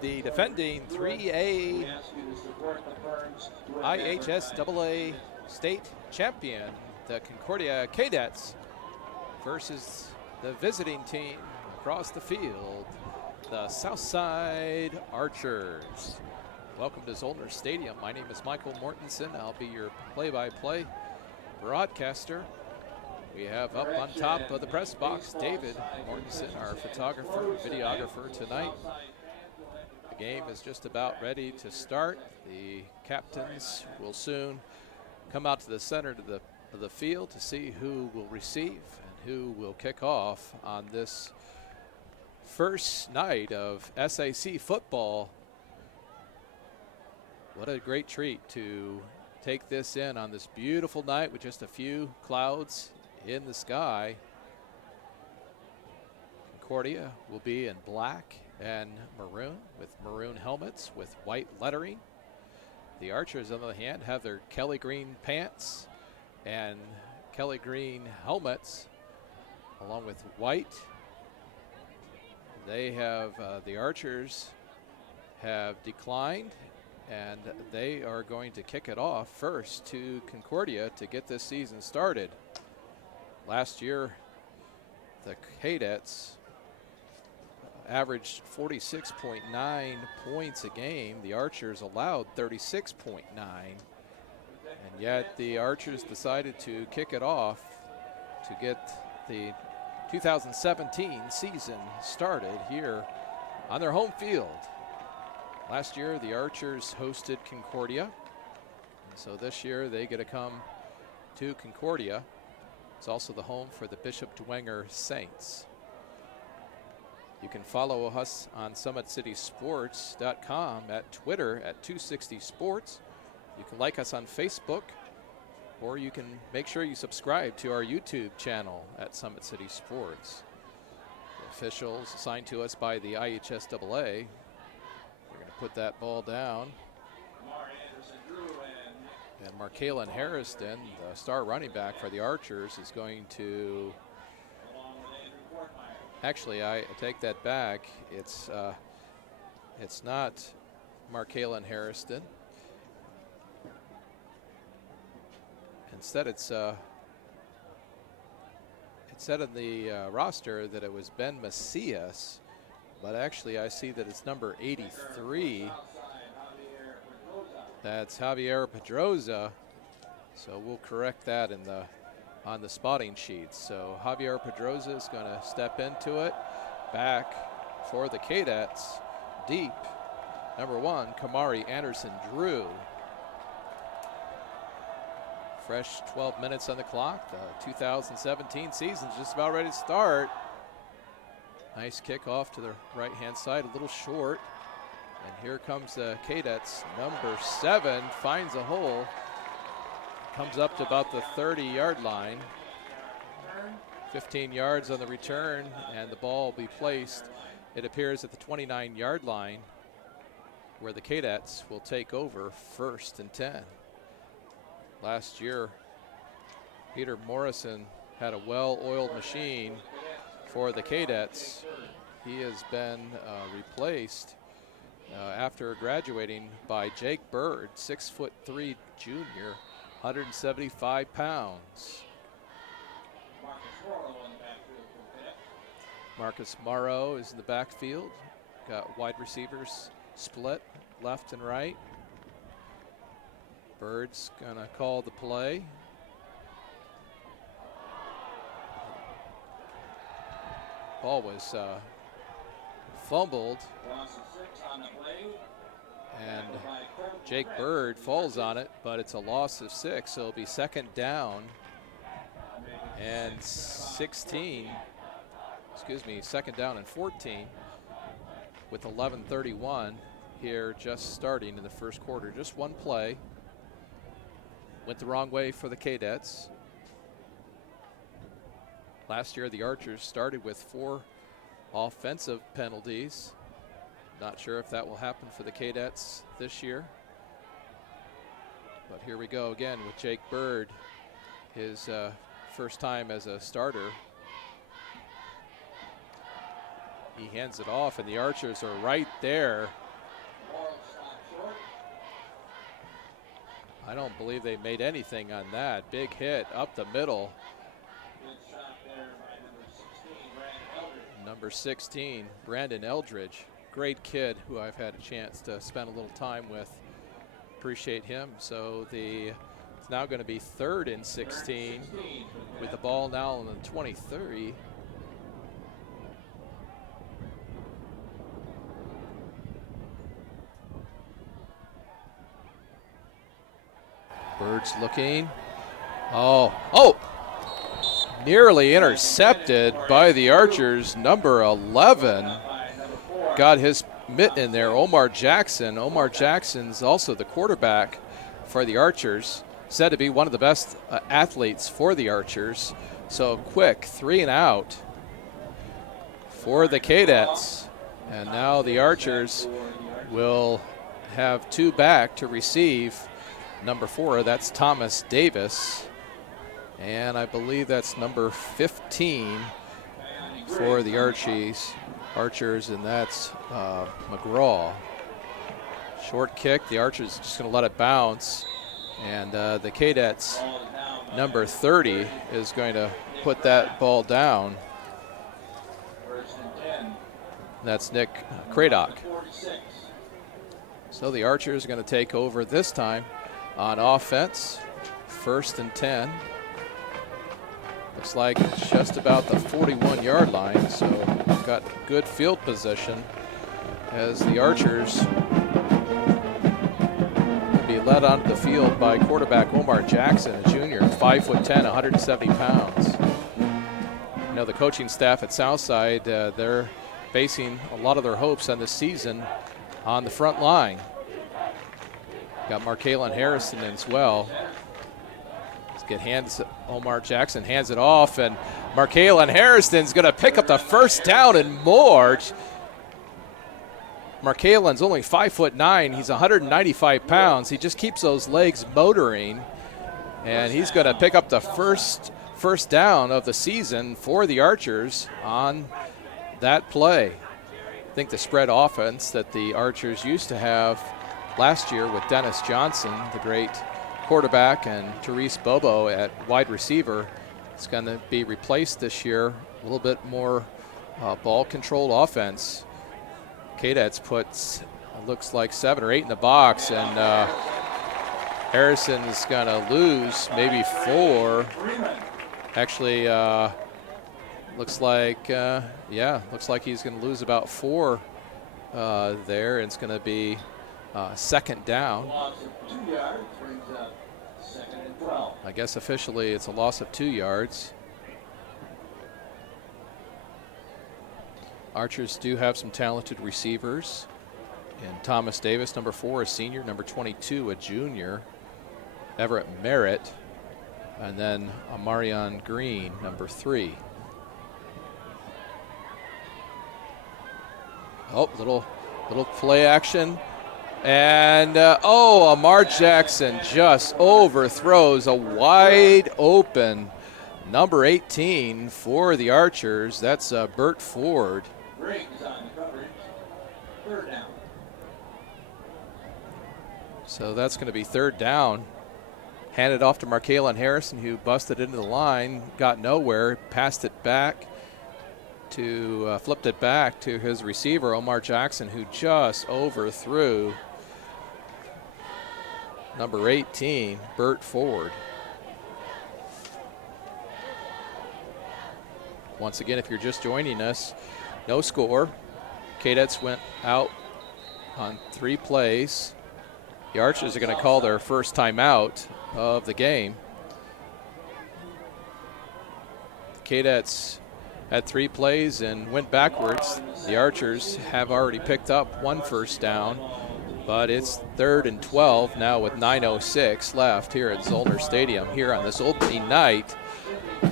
the defending 3A IHSAA state champion, the Concordia Cadets, versus the visiting team across the field, the Southside Archers. Welcome to Zollner Stadium. My name is Michael Mortensen. I'll be your play-by-play broadcaster. We have up on top of the press box David Mortensen, our photographer, videographer tonight. The game is just about ready to start. The captains will soon come out to the center of the field to see who will receive and who will kick off on this first night of SAC football. What a great treat to take this in on this beautiful night with just a few clouds in the sky. Concordia will be in black and maroon with maroon helmets with white lettering. The Archers, on the other hand, have their Kelly green pants and Kelly green helmets along with white. They have, the Archers have declined, and they are going to kick it off first to Concordia to get this season started. Last year, the Cadets averaged 46.9 points a game. The Archers allowed 36.9. And yet the Archers decided to kick it off to get the 2017 season started here on their home field. Last year, the Archers hosted Concordia. And so this year, they get to come to Concordia. It's also the home for the Bishop Dwenger Saints. You can follow us on SummitCitySports.com, at Twitter at 260sports. You can like us on Facebook, or you can make sure you subscribe to our YouTube channel at Summit City Sports. The officials assigned to us by the IHSAA. We're going to put that ball down. And Markalen Harrison, the star running back for the Archers, is going to, actually, I take that back. It's not Markalen Harrison. Instead, it said in the roster that it was Ben Macias, but actually I see that it's number 83. That's Javier Pedroza, so we'll correct that on the spotting sheet. So Javier Pedroza is going to step into it. Back for the Cadets, deep, number 1, Kamari Anderson Drew. Fresh 12 minutes on the clock. The 2017 season's just about ready to start. Nice kickoff to the right-hand side, a little short. And here comes the Cadets. Number 7 finds a hole. Comes up to about the 30-yard line. 15 yards on the return, and the ball will be placed, it appears, at the 29-yard line, where the Cadets will take over 1st and 10. Last year, Peter Morrison had a well-oiled machine for the Cadets. He has been replaced after graduating by Jake Bird, 6'3" junior, 175 pounds. Marcus Morrow is in the backfield. Got wide receivers split left and right. Bird's gonna call the play. Ball was fumbled, and Jake Bird falls on it, but it's a loss of 6, so it'll be 2nd down and 16. Excuse me, 2nd down and 14 with 11:31 here, just starting in the first quarter. Just one play. Went the wrong way for the Cadets. Last year, the Archers started with 4 offensive penalties. Not sure if that will happen for the Cadets this year. But here we go again with Jake Bird, his first time as a starter. He hands it off, and the Archers are right there I don't believe they made anything on that. Big hit up the middle. Number 16, Brandon Eldridge. Great kid who I've had a chance to spend a little time with. Appreciate him. So it's now going to be 3rd and 16 with the ball now on the 23. Birds looking. Oh! Nearly intercepted by the Archers. Number 11 got his mitt in there, Omar Jackson. Omar Jackson's also the quarterback for the Archers, said to be one of the best athletes for the Archers. So quick 3 and out for the Cadets. And now the Archers will have 2 back to receive. Number 4, that's Thomas Davis. And I believe that's number 15 for the Archers, and that's McGraw. Short kick, the Archers just going to let it bounce. And the Cadets, number 30, is going to put that ball down. That's Nick Craddock. So the Archers are going to take over this time on offense. 1st and 10. Looks like just about the 41-yard line, so we've got good field position as the Archers will be led onto the field by quarterback Omar Jackson, a junior, 5'10", 170 pounds. You know, the coaching staff at Southside, they're basing a lot of their hopes on this season on the front line. Got Markalen Harrison as well. Omar Jackson hands it off, and Markalen Harrison's going to pick up the first down and more. Markalen's only 5'9". He's 195 pounds. He just keeps those legs motoring, and he's going to pick up the first down of the season for the Archers on that play. I think the spread offense that the Archers used to have last year with Dennis Johnson, the great quarterback, and Therese Bobo at wide receiver, it's going to be replaced this year. A little bit more ball-controlled offense. Cadets puts, looks like 7 or 8 in the box, and Harrison's going to lose maybe 4. Actually, looks like he's going to lose about 4 there, and it's going to be 2nd down. I guess officially it's a loss of 2 yards. Archers do have some talented receivers. And Thomas Davis, number 4, a senior. Number 22, a junior. Everett Merritt. And then Amarion Green, number 3. Oh, little play action. And, Amar Jackson just overthrows a wide open number 18 for the Archers. That's Bert Ford. So that's going to be 3rd down. Handed off to Markalen Harrison, who busted into the line, got nowhere, passed it back to, flipped it back to his receiver, Omar Jackson, who just overthrew number 18, Bert Ford. Once again, if you're just joining us, no score. Cadets went out on 3 plays. The Archers are going to call their first timeout of the game. The Cadets had 3 plays and went backwards. The Archers have already picked up 1 first down, but it's 3rd and 12 now with 9:06 left here at Zollner Stadium here on this opening night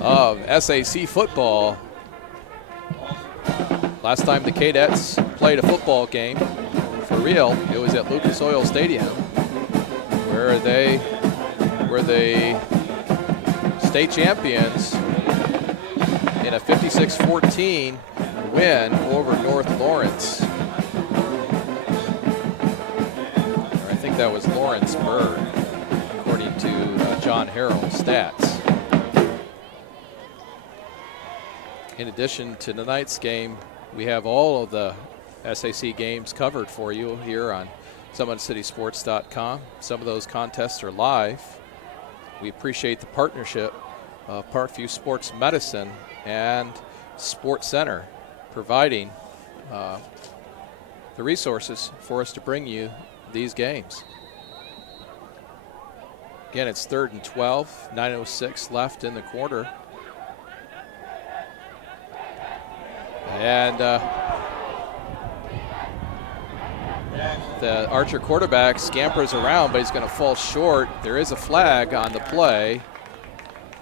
of SAC football. Last time the Cadets played a football game for real, it was at Lucas Oil Stadium, where they were the state champions in a 56-14 win over North Lawrence. I think that was Lawrenceburg. on to John Harrell's stats. In addition to tonight's game, we have all of the SAC games covered for you here on SummitCitySports.com. Some of those contests are live. We appreciate the partnership of Parkview Sports Medicine and Sports Center providing the resources for us to bring you these games. Again, it's 3rd and 12, 9:06 left in the quarter. And the Archer quarterback scampers around, but he's going to fall short. There is a flag on the play.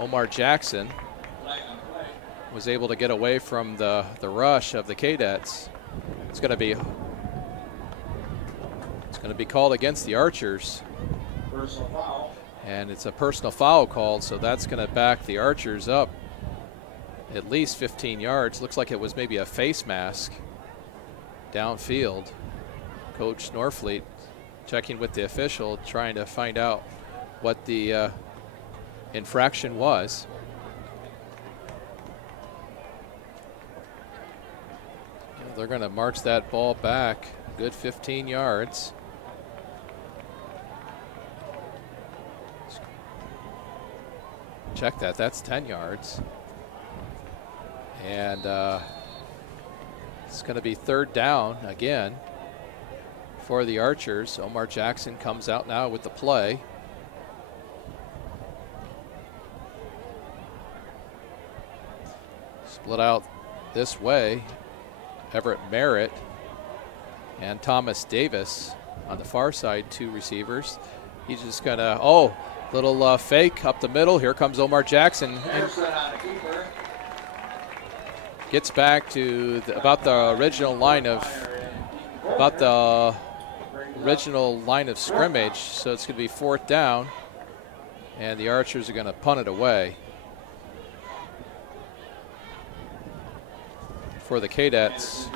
Omar Jackson was able to get away from the rush of the Cadets. It's going to be called against the Archers. Personal foul. And it's a personal foul called, so that's going to back the Archers up at least 15 yards. Looks like it was maybe a face mask downfield. Coach Norfleet checking with the official, trying to find out what the infraction was. They're going to march that ball back a good 15 yards. Check that, that's 10 yards. And it's going to be 3rd down again for the Archers. Omar Jackson comes out now with the play. Split out this way. Everett Merritt and Thomas Davis on the far side, 2 receivers. He's just going to, little fake up the middle. Here comes Omar Jackson. Gets back to about the original line of scrimmage. So it's going to be 4th down, and the Archers are going to punt it away. For the Cadets,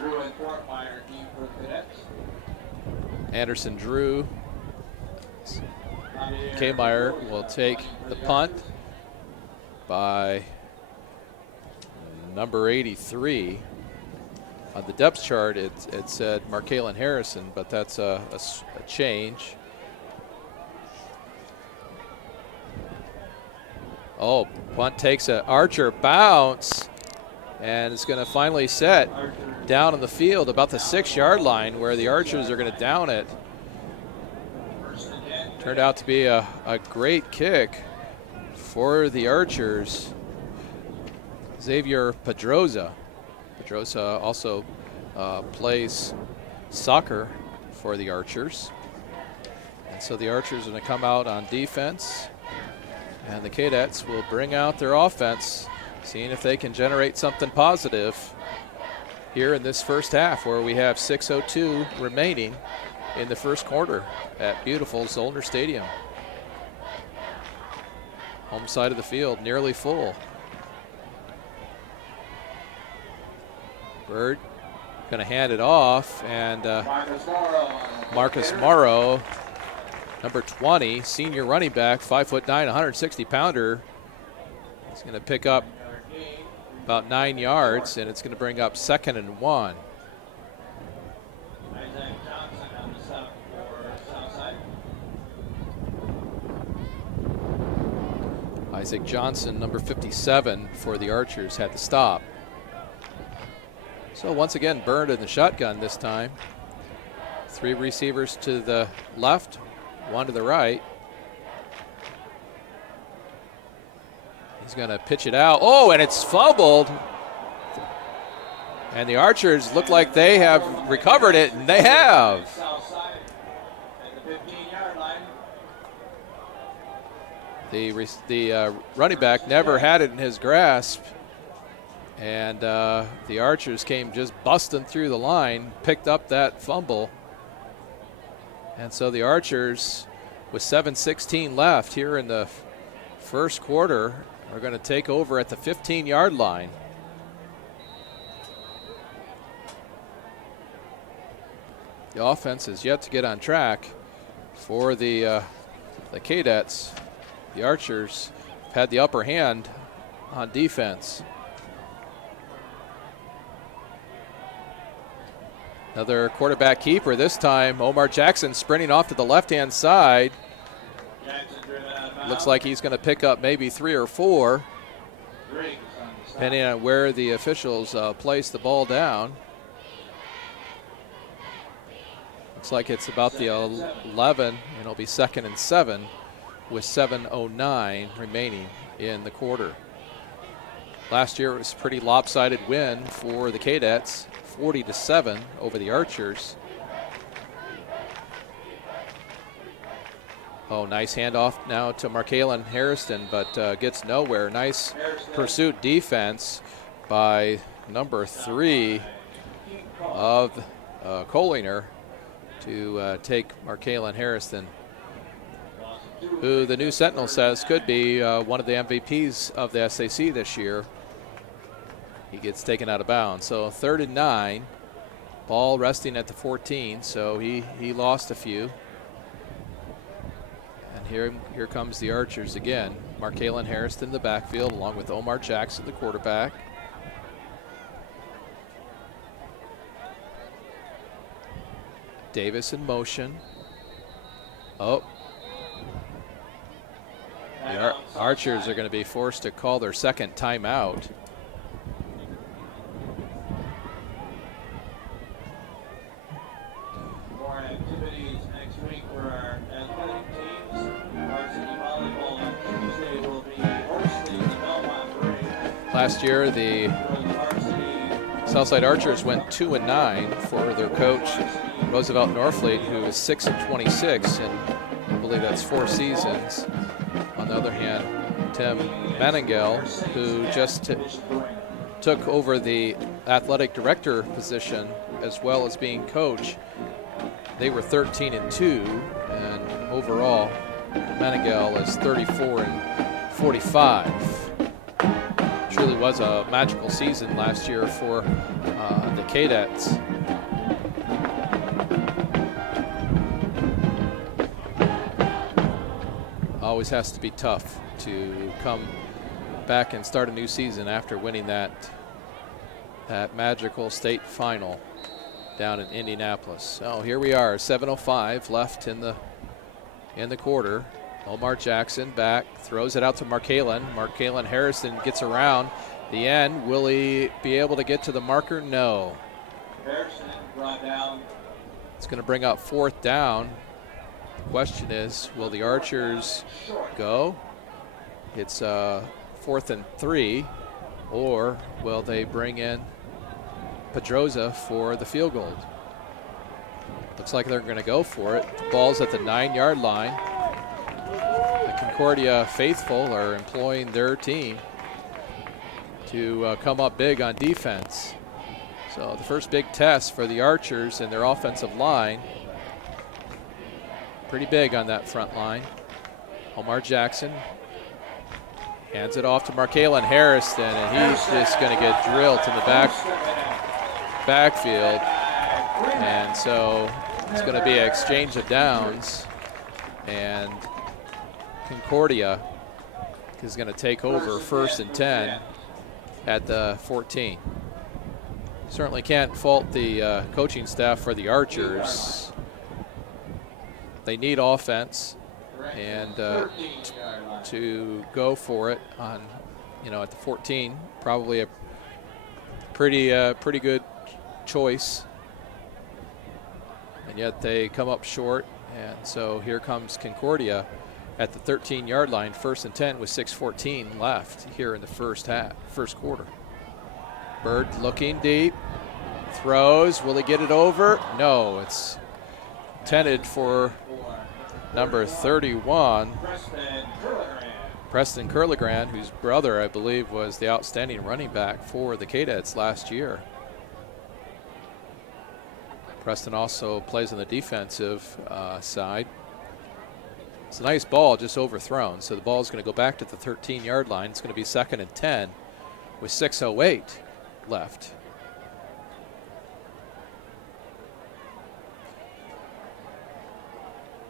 Anderson Drew. Kmeyer will take the punt by number 83. On the depth chart, it said Markalen Harrison, but that's a change. Oh, punt takes an Archer bounce, and it's going to finally set down on the field about the 6-yard line where the Archers are going to down it. Turned out to be a great kick for the Archers. Xavier Pedroza. Pedroza also plays soccer for the Archers. And so the Archers are going to come out on defense, and the Cadets will bring out their offense, seeing if they can generate something positive here in this first half, where we have 6:02 remaining in the first quarter at beautiful Zollner Stadium. Home side of the field nearly full. Bird going to hand it off, and Marcus Morrow, number 20, senior running back, 5'9", 160-pounder. He's going to pick up about 9 yards, and it's going to bring up 2nd and 1. Isaac Johnson, number 57 for the Archers, had the stop. So once again, Byrd in the shotgun this time. 3 receivers to the left, 1 to the right. He's going to pitch it out. Oh, and it's fumbled. And the Archers look like they have recovered it, and they have. The running back never had it in his grasp, and the Archers came just busting through the line, picked up that fumble. And so the Archers, with 7:16 left here in the first quarter, are going to take over at the 15-yard line. The offense is yet to get on track for the Cadets. the Archers have had the upper hand on defense. Another quarterback keeper, this time Omar Jackson sprinting off to the left-hand side. Looks like he's going to pick up maybe 3 or 4, depending on where the officials place the ball down. Looks like it's about the 11, and it'll be 2nd and 7 with 7:09 remaining in the quarter. Last year it was a pretty lopsided win for the Cadets, 40-7 over the Archers. Oh, nice handoff now to Markalen Harrison, but gets nowhere. Nice pursuit defense by number 3 of Kohlinger to take Markalen Harrison, who the News Sentinel says could be one of the MVPs of the SAC this year. He gets taken out of bounds. So 3rd and 9, ball resting at the 14, so he lost a few. And here comes the Archers again. Markalen Harrison in the backfield along with Omar Jackson, the quarterback. Davis in motion. Oh. The Archers are going to be forced to call their 2nd timeout. More activities next week for our athletic teams. Varsity volleyball on Tuesday will be hosting the Belmont Parade. Last year, the Southside Archers went 2-9 for their coach, Roosevelt Norfleet, who is 6-26, and I believe that's 4 seasons. On the other hand, Tim Meningel, who just took over the athletic director position as well as being coach, they were 13-2, and overall, Meningel is 34-45. Truly was a magical season last year for the Cadets. Always has to be tough to come back and start a new season after winning that magical state final down in Indianapolis. So here we are, 7:05 left in the quarter. Omar Jackson back, throws it out to Markalen. Markalen Harrison gets around the end. Will he be able to get to the marker? No. Harrison brought down. It's going to bring up 4th down. The question is, will the Archers go? It's 4th and 3, or will they bring in Pedroza for the field goal? Looks like they're going to go for it. The ball's at the 9-yard line. The Concordia faithful are employing their team to come up big on defense. So the first big test for the Archers and their offensive line. Pretty big on that front line. Omar Jackson hands it off to Markalen Harrison, and he's just going to get drilled to the backfield. And so it's going to be an exchange of downs, and Concordia is going to take over 1st and 10 at the 14. Certainly can't fault the coaching staff for the Archers. They need offense, and to go for it on, at the 14, probably a pretty good choice. And yet they come up short, and so here comes Concordia at the 13-yard line, 1st and 10 with 6:14 left here in the first quarter. Bird looking deep, throws. Will he get it over? No, it's intended for number 31, Preston Curligran, whose brother, I believe, was the outstanding running back for the Cadets last year. Preston also plays on the defensive side. It's a nice ball, just overthrown. So the ball is going to go back to the 13-yard line. It's going to be 2nd and 10 with 6:08 left.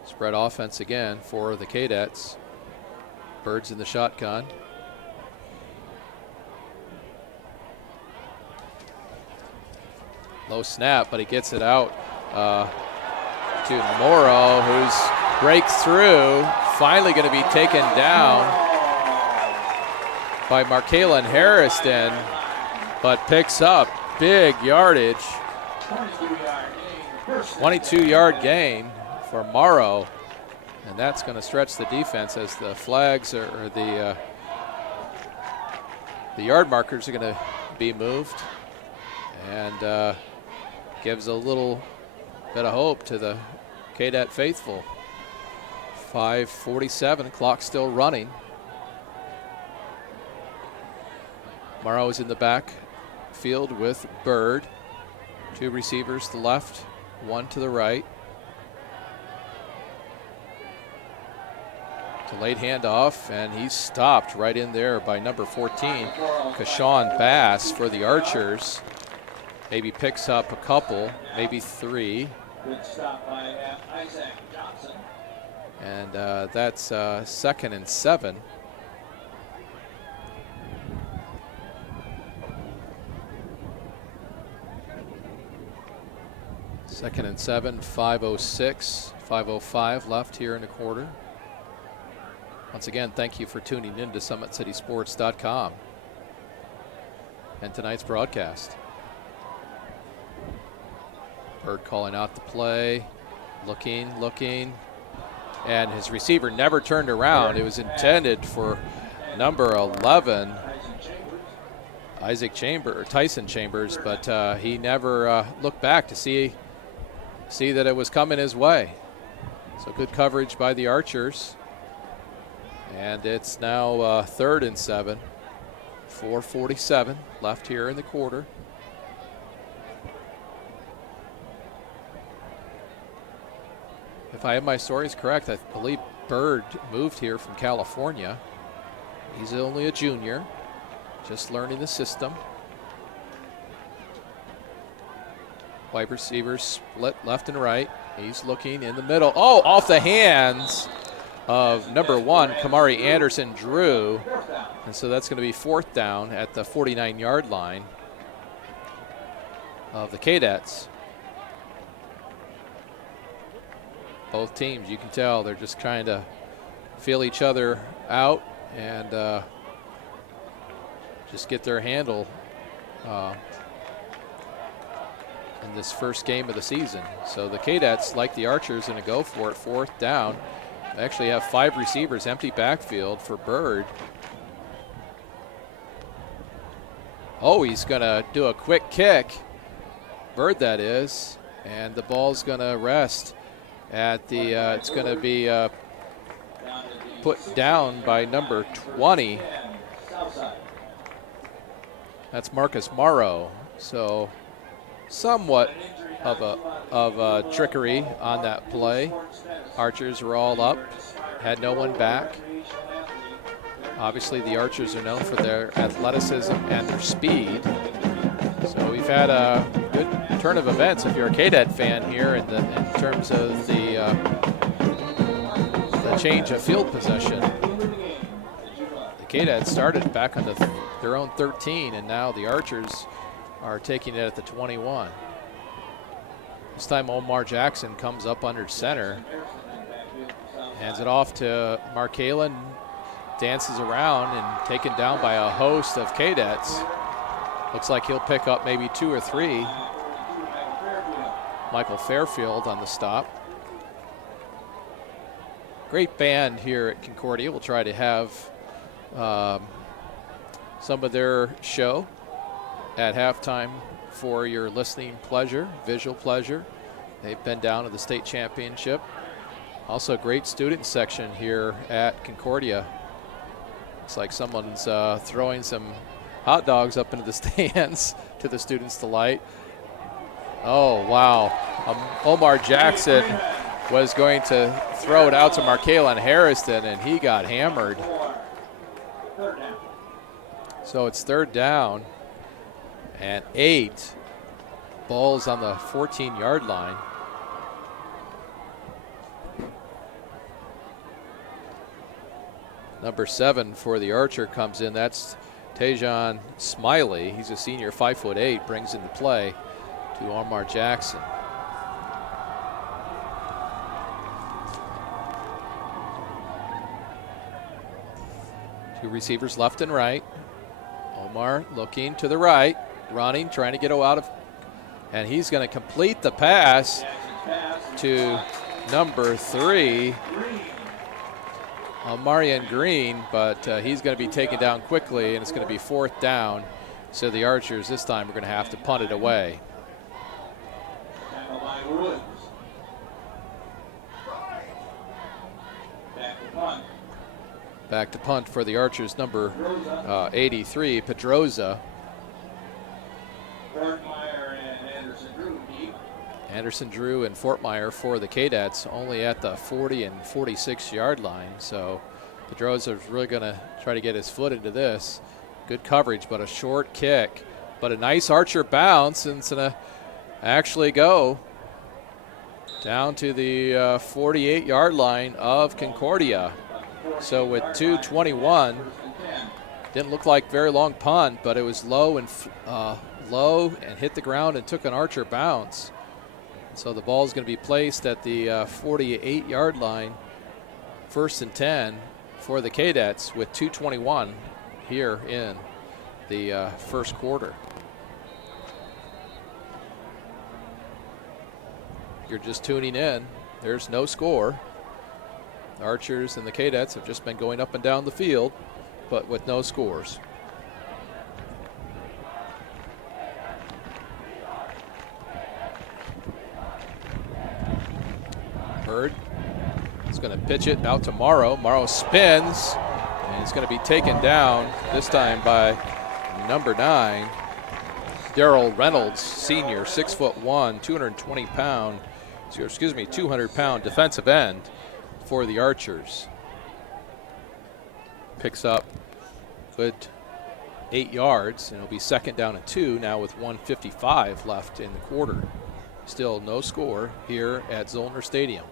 Spread offense again for the Cadets. Bird's in the shotgun. Low snap, but he gets it out to Morrow, who's breaks through. Finally going to be taken down by Markalen Harrison, but picks up big yardage. 22-yard gain for Morrow, and that's going to stretch the defense as the flags or the yard markers are going to be moved, and gives a little bit of hope to the KDAT faithful. 5:47, clock still running. Morrow is in the back field with Bird. 2 receivers to the left, 1 to the right. Delayed handoff, and he's stopped right in there by number 14, Kashawn Bass for the Archers. Maybe picks up a couple, maybe 3. Good stop by Isaac Johnson. And that's 2nd and 7. Second and 7, 5:06, 5:05 left here in the quarter. Once again, thank you for tuning in to SummitCitySports.com and tonight's broadcast. Bird calling out the play, looking, and his receiver never turned around. It was intended for number 11, Tyson Chambers, but he never looked back to see that it was coming his way. So good coverage by the Archers. And it's now 3rd and 7, 4:47 left here in the quarter. If I have my stories correct, I believe Bird moved here from California. He's only a junior, just learning the system. Wide receivers split left and right. He's looking in the middle. Oh, off the hands of number 1, Kamari Anderson Drew. And so that's going to be 4th down at the 49-yard line of the Cadets. Both teams, you can tell, they're just trying to feel each other out and just get their handle in this first game of the season. So the Cadets, like the Archers, going to go for it, 4th down. They actually have 5 receivers, empty backfield for Bird. Oh, he's going to do a quick kick. Bird, that is. And the ball's going to rest at the, it's going to be put down by number 20. That's Marcus Morrow. So somewhat of a trickery on that play. Archers were all up, had no one back. Obviously the Archers are known for their athleticism and their speed. So we've had a good turn of events if you're a KDAT fan here in terms of the change of field possession. The KDAT started back on their own 13, and now the Archers are taking it at the 21. This time Omar Jackson comes up under center, hands it off to Markalen, dances around and taken down by a host of Cadets. Looks like he'll pick up maybe 2 or 3. Michael Fairfield on the stop. Great band here at Concordia. We'll try to have some of their show at halftime for your listening pleasure, visual pleasure. They've been down to the state championship. Also a great student section here at Concordia. Looks like someone's throwing some hot dogs up into the stands to the students' delight. Oh, wow. Omar Jackson was going to throw it out to Markalen Harrison, and he got hammered. So it's 3rd down and 8. Ball's on the 14-yard line. Number 7 for the Archer comes in. That's Tajon Smiley. He's a senior, 5'8", brings into play to Omar Jackson. Two receivers left and right. Omar looking to the right, running, trying to get out of, and he's going to complete the pass to number 3, Amarian Green, but he's going to be taken down quickly, and it's going to be 4th down. So the Archers this time are going to have to punt it away. Back to punt for the Archers, number 83, Pedroza. Anderson Drew and Fortmeyer for the Cadets, only at the 40 and 46-yard line. So Pedroza is really going to try to get his foot into this. Good coverage, but a short kick. But a nice Archer bounce, and it's going to actually go down to the 48-yard line of Concordia. So with 2:21, didn't look like very long punt, but it was low and hit the ground and took an Archer bounce. So the ball is going to be placed at the 48-yard line, 1st and 10 for the Cadets with 2:21 here in the first quarter. If you're just tuning in, there's no score. The Archers and the Cadets have just been going up and down the field, but with no scores. Bird is going to pitch it out to Morrow. Morrow spins, and it's going to be taken down this time by number 9, Daryl Reynolds, senior, 6'1", 200-pound defensive end for the Archers. Picks up good 8 yards, and it'll be 2nd down and 2 now with 1:55 left in the quarter. Still no score here at Zollner Stadium.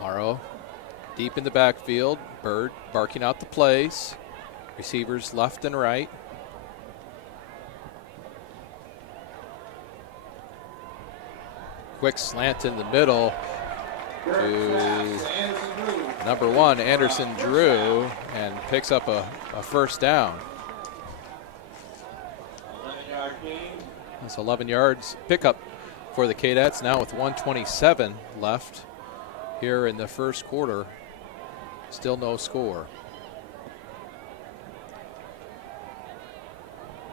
Morrow deep in the backfield. Bird barking out the plays. Receivers left and right. Quick slant in the middle to number 1, Anderson Drew, and picks up a 1st down. That's 11 yards pickup for the Cadets now with 1:27 left here in the first quarter. Still no score.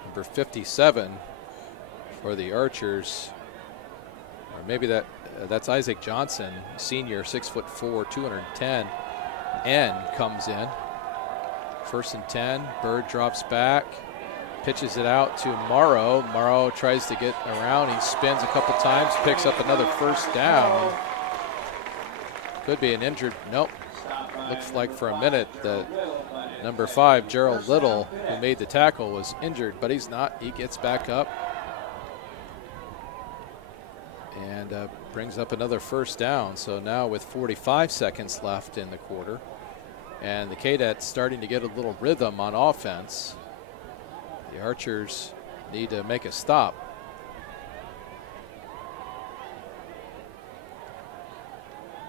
Number 57 for the Archers, or maybe that's Isaac Johnson, senior, 6'4", 210, and comes in. 1st and 10. Bird drops back, pitches it out to Morrow. Morrow tries to get around. He spins a couple times, picks up another 1st down. Could be an injured. Nope. Looks like for a minute that number 5, Gerald Little, who made the tackle, was injured, but he's not. He gets back up and brings up another 1st down. So now with 45 seconds left in the quarter, and the Cadets starting to get a little rhythm on offense, the Archers need to make a stop.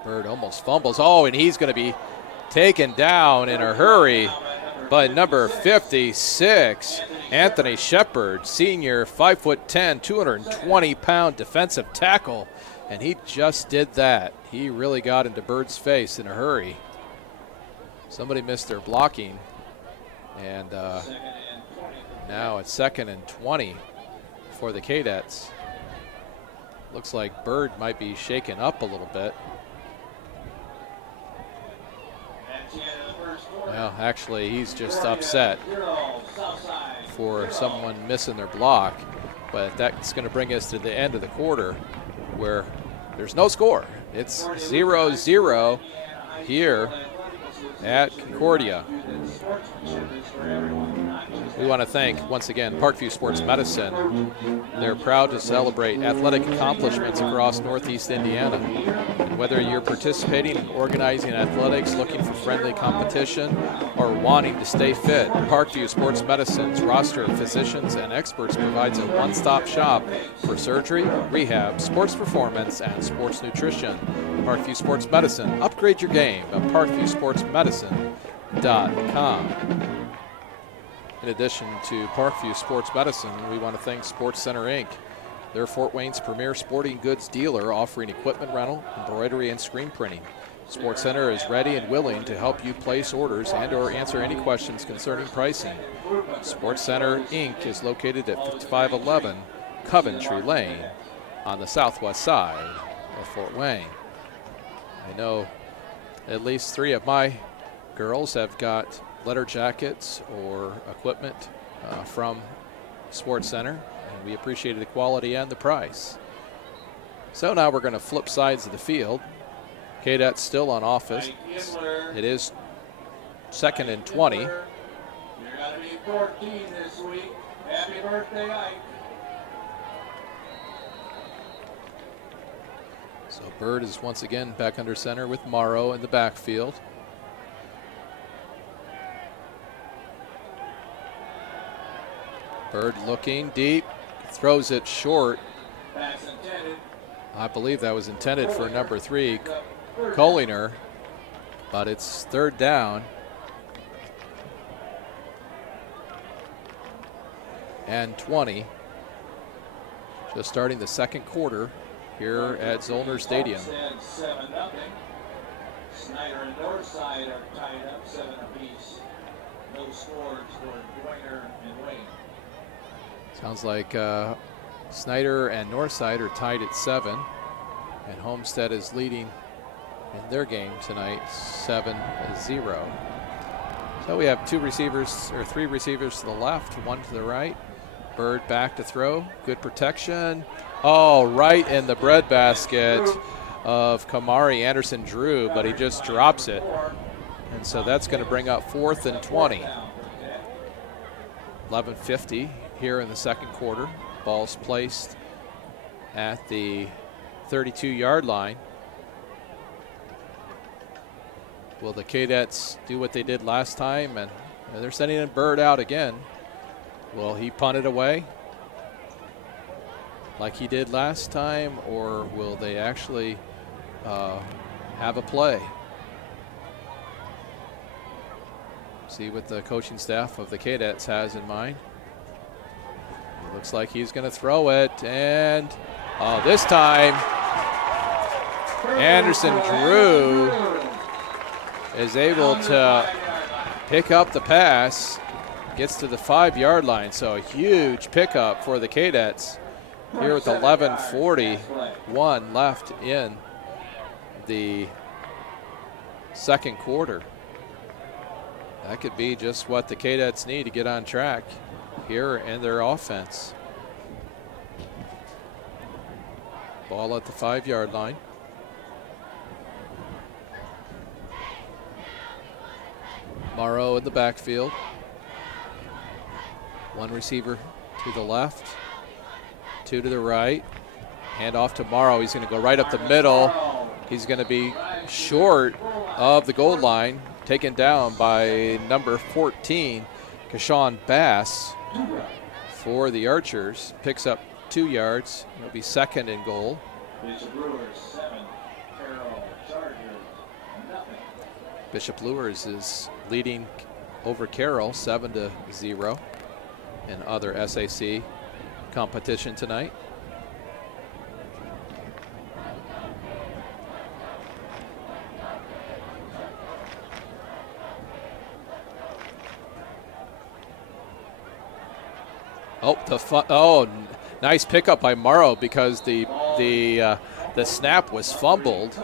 Bird almost fumbles. Oh, and he's going to be taken down in a hurry by number 56, Anthony Shepard, senior, 5'10", 220-pound defensive tackle, and he just did that. He really got into Bird's face in a hurry. Somebody missed their blocking, and now it's 2nd and 20 for the Cadets. Looks like Bird might be shaken up a little bit. Well, actually, he's just upset for someone missing their block, but that's going to bring us to the end of the quarter where there's no score. It's 0-0 here at Concordia. We want to thank, once again, Parkview Sports Medicine. They're proud to celebrate athletic accomplishments across Northeast Indiana. Whether you're participating in organizing athletics, looking for friendly competition, or wanting to stay fit, Parkview Sports Medicine's roster of physicians and experts provides a one-stop shop for surgery, rehab, sports performance, and sports nutrition. Parkview Sports Medicine. Upgrade your game at parkviewsportsmedicine.com. In addition to Parkview Sports Medicine, we want to thank Sports Center Inc. They're Fort Wayne's premier sporting goods dealer, offering equipment rental, embroidery, and screen printing. Sports Center is ready and willing to help you place orders and or answer any questions concerning pricing. Sports Center Inc. is located at 5511 Coventry Lane on the southwest side of Fort Wayne. I know at least 3 of my girls have got letter jackets or equipment from Sports Center. We appreciated the quality and the price. So now we're going to flip sides of the field. Cadets still on offense. It is 2nd and 20. You're going to be 14 this week. Happy birthday, Ike. So Bird is once again back under center with Morrow in the backfield. Bird looking deep. Throws it short. I believe that was intended for number 3, Collinger, but it's 3rd down. And 20. Just starting the 2nd quarter here at Zollner Stadium. Snyder and Northside are tied up 7 apiece. No scores for Joyner and Wayne. Sounds like Snyder and Northside are tied at 7, and Homestead is leading in their game tonight 7-0. So we have 3 receivers to the left, 1 to the right. Bird back to throw, good protection. Oh, right in the breadbasket of Kamari Anderson Drew, but he just drops it. And so that's going to bring up 4th and 20. 11:50 here in the 2nd quarter. Ball's placed at the 32-yard line. Will the Cadets do what they did last time? And they're sending in Bird out again. Will he punt it away like he did last time, or will they actually have a play? See what the coaching staff of the Cadets has in mind. It looks like he's going to throw it, and this time Anderson Drew is able to pick up the pass, gets to the 5-yard line. So a huge pickup for the Cadets here with 11:41 left in the 2nd quarter. That could be just what the Cadets need to get on track here in their offense. Ball at the 5-yard line. Morrow in the backfield. 1 receiver to the left, 2 to the right. Hand off to Morrow. He's going to go right up the middle. He's going to be short of the goal line, taken down by number 14, Kashawn Bass, for the Archers. Picks up 2 yards. It'll be 2nd and goal. Bishop Lures is leading over Carroll 7-0 in other SAC competition tonight. Nice pickup by Morrow, because the snap was fumbled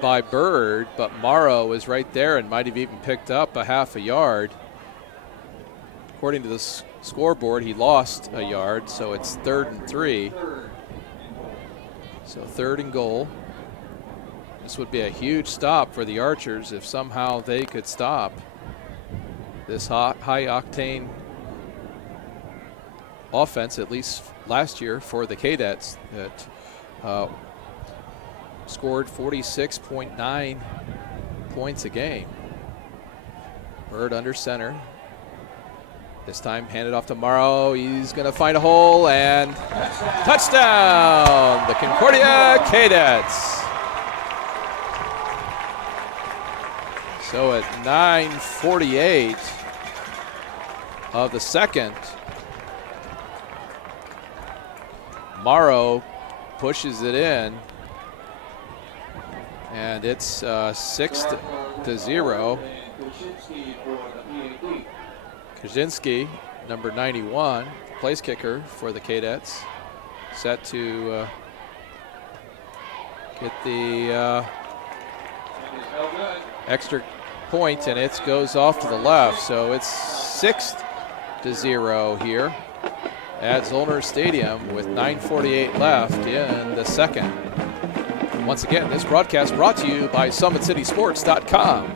by Bird, but Morrow was right there and might have even picked up a half a yard. According to the scoreboard, he lost a yard, so it's 3rd and 3. So 3rd and goal. This would be a huge stop for the Archers if somehow they could stop this high-octane offense, at least last year for the Cadets, that scored 46.9 points a game. Bird under center. This time handed off to Morrow. He's going to find a hole and touchdown, the Concordia Cadets. So at 9:48 of the second, Morrow pushes it in, and it's 6-0. Kaczynski, number 91, place kicker for the Cadets, set to get the extra point, and it goes off to the left. So it's 6-0 here at Zollner Stadium with 9:48 left in the second. Once again, this broadcast brought to you by SummitCitySports.com.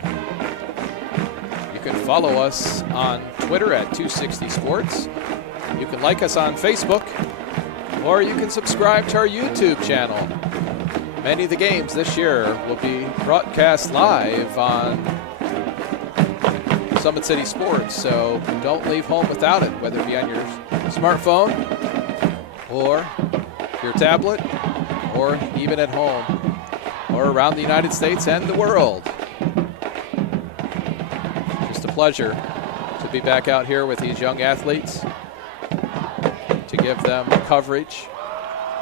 You can follow us on Twitter at 260sports. You can like us on Facebook, or you can subscribe to our YouTube channel. Many of the games this year will be broadcast live on Summit City Sports, so don't leave home without it, whether it be on your smartphone or your tablet or even at home or around the United States and the world. Just a pleasure to be back out here with these young athletes to give them coverage.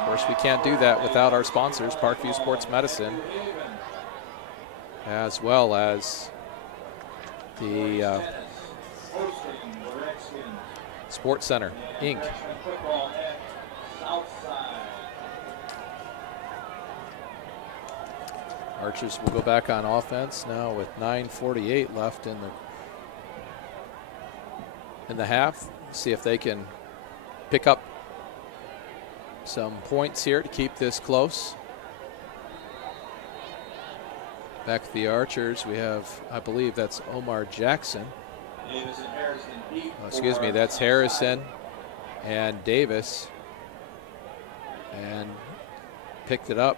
Of course, we can't do that without our sponsors, Parkview Sports Medicine, as well as the Sports Center, Inc. Archers will go back on offense now with 9:48 left in the half. See if they can pick up some points here to keep this close. Back to the Archers, we have, I believe that's Omar Jackson. Excuse me, that's Harrison and Davis. And picked it up.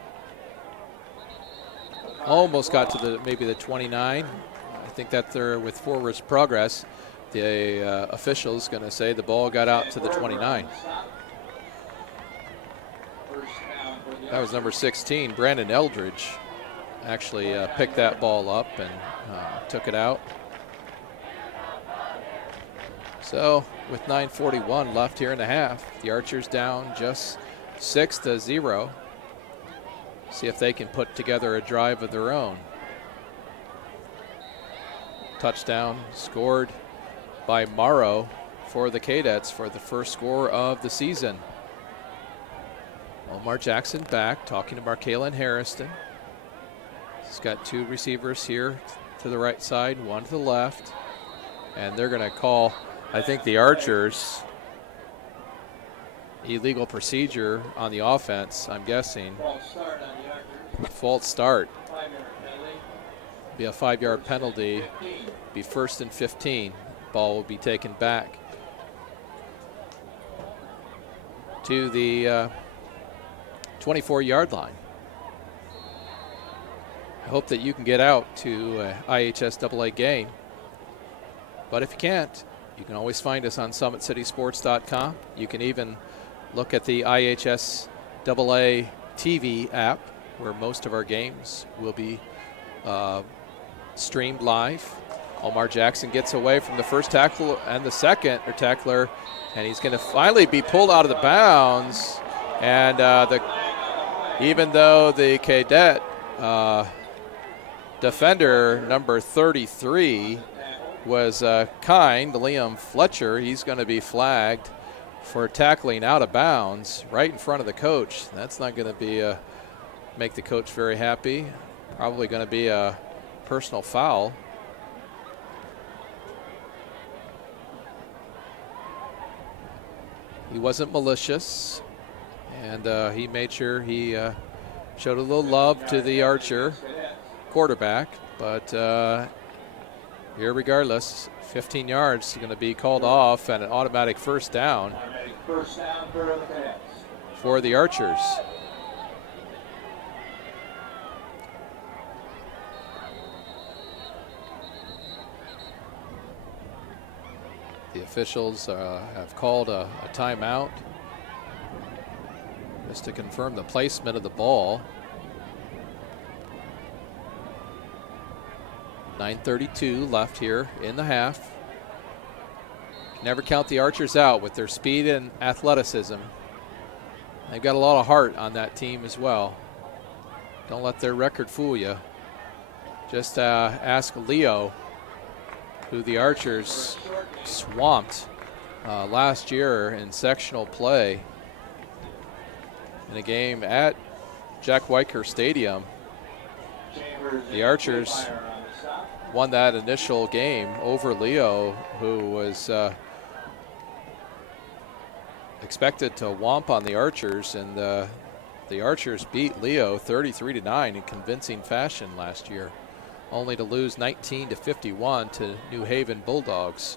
Almost got to maybe the 29. I think that they're with forwards progress. The official's going to say the ball got out to the 29. That was number 16, Brandon Eldridge. Actually picked that ball up and took it out. So with 9:41 left here in the half, the Archers down just 6-0. See if they can put together a drive of their own. Touchdown scored by Morrow for the Cadets for the first score of the season. Omar Jackson back, talking to Markalen Harrison. He's got two receivers here to the right side, one to the left. And they're going to call, I think, the Archers illegal procedure on the offense, I'm guessing. False start. Be a 5-yard penalty. Be 1st and 15. Ball will be taken back to the 24-yard line. I hope that you can get out to IHSAA game. But if you can't, you can always find us on SummitCitySports.com. You can even look at the IHSAA TV app, where most of our games will be streamed live. Omar Jackson gets away from the first tackle and the second tackler, and he's going to finally be pulled out of the bounds. And even though the Cadet defender, number 33, was kind, Liam Fletcher, he's going to be flagged for tackling out of bounds right in front of the coach. That's not going to be make the coach very happy. Probably going to be a personal foul. He wasn't malicious, and he made sure he showed a little love to the Archer quarterback, but regardless, 15 yards is going to be called off and an automatic first down for the Archers. officials have called a timeout just to confirm the placement of the ball. 9:32 left here in the half. Never count the Archers out with their speed and athleticism. They've got a lot of heart on that team as well. Don't let their record fool you. Just ask Leo, who the Archers swamped last year in sectional play in a game at Jack Weicker Stadium. The Archers won that initial game over Leo, who was expected to whomp on the Archers, and the Archers beat Leo 33-9 in convincing fashion last year, only to lose 19-51 to New Haven Bulldogs.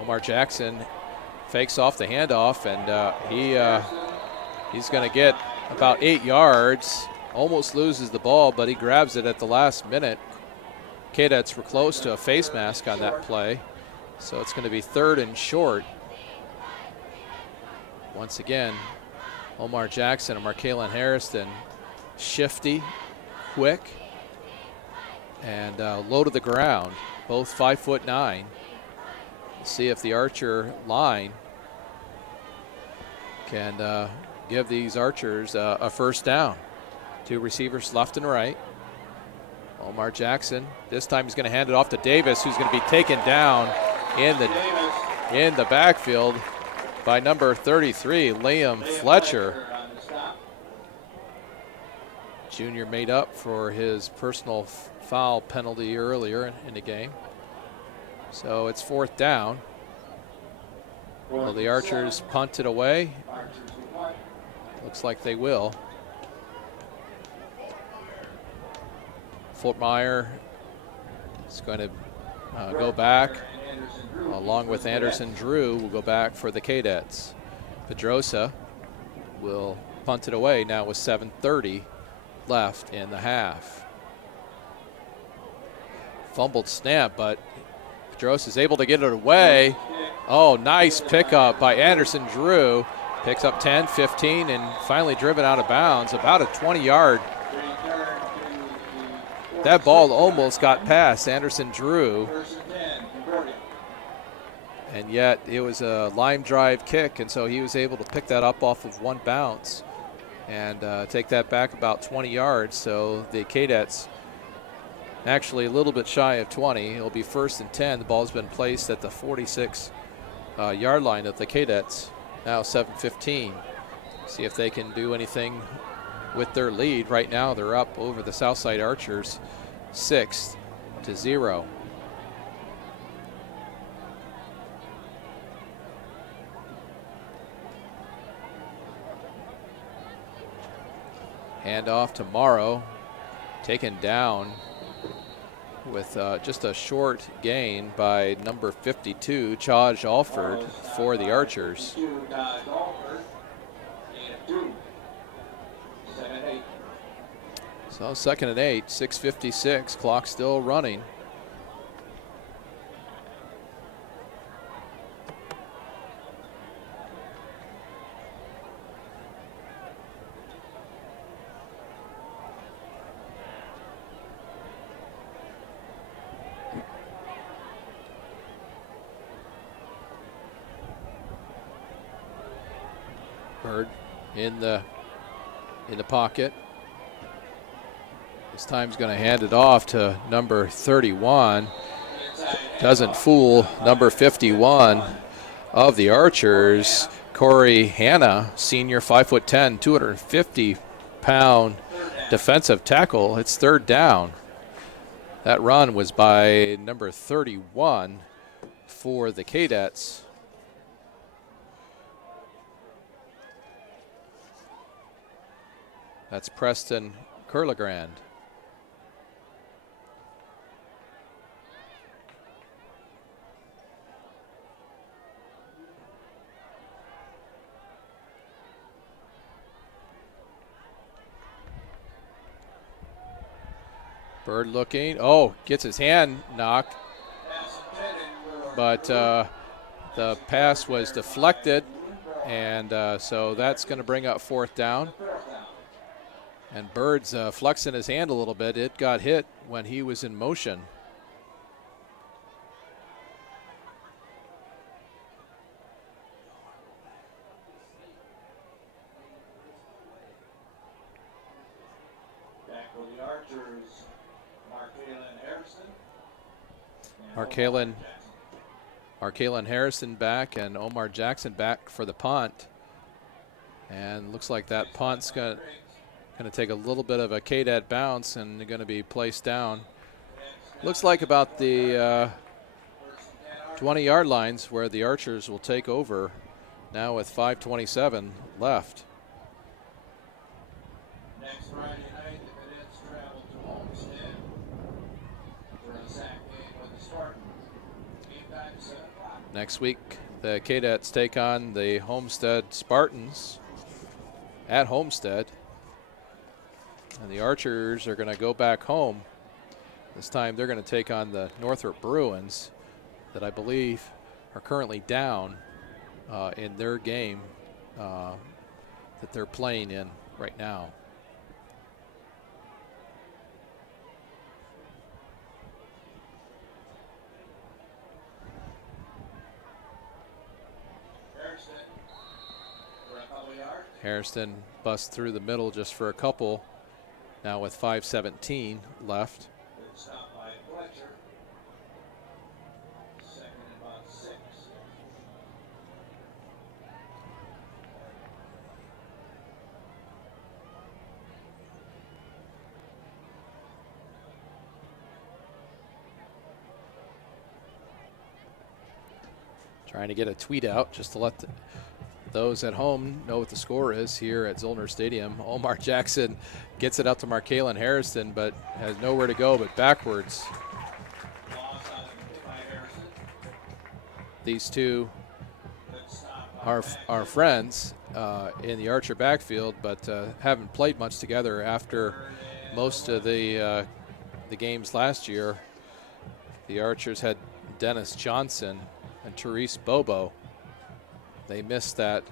Omar Jackson fakes off the handoff, and he's going to get about 8 yards. Almost loses the ball, but he grabs it at the last minute. Cadets were close to a face mask on that play, so it's going to be 3rd and short. Once again, Omar Jackson and Markalen Harrison, shifty, quick, and low to the ground, both 5'9". See if the Archer line can give these Archers a first down. 2 receivers left and right. Omar Jackson, this time he's going to hand it off to Davis, who's going to be taken down in the backfield by number 33, Liam Fletcher. Junior made up for his personal foul penalty earlier in the game. So it's 4th down. Will the Archers punt it away? Looks like they will. Fultmeyer is going to go back, along with Anderson Drew will go back for the Cadets. Pedrosa will punt it away now with 7:30 left in the half. Fumbled snap, but Pedrosa is able to get it away. Oh, nice pickup by Anderson Drew. Picks up 10, 15, and finally driven out of bounds, about a 20-yard. That ball almost got past Anderson Drew, and yet it was a line drive kick, and so he was able to pick that up off of one bounce and take that back about 20 yards. So the Cadets actually a little bit shy of 20. It'll be 1st and 10. The ball's been placed at the 46-yard line of the Cadets. Now 7:15. See if they can do anything with their lead. Right now they're up over the Southside Archers 6-0. Hand off to Morrow, taken down with just a short gain by number 52, Chaj Alford, for the Archers. So 2nd and 8, 6:56, clock still running. Bird in the pocket. This time he's going to hand it off to number 31. Doesn't fool number 51 of the Archers, Corey Hanna, senior, 5'10", 250-pound defensive tackle. It's 3rd down. That run was by number 31 for the Cadets. That's Preston Kurlegrand. Bird looking. Oh, gets his hand knocked. But the pass was deflected. And so that's going to bring up 4th down. And Bird's flexing his hand a little bit. It got hit when he was in motion. Back for the Archers, Markalen Harrison back and Omar Jackson back for the punt. And looks like that punt's going to take a little bit of a KDAT bounce and going to be placed down. Looks like about the 20-yard lines where the Archers will take over now with 5:27 left. Next Friday night, the Cadets travel to Homestead for a SAC game with the Spartans. Game time 7 o'clock. Next week, the Cadets take on the Homestead Spartans at Homestead. And the Archers are going to go back home. This time they're going to take on the Northrop Bruins that I believe are currently down in their game that they're playing in right now. Harrison busts through the middle just for a couple. Now with 5:17 left. Stop by Fletcher. Second and about 6. Trying to get a tweet out just to let those at home know what the score is here at Zollner Stadium. Omar Jackson gets it out to Markalen Harrison, but has nowhere to go but backwards. These two are friends in the Archer backfield, but haven't played much together after most of the games last year. The Archers had Dennis Johnson and Therese Bobo. They missed that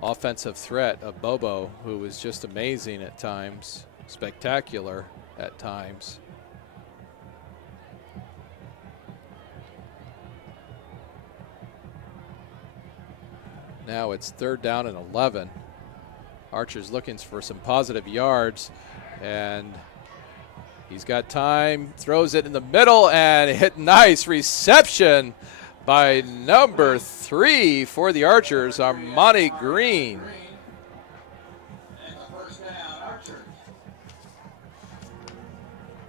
offensive threat of Bobo, who was just amazing at times, spectacular at times. Now it's 3rd down and 11. Archer's looking for some positive yards, and he's got time, throws it in the middle, and hit nice reception by number 3 for the Archers, Armani Green.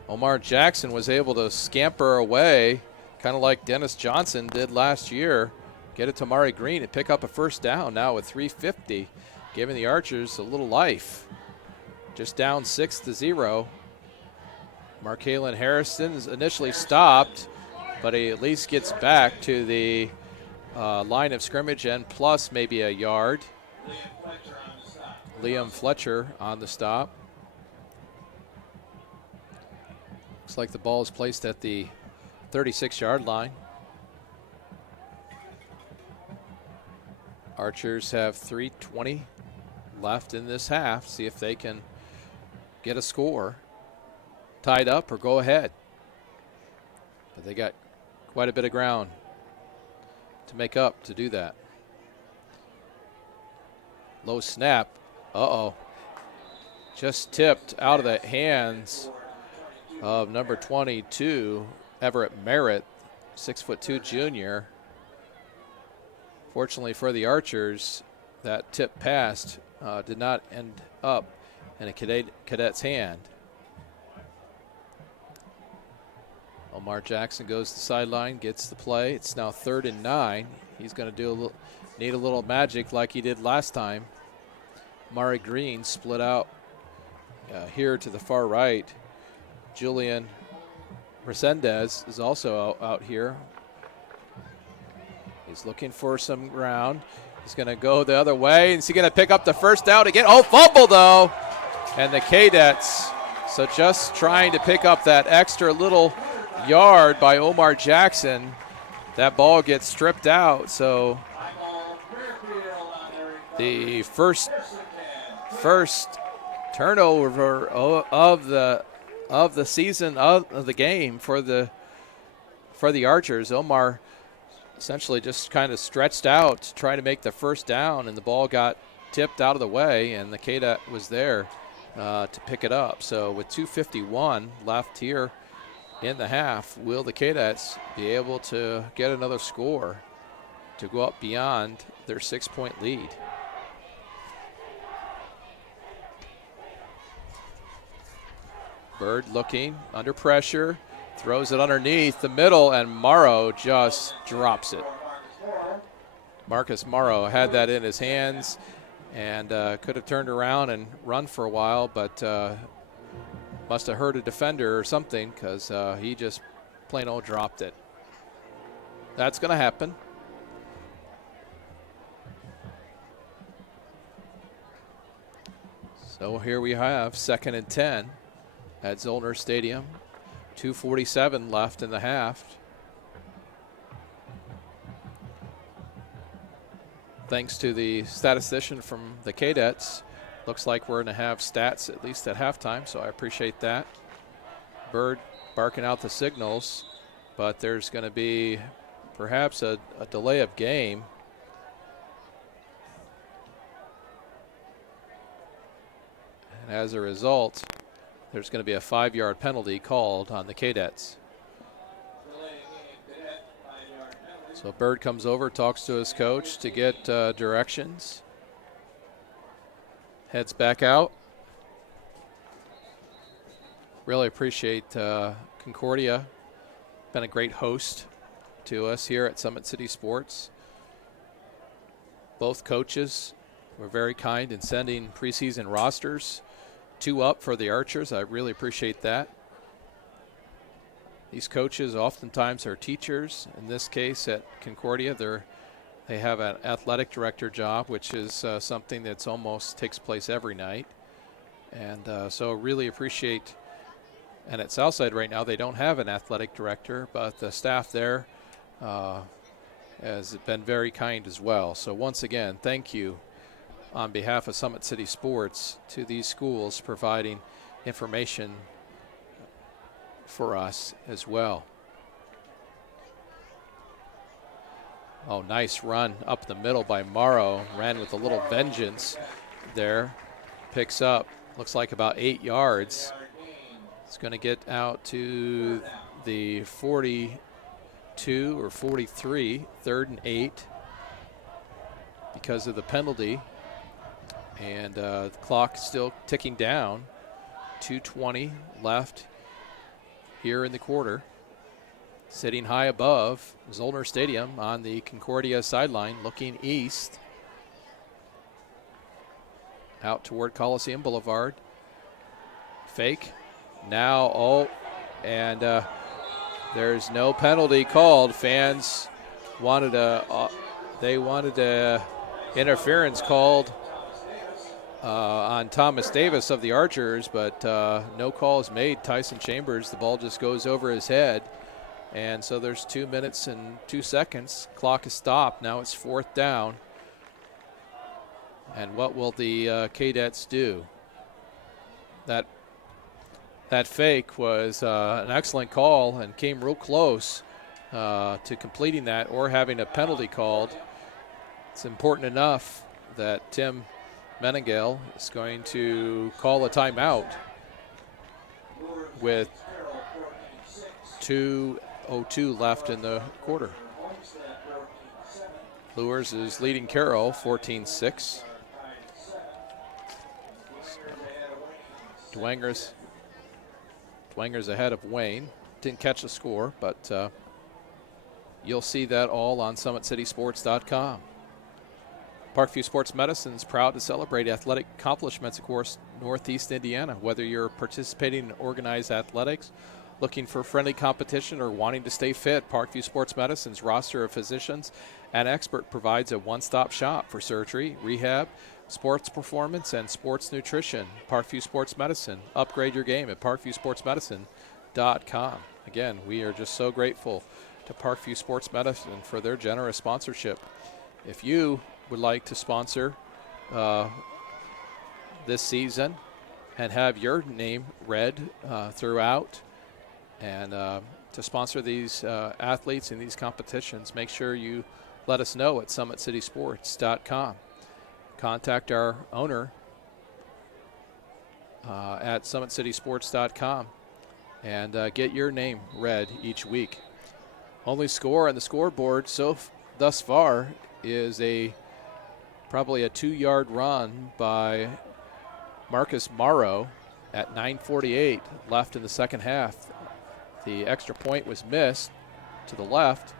Omar Jackson was able to scamper away, kind of like Dennis Johnson did last year, get it to Amari Green and pick up a 1st down now with 3:50, giving the Archers a little life. Just down 6-0. Markalen Harrison is initially stopped, but he at least gets back to the line of scrimmage and plus maybe a yard. Liam Fletcher on the stop. Looks like the ball is placed at the 36-yard line. Archers have 3:20 left in this half. See if they can get a score, tied up or go ahead. But they got quite a bit of ground to make up to do that. Low snap. Uh-oh. Just tipped out of the hands of number 22, Everett Merritt, 6'2" junior. Fortunately for the Archers, that tip pass did not end up in a cadet's hand. Omar Jackson goes to the sideline, gets the play. It's now 3rd and 9. He's going to need a little magic like he did last time. Mari Green split out here to the far right. Julian Resendez is also out here. He's looking for some ground. He's going to go the other way. Is he going to pick up the 1st down again? Oh, fumble though. And the Cadets So just trying to pick up that extra little yard by Omar Jackson. That ball gets stripped out. So the first turnover of the season of the game for the Archers. Omar essentially just kind of stretched out to try to make the first down, and the ball got tipped out of the way, and the Cadet was there to pick it up. So with 2:51 left here in the half, will the Cadets be able to get another score to go up beyond their 6-point lead? Bird looking under pressure, throws it underneath the middle, and Morrow just drops it. Marcus Morrow had that in his hands and could have turned around and run for a while, but must have hurt a defender or something, because he just plain old dropped it. That's going to happen. So here we have 2nd and 10 at Zollner Stadium. 2:47 left in the half. Thanks to the statistician from the Cadets, looks like we're going to have stats at least at halftime, so I appreciate that. Bird barking out the signals, but there's going to be perhaps a delay of game. And as a result, there's going to be a 5-yard penalty called on the Cadets. So Bird comes over, talks to his coach to get directions. Heads back out. Really appreciate Concordia. Been a great host to us here at Summit City Sports. Both coaches were very kind in sending preseason rosters 2 up for the Archers. I really appreciate that. These coaches oftentimes are teachers. In this case at Concordia, they have an athletic director job, which is something that's almost takes place every night. And so really appreciate, and at Southside right now, they don't have an athletic director, but the staff there has been very kind as well. So once again, thank you on behalf of Summit City Sports to these schools providing information for us as well. Oh, nice run up the middle by Morrow. Ran with a little vengeance there. Picks up, looks like about 8 yards. It's going to get out to the 42 or 43, 3rd and 8 because of the penalty. And the clock still ticking down. 2:20 left here in the quarter. Sitting high above Zollner Stadium on the Concordia sideline, looking east out toward Coliseum Boulevard. Fake. Now, and there's no penalty called. Fans wanted a interference called on Thomas Davis of the Archers, but no call is made. Tyson Chambers, the ball just goes over his head. And so there's 2 minutes and 2 seconds. Clock is stopped. Now it's 4th down. And what will the Cadets do? That fake was an excellent call and came real close to completing that or having a penalty called. It's important enough that Tim Meningale is going to call a timeout with 2:02 left in the quarter. Lewis is leading Carroll 14-6. Dwanger's ahead of Wayne. Didn't catch the score, but you'll see that all on SummitCitySports.com. Parkview Sports Medicine is proud to celebrate athletic accomplishments across Northeast Indiana. Whether you're participating in organized athletics, looking for friendly competition, or wanting to stay fit, Parkview Sports Medicine's roster of physicians and expert provides a one-stop shop for surgery, rehab, sports performance and sports nutrition. Parkview Sports Medicine. Upgrade your game at parkviewsportsmedicine.com. Again, we are just so grateful to Parkview Sports Medicine for their generous sponsorship. If you would like to sponsor this season and have your name read throughout and to sponsor these athletes in these competitions, make sure you let us know at SummitCitySports.com. Contact our owner at SummitCitySports.com and get your name read each week. Only score on the scoreboard thus far is probably a 2-yard run by Marcus Morrow at 9:48 left in the second half. The extra point was missed to the left.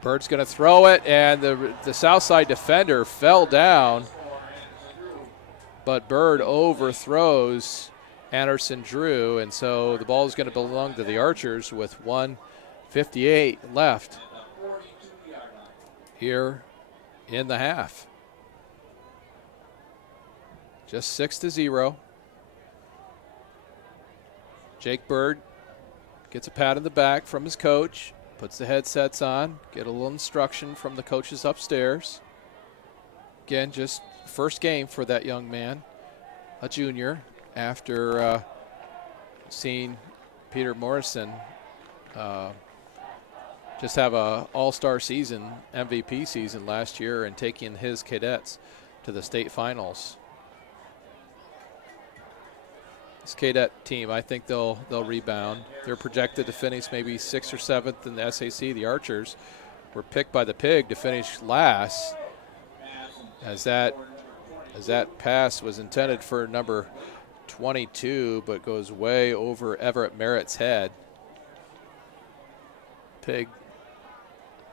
Bird's going to throw it, and the south side defender fell down, but Bird overthrows Anderson Drew, and so the ball is going to belong to the Archers with 1:58 left here in the half. Just 6-0. Jake Bird gets a pat in the back from his coach, puts the headsets on, get a little instruction from the coaches upstairs. Again, just first game for that young man, a junior, after seeing Peter Morrison just have a all-star season, MVP season last year, and taking his cadets to the state finals. This cadet team, I think they'll rebound. They're projected to finish maybe 6th or 7th in the SAC. The Archers were picked by the Pig to finish last, as that pass was intended for number 22, but goes way over Everett Merritt's head. The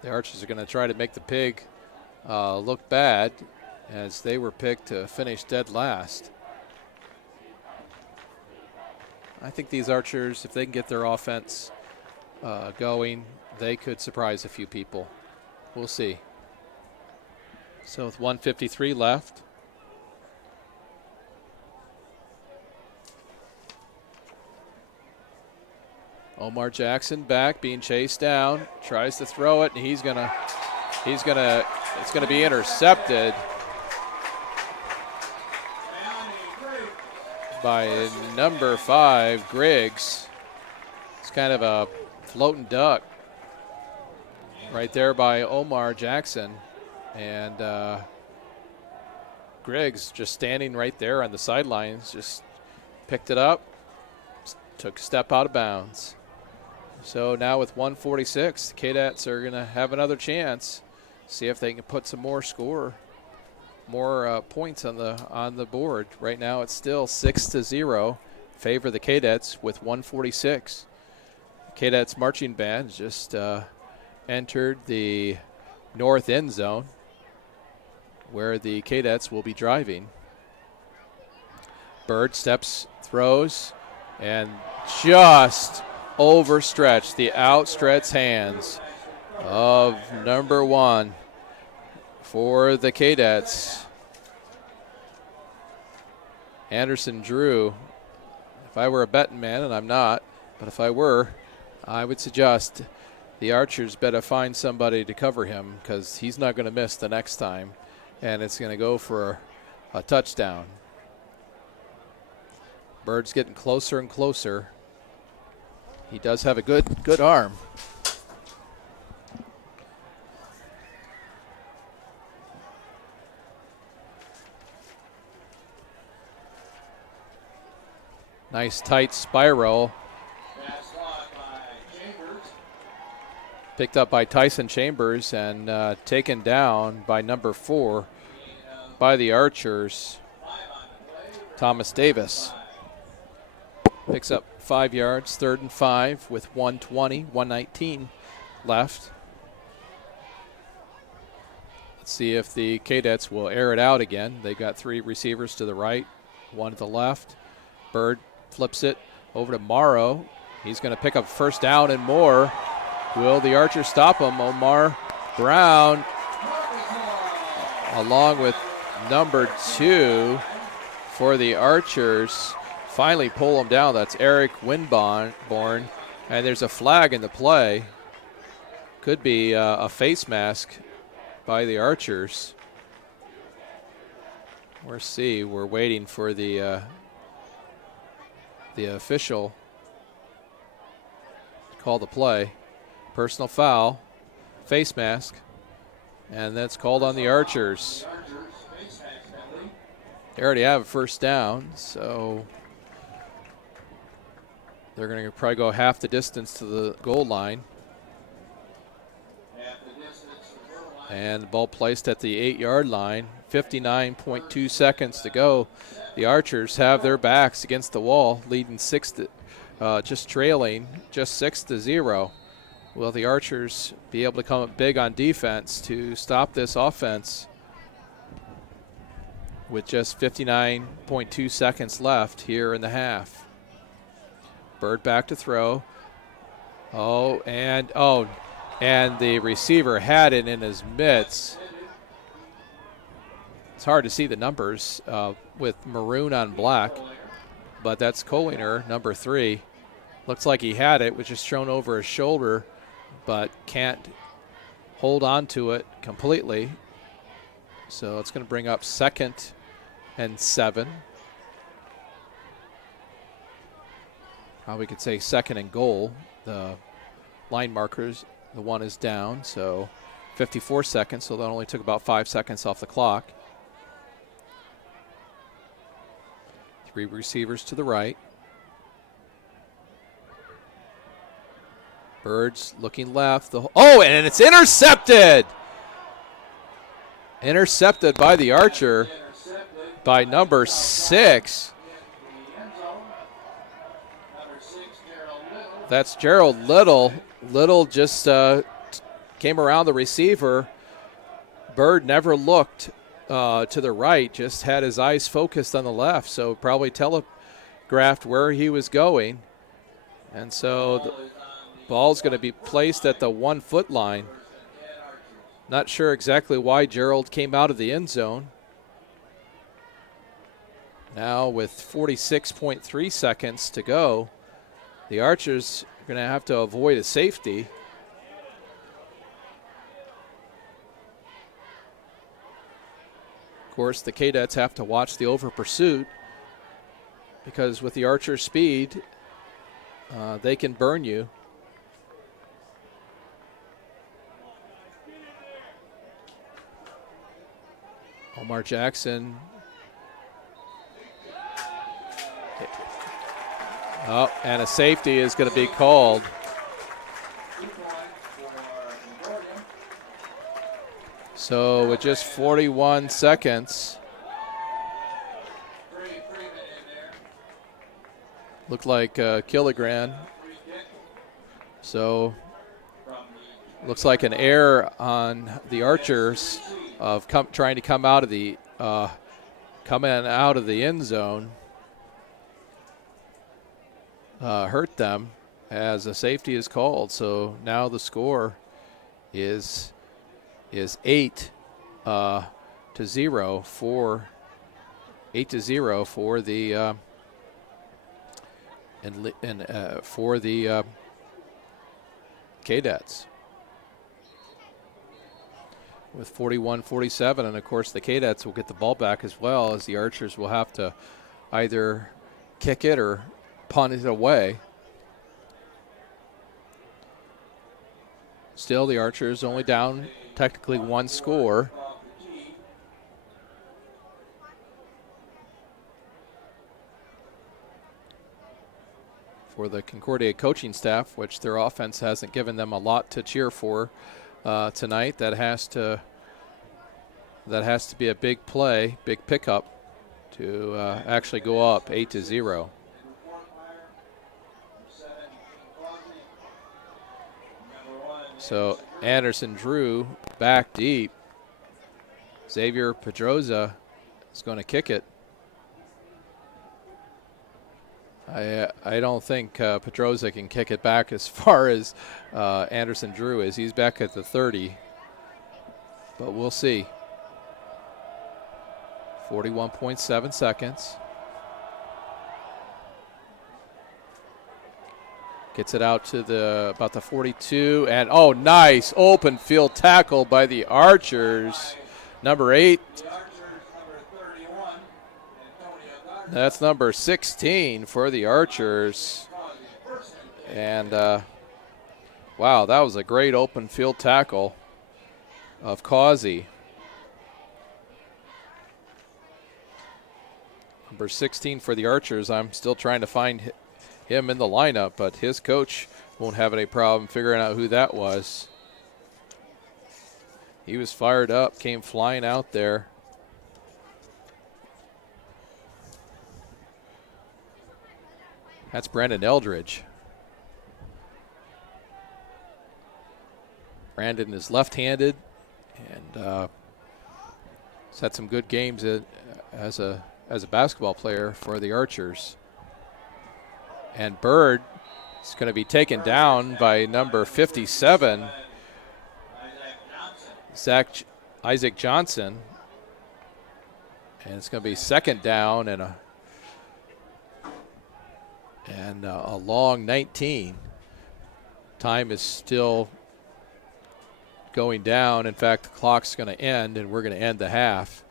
Archers are going to try to make the Pig look bad, as they were picked to finish dead last. I think these Archers, if they can get their offense going, they could surprise a few people. We'll see. So with 1:53 left. Omar Jackson back, being chased down, tries to throw it, and it's gonna be intercepted by number 5, Griggs. It's kind of a floating duck right there by Omar Jackson. And Griggs just standing right there on the sidelines, just picked it up, took a step out of bounds. So now with 1:46, the Cadets are going to have another chance, see if they can put some more points on the board. Right now it's still 6-0, favor the Cadets with 1:46. Cadets marching band just entered the north end zone, where the Cadets will be driving. Bird steps, throws, and just overstretched the outstretched hands of number 1 for the Cadets. Anderson Drew. If I were a betting man, and I'm not, but if I were, I would suggest the Archers better find somebody to cover him, because he's not going to miss the next time, and it's going to go for a touchdown. Bird's getting closer and closer. He does have a good arm. Nice tight spiral. Picked up by Tyson Chambers and taken down by number 4 by the Archers, Thomas Davis. Picks up 5 yards, 3rd and 5 with 1:19 left. Let's see if the Cadets will air it out again. They've got 3 receivers to the right, 1 to the left. Bird flips it over to Morrow. He's going to pick up first down and more. Will the Archers stop him? Omar Brown, along with number 2 for the Archers finally pull him down. That's Eric Winborn. And there's a flag in the play. Could be a face mask by the Archers. We'll see. We're waiting for the official to call the play. Personal foul, face mask, and that's called on the Archers. They already have a first down, so they're going to probably go half the distance to the goal line. And the ball placed at the 8-yard line. 59.2 seconds to go. The Archers have their backs against the wall, leading just trailing just 6-0. Will the Archers be able to come up big on defense to stop this offense with just 59.2 seconds left here in the half? Bird back to throw. And the receiver had it in his mitts. It's hard to see the numbers with maroon on black, but that's Collinger, number 3. Looks like he had it, which is thrown over his shoulder, but can't hold on to it completely. So it's going to bring up 2nd and 7. Probably could say 2nd and goal. The line markers, the one is down, so 54 seconds, so that only took about 5 seconds off the clock. 3 receivers to the right. Birds looking left. And it's intercepted! Intercepted by the Archer by number 6. That's Gerald Little. Little just came around the receiver. Bird never looked to the right, just had his eyes focused on the left, so probably telegraphed where he was going. And so the ball's going to be placed at the 1-foot line. Not sure exactly why Gerald came out of the end zone. Now with 46.3 seconds to go, the Archers are going to have to avoid a safety. Of course, the Cadets have to watch the over pursuit because with the Archer speed, they can burn you. Omar Jackson. And a safety is going to be called. So with just 41 seconds, looked like Killigran. So looks like an error on the Archers of trying to come out of the end zone. Hurt them as a safety is called. So now the score is 8-0 for the for the Cadets. With 41-47, and of course the Cadets will get the ball back as well, as the Archers will have to either kick it or punt it away. Still, the Archers only down technically 1 score. For the Concordia coaching staff, which their offense hasn't given them a lot to cheer for tonight, that has to be a big play, big pickup to actually go up 8-0. So Anderson Drew back deep. Xavier Pedroza is going to kick it. I don't think Pedroza can kick it back as far as Anderson Drew is. He's back at the 30, but we'll see. 41.7 seconds. Gets it out to about the 42, and oh, nice open field tackle by the Archers. Number 8. That's number 16 for the Archers. And wow, that was a great open field tackle of Causey. Number 16 for the Archers. I'm still trying to find him in the lineup, but his coach won't have any problem figuring out who that was. He was fired up, came flying out there. That's Brandon Eldridge. Brandon is left-handed and has had some good games as a basketball player for the Archers. And Bird is going to be taken down by number 57, Isaac Johnson. And it's going to be second down and a long 19. Time is still going down. In fact, the clock's going to end, and we're going to end the half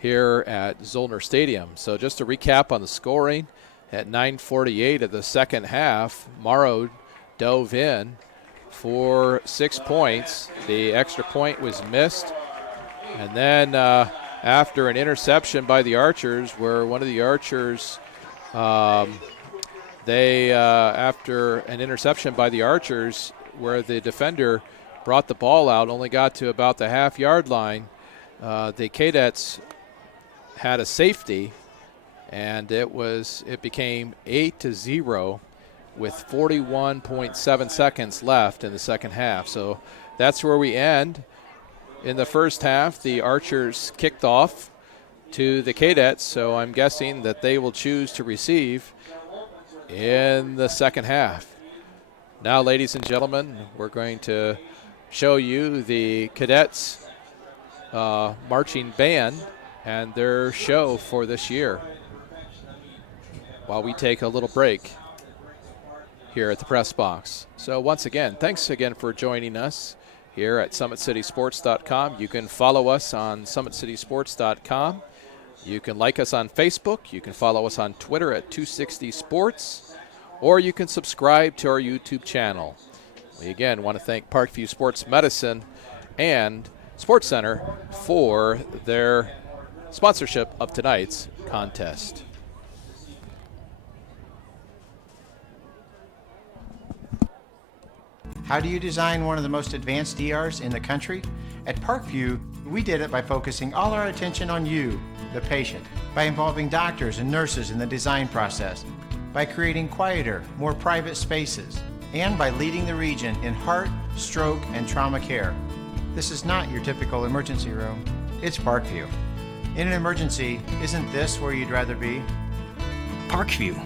here at Zollner Stadium. So just to recap on the scoring, at 9:48 of the second half, Morrow dove in for 6 points. The extra point was missed. And then after an interception by the Archers, where one of the Archers, after an interception by the Archers, where the defender brought the ball out, only got to about the half-yard line, the Cadets had a safety, and it became 8-0 with 41.7 seconds left in the second half. So that's where we end. In the first half, the Archers kicked off to the Cadets, so I'm guessing that they will choose to receive in the second half. Now, ladies and gentlemen, we're going to show you the Cadets marching band and their show for this year while we take a little break here at the press box. So once again, thanks again for joining us here at SummitCitySports.com. You can follow us on SummitCitySports.com. You can like us on Facebook. You can follow us on Twitter at 260sports, or you can subscribe to our YouTube channel. We again want to thank Parkview Sports Medicine and Sports Center for their sponsorship of tonight's contest. How do you design one of the most advanced ERs in the country? At Parkview, we did it by focusing all our attention on you, the patient, by involving doctors and nurses in the design process, by creating quieter, more private spaces, and by leading the region in heart, stroke, and trauma care. This is not your typical emergency room. It's Parkview. In an emergency, isn't this where you'd rather be? Parkview,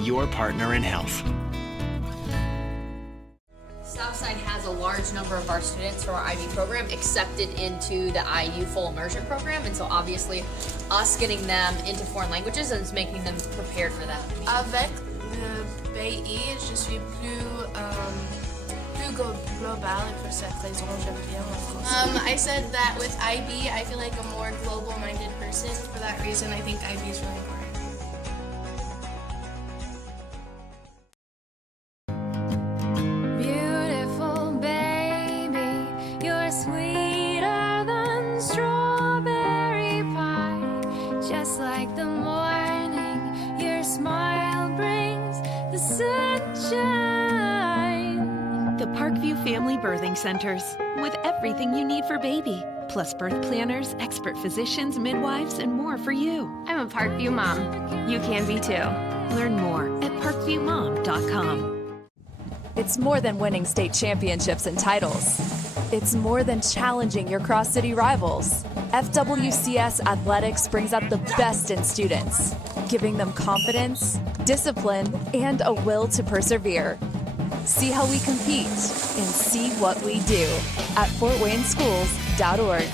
your partner in health. Southside has a large number of our students from our IB program accepted into the IU full immersion program, and so obviously us getting them into foreign languages is making them prepared for that. Avec le pays, je suis plus global, et pour cette raison j'aime bien la France. I said that with IB, I feel like a more global-minded person. For that reason, I think IB is really important. Parkview Family Birthing Centers, with everything you need for baby, plus birth planners, expert physicians, midwives, and more for you. I'm a Parkview mom. You can be too. Learn more at parkviewmom.com. It's more than winning state championships and titles. It's more than challenging your cross-city rivals. FWCS Athletics brings out the best in students, giving them confidence, discipline, and a will to persevere. See how we compete and see what we do at FortWayneSchools.org.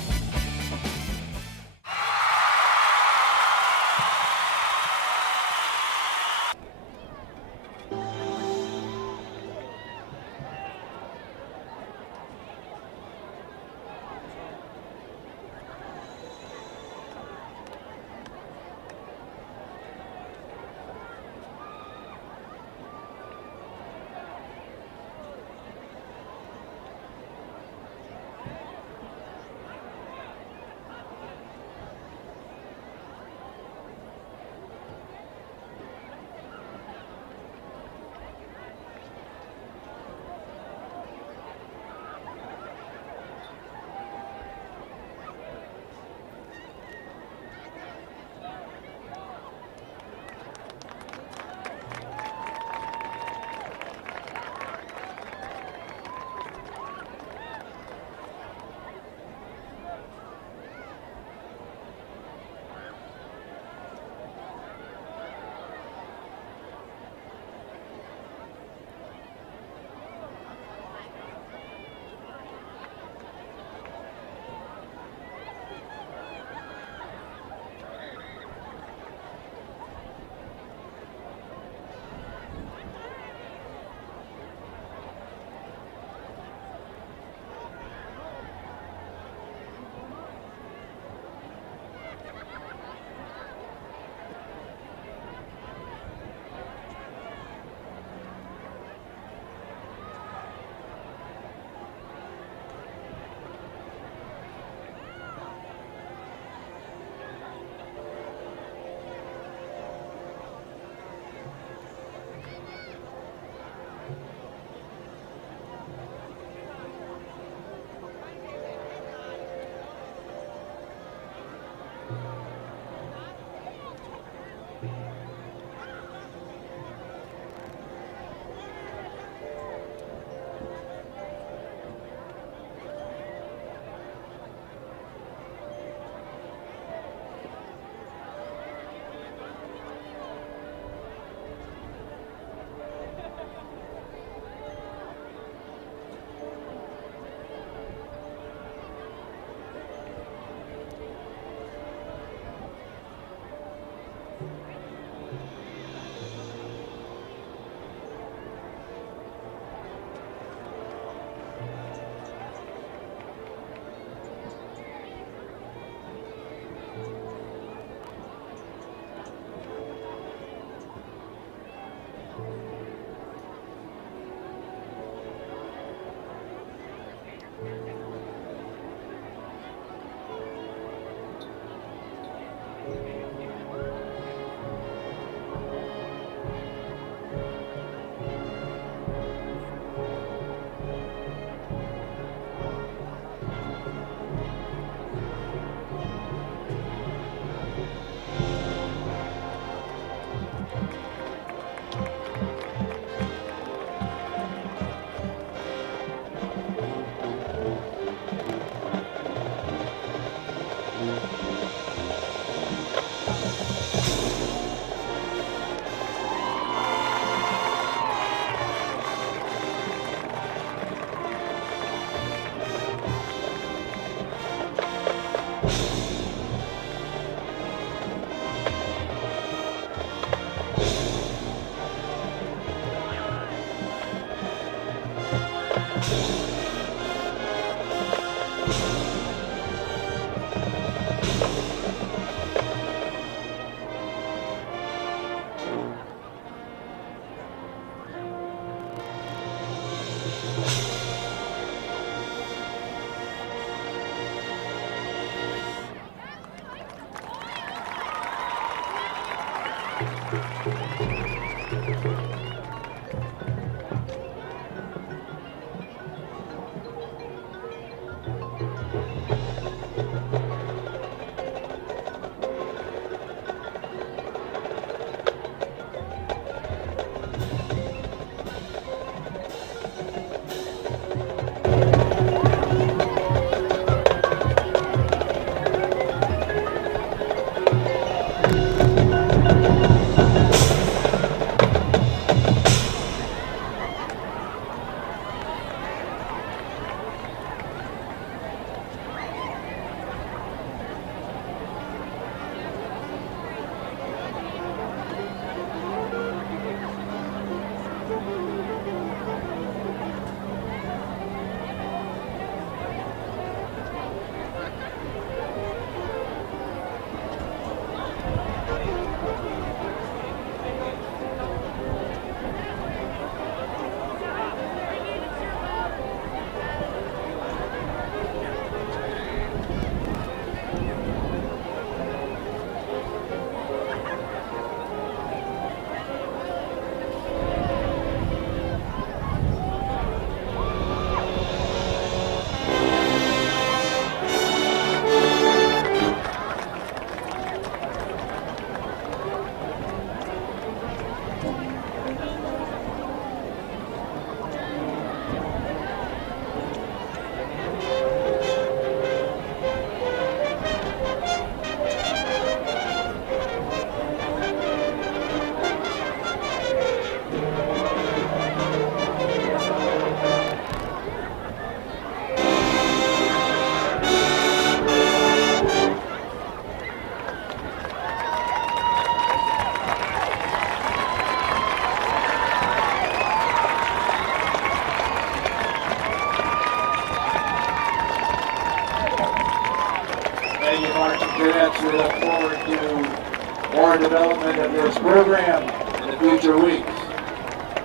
Cadets, we look forward to more development of this program in the future weeks.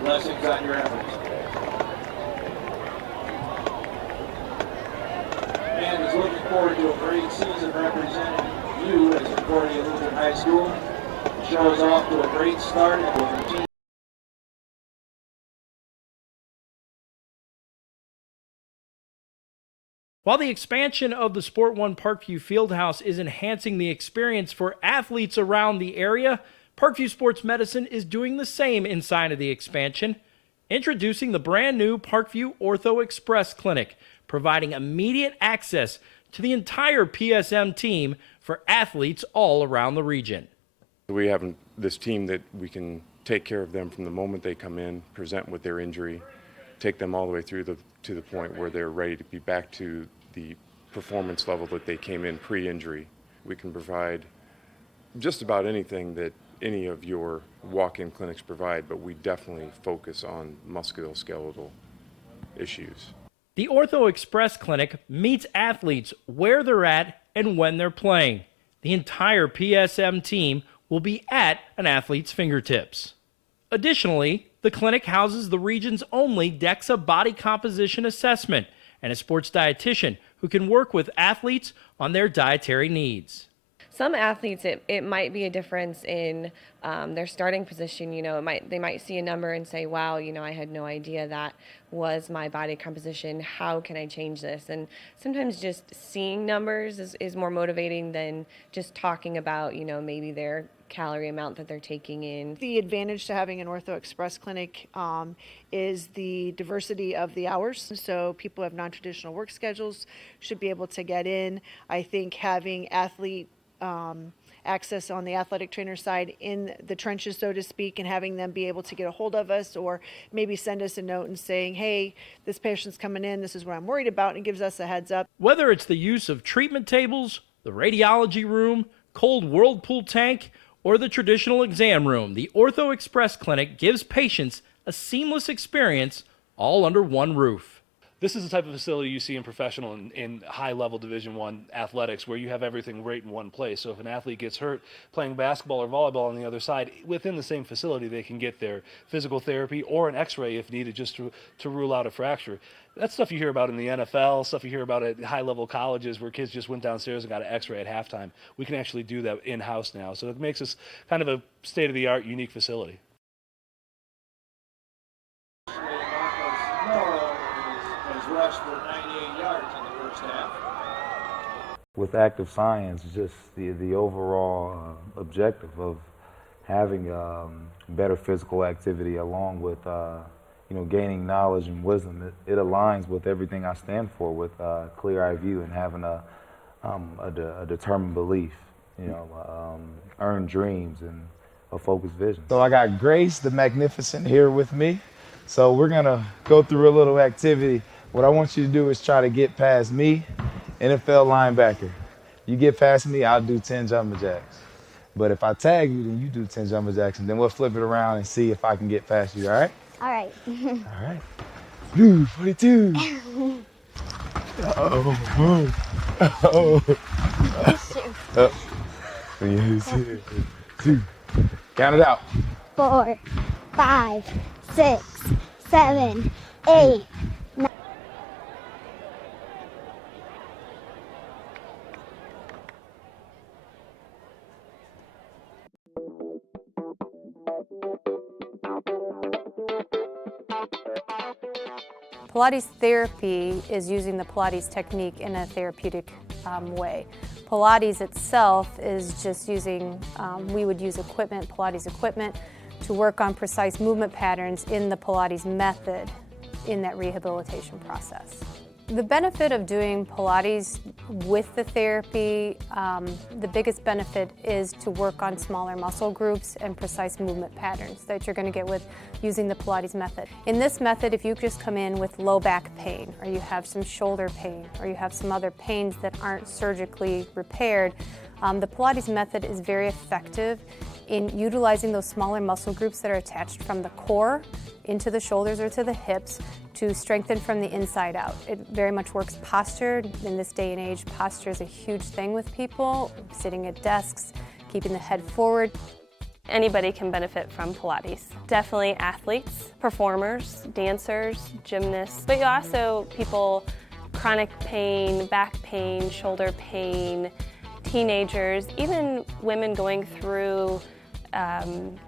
Blessings on your efforts. And is looking forward to a great season representing you as Concordia Lutheran High School. The show is off to a great start and will continue. While the expansion of the Sport One Parkview Fieldhouse is enhancing the experience for athletes around the area, Parkview Sports Medicine is doing the same inside of the expansion, introducing the brand new Parkview Ortho Xpress Clinic, providing immediate access to the entire PSM team for athletes all around the region. We have this team that we can take care of them from the moment they come in, present with their injury, take them all the way through to the point where they're ready to be back to the performance level that they came in pre-injury. We can provide just about anything that any of your walk-in clinics provide, but we definitely focus on musculoskeletal issues. The Ortho Xpress Clinic meets athletes where they're at and when they're playing. The entire PSM team will be at an athlete's fingertips. Additionally, the clinic houses the region's only DEXA body composition assessment and a sports dietitian who can work with athletes on their dietary needs. Some athletes, it might be a difference in their starting position. You know, they might see a number and say, wow, you know, I had no idea that was my body composition. How can I change this? And sometimes just seeing numbers is more motivating than just talking about, you know, maybe their calorie amount that they're taking in. The advantage to having an Ortho Xpress clinic is the diversity of the hours. So people who have non-traditional work schedules should be able to get in. I think having athlete access on the athletic trainer side in the trenches, so to speak, and having them be able to get a hold of us or maybe send us a note and saying, hey, this patient's coming in, this is what I'm worried about, and it gives us a heads up. Whether it's the use of treatment tables, the radiology room, cold whirlpool tank, or the traditional exam room, the Ortho Xpress Clinic gives patients a seamless experience all under one roof. This is the type of facility you see in professional and high-level Division I athletics, where you have everything right in one place. So if an athlete gets hurt playing basketball or volleyball on the other side, within the same facility, they can get their physical therapy or an x-ray if needed, just to rule out a fracture. That's stuff you hear about in the NFL, stuff you hear about at high-level colleges where kids just went downstairs and got an x-ray at halftime. We can actually do that in-house now. So it makes us kind of a state-of-the-art, unique facility. Morrow has rushed for 98 yards in the first half. With active science, just the overall objective of having better physical activity along with gaining knowledge and wisdom, it aligns with everything I stand for, with clear-eye view and having a determined belief, earned dreams and a focused vision. So I got Grace the Magnificent here with me. So we're gonna go through a little activity. What I want you to do is try to get past me, NFL linebacker. You get past me, I'll do 10 jumping jacks. But if I tag you, then you do 10 jumping jacks, and then we'll flip it around and see if I can get past you, all right? All right. All right. Blue 42. Oh. Yes. 2. Count it out. 4, 5, 6, 7, 8, 9. Pilates therapy is using the Pilates technique in a therapeutic way. Pilates itself is just using, we would use equipment, Pilates equipment, to work on precise movement patterns in the Pilates method in that rehabilitation process. The benefit of doing Pilates with the therapy, the biggest benefit is to work on smaller muscle groups and precise movement patterns that you're going to get with using the Pilates method. In this method, if you just come in with low back pain, or you have some shoulder pain, or you have some other pains that aren't surgically repaired, the Pilates method is very effective in utilizing those smaller muscle groups that are attached from the core into the shoulders or to the hips to strengthen from the inside out. It very much works posture. In this day and age, posture is a huge thing with people, sitting at desks, keeping the head forward. Anybody can benefit from Pilates. Definitely athletes, performers, dancers, gymnasts, but you also people, chronic pain, back pain, shoulder pain, teenagers, even women going through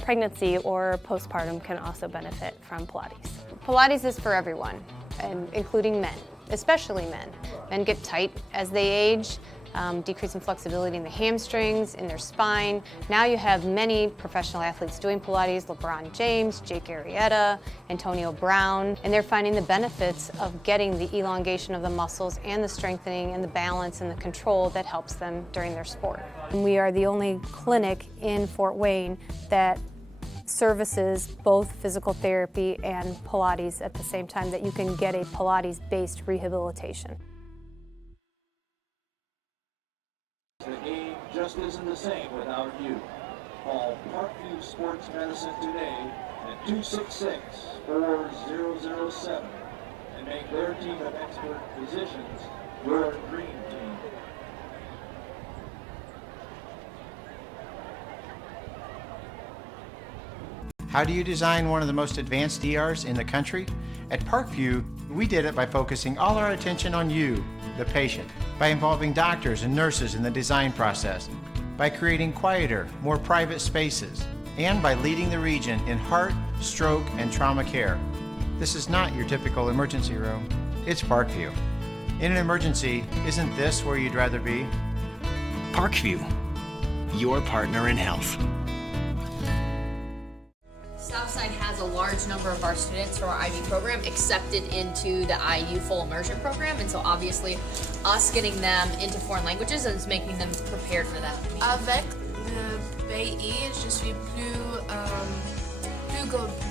pregnancy or postpartum can also benefit from Pilates. Pilates is for everyone, and including men, especially men. Men get tight as they age, decreasing flexibility in the hamstrings, in their spine. Now you have many professional athletes doing Pilates, LeBron James, Jake Arrieta, Antonio Brown, and they're finding the benefits of getting the elongation of the muscles and the strengthening and the balance and the control that helps them during their sport. And we are the only clinic in Fort Wayne that services both physical therapy and Pilates at the same time, that you can get a Pilates-based rehabilitation. The game just isn't the same without you. Call Parkview Sports Medicine today at 266-4007 and make their team of expert physicians your dream team. How do you design one of the most advanced ERs in the country? At Parkview, we did it by focusing all our attention on you, the patient, by involving doctors and nurses in the design process, by creating quieter, more private spaces, and by leading the region in heart, stroke, and trauma care. This is not your typical emergency room. It's Parkview. In an emergency, isn't this where you'd rather be? Parkview, your partner in health. Southside has a large number of our students from our IB program accepted into the IU full immersion program, and so obviously us getting them into foreign languages is making them prepared for that. Avec le pays, je suis plus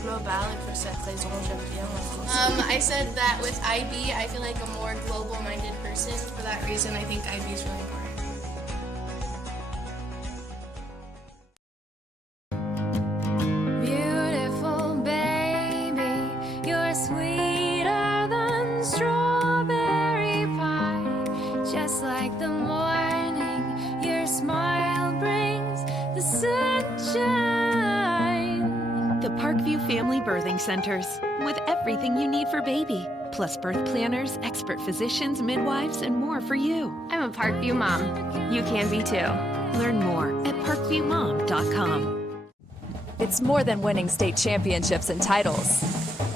global, et pour cette raison j'aime bien la France. I said that with IB, I feel like a more global-minded person. For that reason, I think IB is really important. Beautiful baby, you're sweeter than strawberries. shine. The Parkview Family Birthing Centers, with everything you need for baby, plus birth planners, expert physicians, midwives, and more for you. I'm a Parkview mom. You can be too. Learn more at parkviewmom.com. It's more than winning state championships and titles.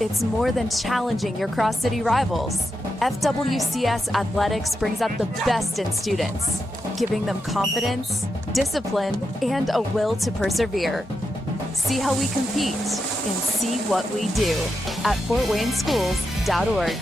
It's more than challenging your cross-city rivals. FWCS Athletics brings out the best in students, giving them confidence, discipline, and a will to persevere. See how we compete and see what we do at fortwayneschools.org.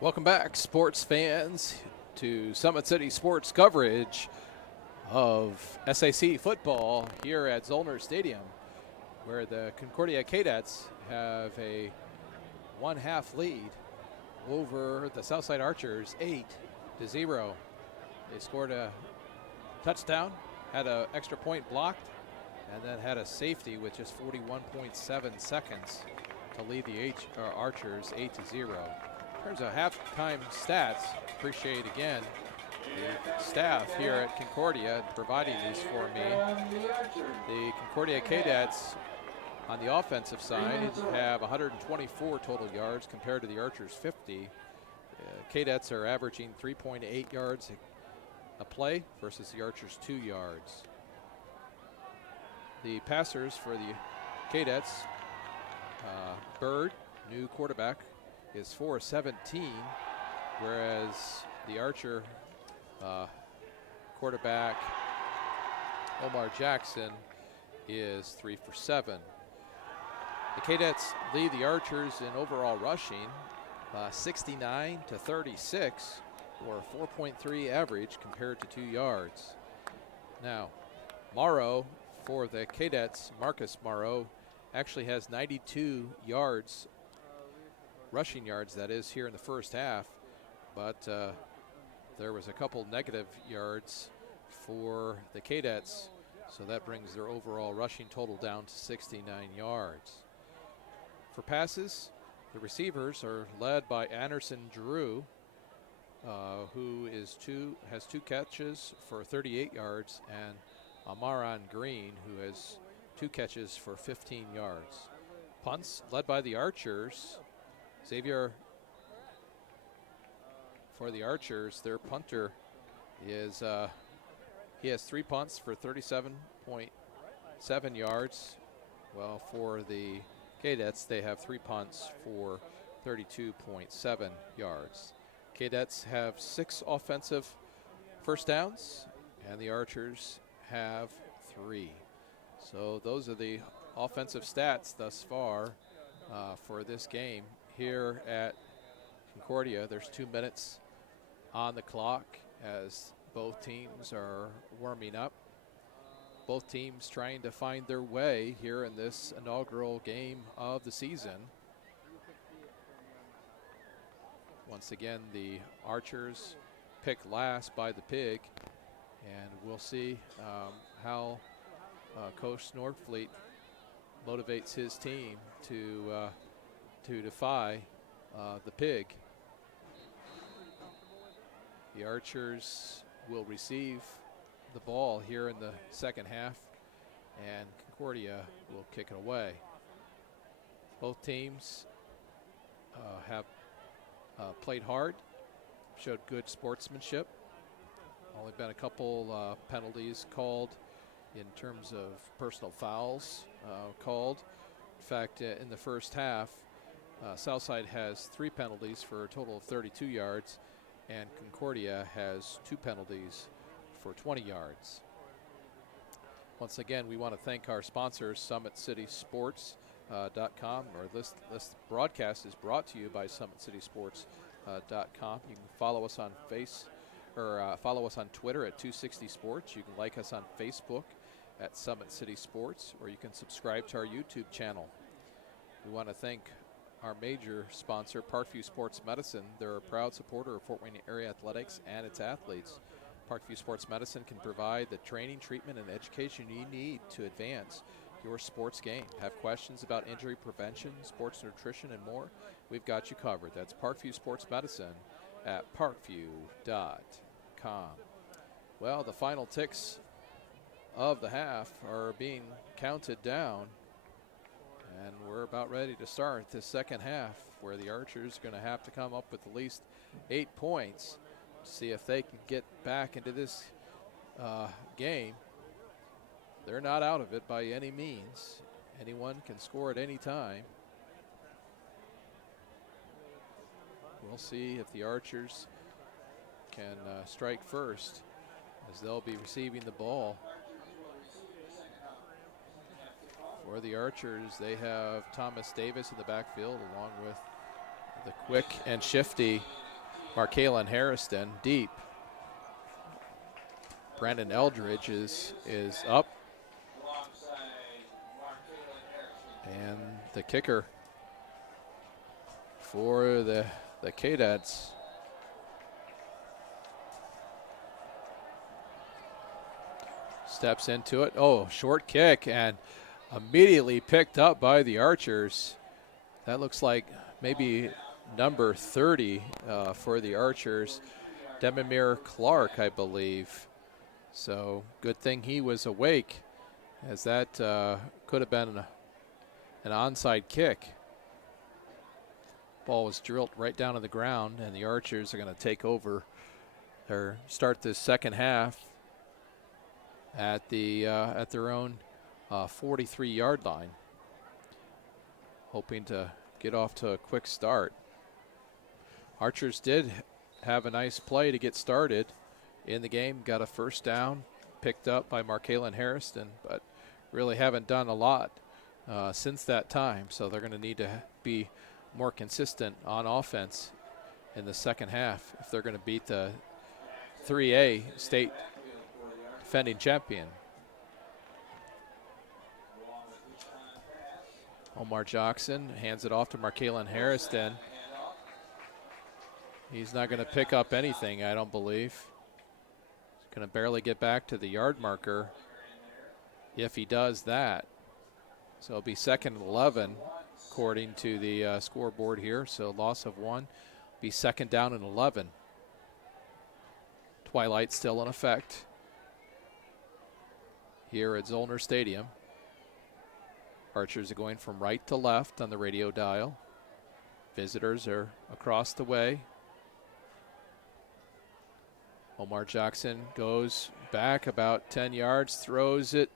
Welcome back, sports fans, to Summit City Sports coverage of SAC football here at Zollner Stadium, where the Concordia Cadets have a 1/2 lead over the Southside Archers, 8-0. They scored a touchdown, had an extra point blocked, and then had a safety with just 41.7 seconds to lead the Archers 8-0. In terms of halftime stats, appreciate again the staff here at Concordia providing these for me. The Concordia Cadets on the offensive side have 124 total yards compared to the Archers 50. Cadets are averaging 3.8 yards a play versus the Archers 2 yards. The passers for the Cadets, Bird, new quarterback, is 4-17, whereas the Archer quarterback Omar Jackson is 3-for-7. The Cadets lead the Archers in overall rushing, 69-36, or 4.3 average compared to 2 yards. Now, Morrow for the Cadets, Marcus Morrow, actually has 92 yards, rushing yards, that is, here in the first half, but there was a couple negative yards for the Cadets, so that brings their overall rushing total down to 69 yards. For passes, the receivers are led by Anderson Drew, who has two catches for 38 yards, and Amaran Green, who has 2 catches for 15 yards. Punts led by the Archers. Xavier, for the Archers, their punter is, he has 3 punts for 37.7 yards. Well, for the Cadets, they have 3 punts for 32.7 yards. Cadets have 6 offensive first downs, and the Archers have 3. So those are the offensive stats thus far for this game. Here at Concordia, there's 2 minutes on the clock as both teams are warming up. Both teams trying to find their way here in this inaugural game of the season. Once again, the Archers picked last by the Pig, and we'll see how Coach Norfleet motivates his team to defy the Pig. The Archers will receive the ball here in the second half, and Concordia will kick it away. Both teams have played hard, showed good sportsmanship. Only been a couple penalties called in terms of personal fouls called. In fact, in the first half, Southside has 3 penalties for a total of 32 yards, and Concordia has 2 penalties for 20 yards. Once again, we want to thank our sponsors, SummitCitySports.com. This broadcast is brought to you by SummitCitySports.com. You can follow us on follow us on Twitter at 260 Sports. You can like us on Facebook at Summit City Sports, or you can subscribe to our YouTube channel. We want to thank our major sponsor, Parkview Sports Medicine. They're a proud supporter of Fort Wayne area athletics and its athletes. Parkview Sports Medicine can provide the training, treatment, and education you need to advance your sports game. Have questions about injury prevention, sports nutrition, and more? We've got you covered. That's Parkview Sports Medicine at parkview.com. Well, the final ticks of the half are being counted down, and we're about ready to start the second half, where the Archers are going to have to come up with at least 8 points to see if they can get back into this game. They're not out of it by any means. Anyone can score at any time. We'll see if the Archers can strike first, as they'll be receiving the ball. For the Archers, they have Thomas Davis in the backfield, along with the quick and shifty Markalen Harrison deep. Brandon Eldridge is up. And the kicker for the Cadets steps into it. Oh, short kick, and immediately picked up by the Archers. That looks like maybe number 30 for the Archers, Demamir Clark, I believe. So good thing he was awake, as that could have been an onside kick. Ball was drilled right down to the ground, and the Archers are going to take over or start this second half at their own 43-yard line, hoping to get off to a quick start. Archers did have a nice play to get started in the game, got a first down, picked up by Markalen Harrison, but really haven't done a lot since that time, so they're going to need to be more consistent on offense in the second half if they're going to beat the 3A state defending champion. Omar Jackson hands it off to Markalen Harrison. He's not going to pick up anything, I don't believe. He's going to barely get back to the yard marker if he does that. So it'll be 2nd and 11 according to the scoreboard here. So loss of 1, be 2nd down and 11. Twilight still in effect here at Zollner Stadium. Archers are going from right to left on the radio dial. Visitors are across the way. Omar Jackson goes back about 10 yards, throws it,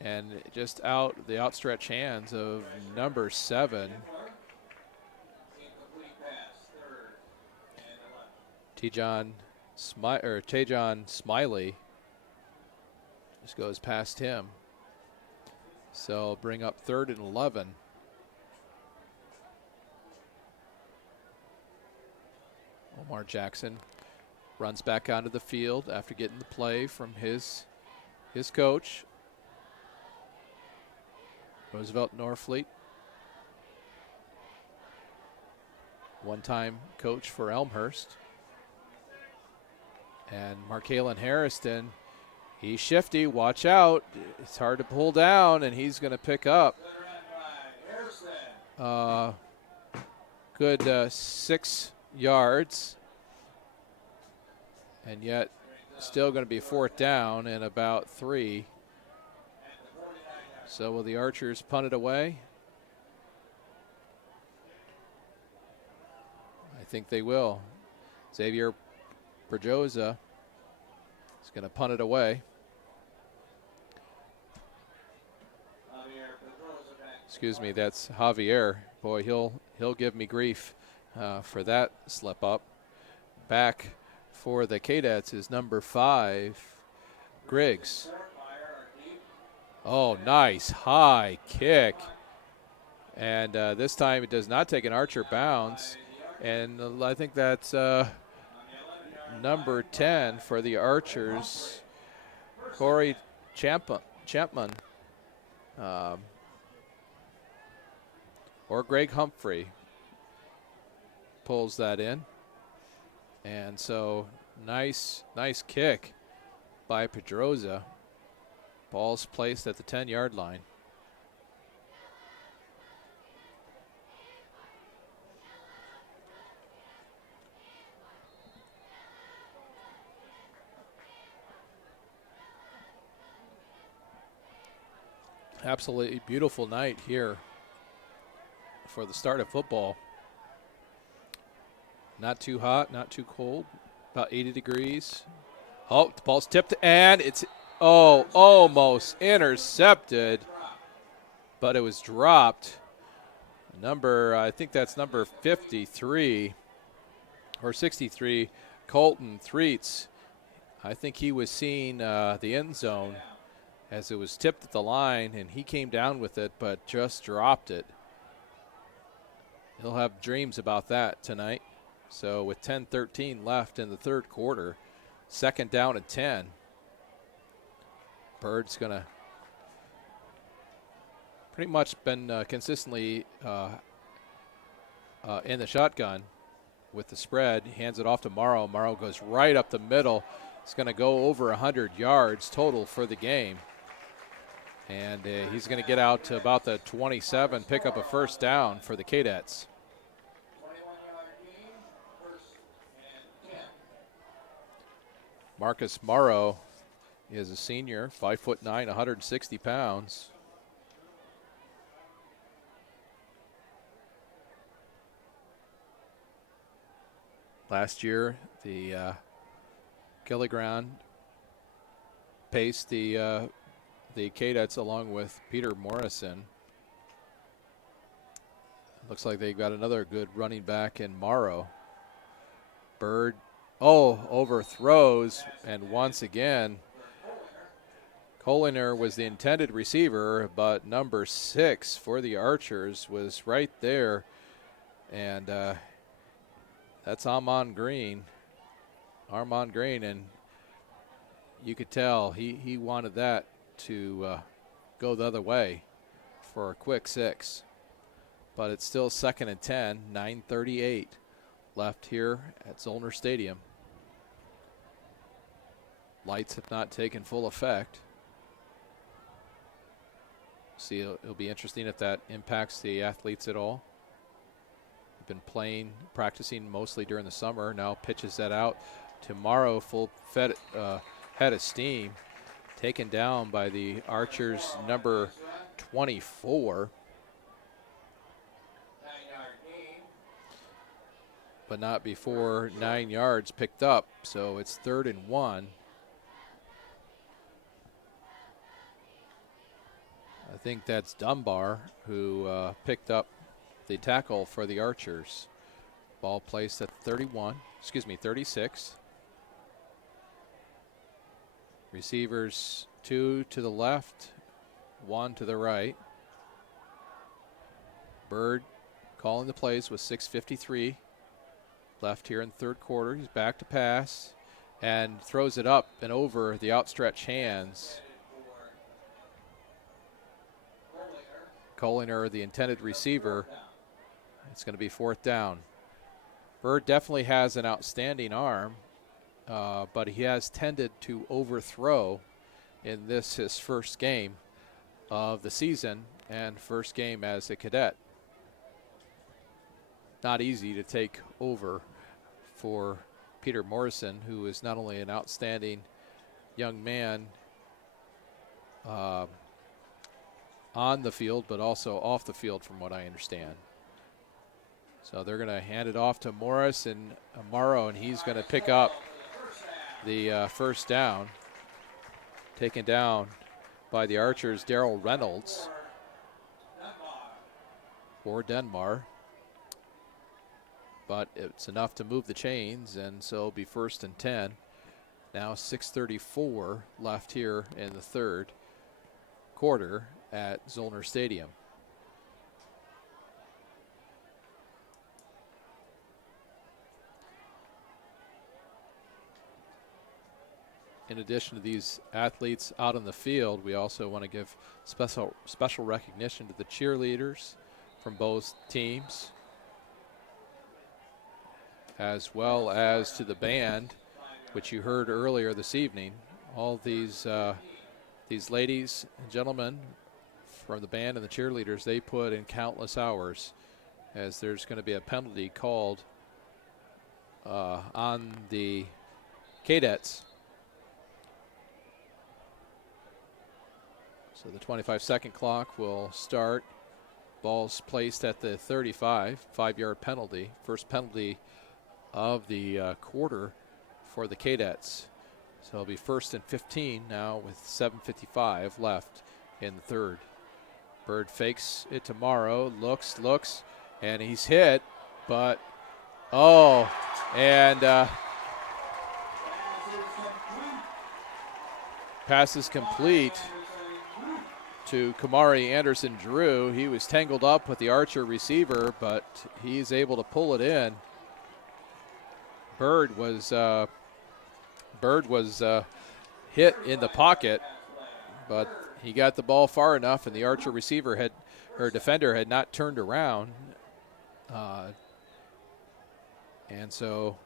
and just out the outstretched hands of number 7. Tajon Smiley just goes past him. So bring up 3rd and 11. Omar Jackson runs back onto the field after getting the play from his coach, Roosevelt Norfleet, one-time coach for Elmhurst. And Markalen Harrison, he's shifty, watch out. It's hard to pull down, and he's going to pick up good 6 yards. And yet still going to be 4th down and about 3. So will the Archers punt it away? I think they will. Xavier Perjoza is going to punt it away. Excuse me, that's Javier. Boy, he'll give me grief for that slip up. Back for the Cadets is number 5, Griggs. Oh, nice high kick. And this time it does not take an Archer bounce. And I think that's number 10 for the Archers, Corey Champman. Or Greg Humphrey pulls that in. And so nice kick by Pedroza. Ball's placed at the 10-yard line. Absolutely beautiful night here for the start of football. Not too hot, not too cold, about 80 degrees. Oh, the ball's tipped, and it's, almost intercepted, but it was dropped. I think that's number 53 or 63, Colton Threets. I think he was seeing the end zone as it was tipped at the line, and he came down with it but just dropped it. He'll have dreams about that tonight. So with 10:13 left in the third quarter, 2nd down and 10. Bird's going to pretty much been consistently in the shotgun with the spread. He hands it off to Morrow. Morrow goes right up the middle. It's going to go over 100 yards total for the game. And he's going to get out to about the 27, pick up a first down for the Cadets. Marcus Morrow is a senior, 5'9", 160 pounds. Last year, the Gilligrand paced the Cadets along with Peter Morrison. Looks like they've got another good running back in Morrow. Bird, overthrows, and once again, Coliner was the intended receiver, but number 6 for the Archers was right there, and that's Armand Green, and you could tell he wanted that to go the other way for a quick 6. But it's still 2nd and 10, 9:38 left here at Zollner Stadium. Lights have not taken full effect. See, it'll be interesting if that impacts the athletes at all. Been practicing mostly during the summer. Now pitches that out to Morrow, full head of steam. Taken down by the Archers, number 24. But not before 9 yards picked up, so it's 3rd and 1. I think that's Dunbar who picked up the tackle for the Archers. Ball placed at 36. Receivers 2 to the left, 1 to the right. Bird calling the plays with 6:53 left here in the third quarter. He's back to pass and throws it up and over the outstretched hands. Coliner, the intended receiver. It's going to be 4th down. Bird definitely has an outstanding arm, but he has tended to overthrow in his first game of the season and first game as a cadet. Not easy to take over for Peter Morrison, who is not only an outstanding young man on the field, but also off the field from what I understand. So they're going to hand it off to Morris and Morrow, and he's going to pick up the first down. Taken down by the Archers, Daryl Reynolds for Denmark. But it's enough to move the chains, and so it'll be 1st and 10. Now 6:34 left here in the third quarter at Zollner Stadium. In addition to these athletes out on the field, we also want to give special recognition to the cheerleaders from both teams, as well as to the band, which you heard earlier this evening. All these ladies and gentlemen from the band and the cheerleaders, they put in countless hours, as there's going to be a penalty called on the Cadets. So the 25-second clock will start. Ball's placed at the 35, 5-yard penalty. First penalty of the quarter for the Cadets. So it'll be 1st and 15 now with 7:55 left in the third. Bird fakes it to Morrow, looks, and he's hit, but, pass is complete to Kamari Anderson-Drew. He was tangled up with the Archer receiver, but he's able to pull it in. Bird was hit in the pocket, but he got the ball far enough, and the Archer defender had not turned around. And so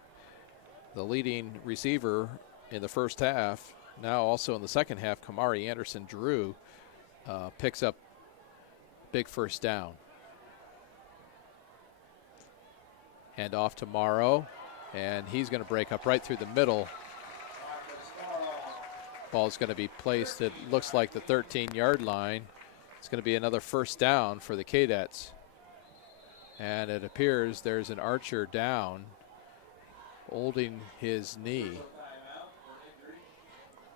the leading receiver in the first half, now also in the second half, Kamari Anderson-Drew, picks up big first down. Hand off to Morrow, and he's going to break up right through the middle. Ball's going to be placed, it looks like the 13-yard line. It's going to be another first down for the Cadets. And it appears there's an Archer down, holding his knee.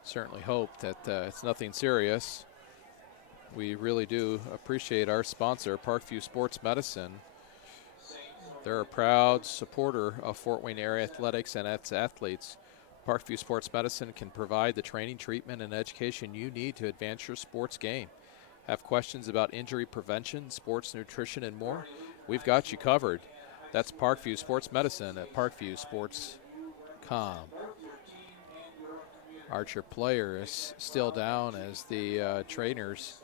Certainly hope that it's nothing serious. We really do appreciate our sponsor, Parkview Sports Medicine. They're a proud supporter of Fort Wayne area athletics and its athletes. Parkview Sports Medicine can provide the training, treatment, and education you need to advance your sports game. Have questions about injury prevention, sports nutrition, and more? We've got you covered. That's Parkview Sports Medicine at parkviewsports.com. Archer player is still down as the trainers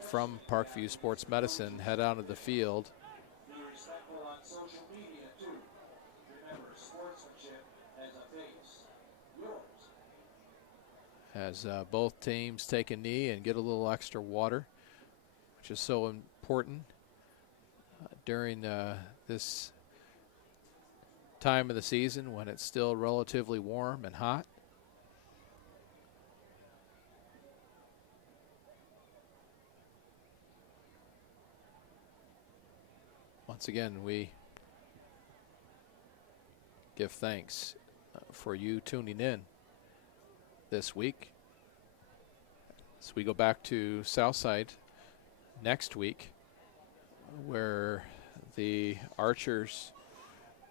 from Parkview Sports Medicine head out of the field. As both teams take a knee and get a little extra water, which is so important during this time of the season when it's still relatively warm and hot. Once again, we give thanks for you tuning in this week. So we go back to Southside next week, where the Archers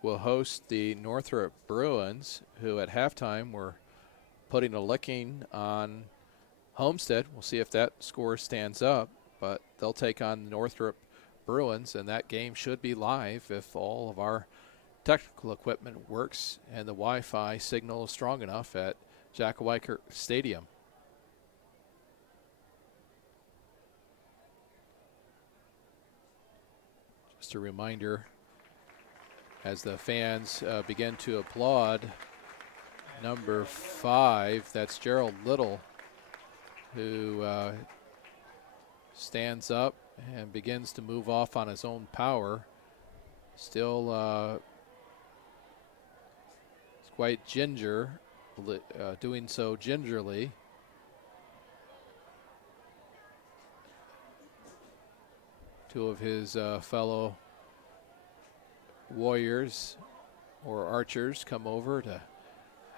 will host the Northrop Bruins, who at halftime were putting a licking on Homestead. We'll see if that score stands up, but they'll take on the Northrop Bruins, and that game should be live if all of our technical equipment works and the Wi-Fi signal is strong enough at Jack Weicker Stadium. Just a reminder, as the fans begin to applaud, number 5, that's Gerald Little, who stands up and begins to move off on his own power. Still quite ginger, doing so gingerly. Two of his fellow warriors or archers come over to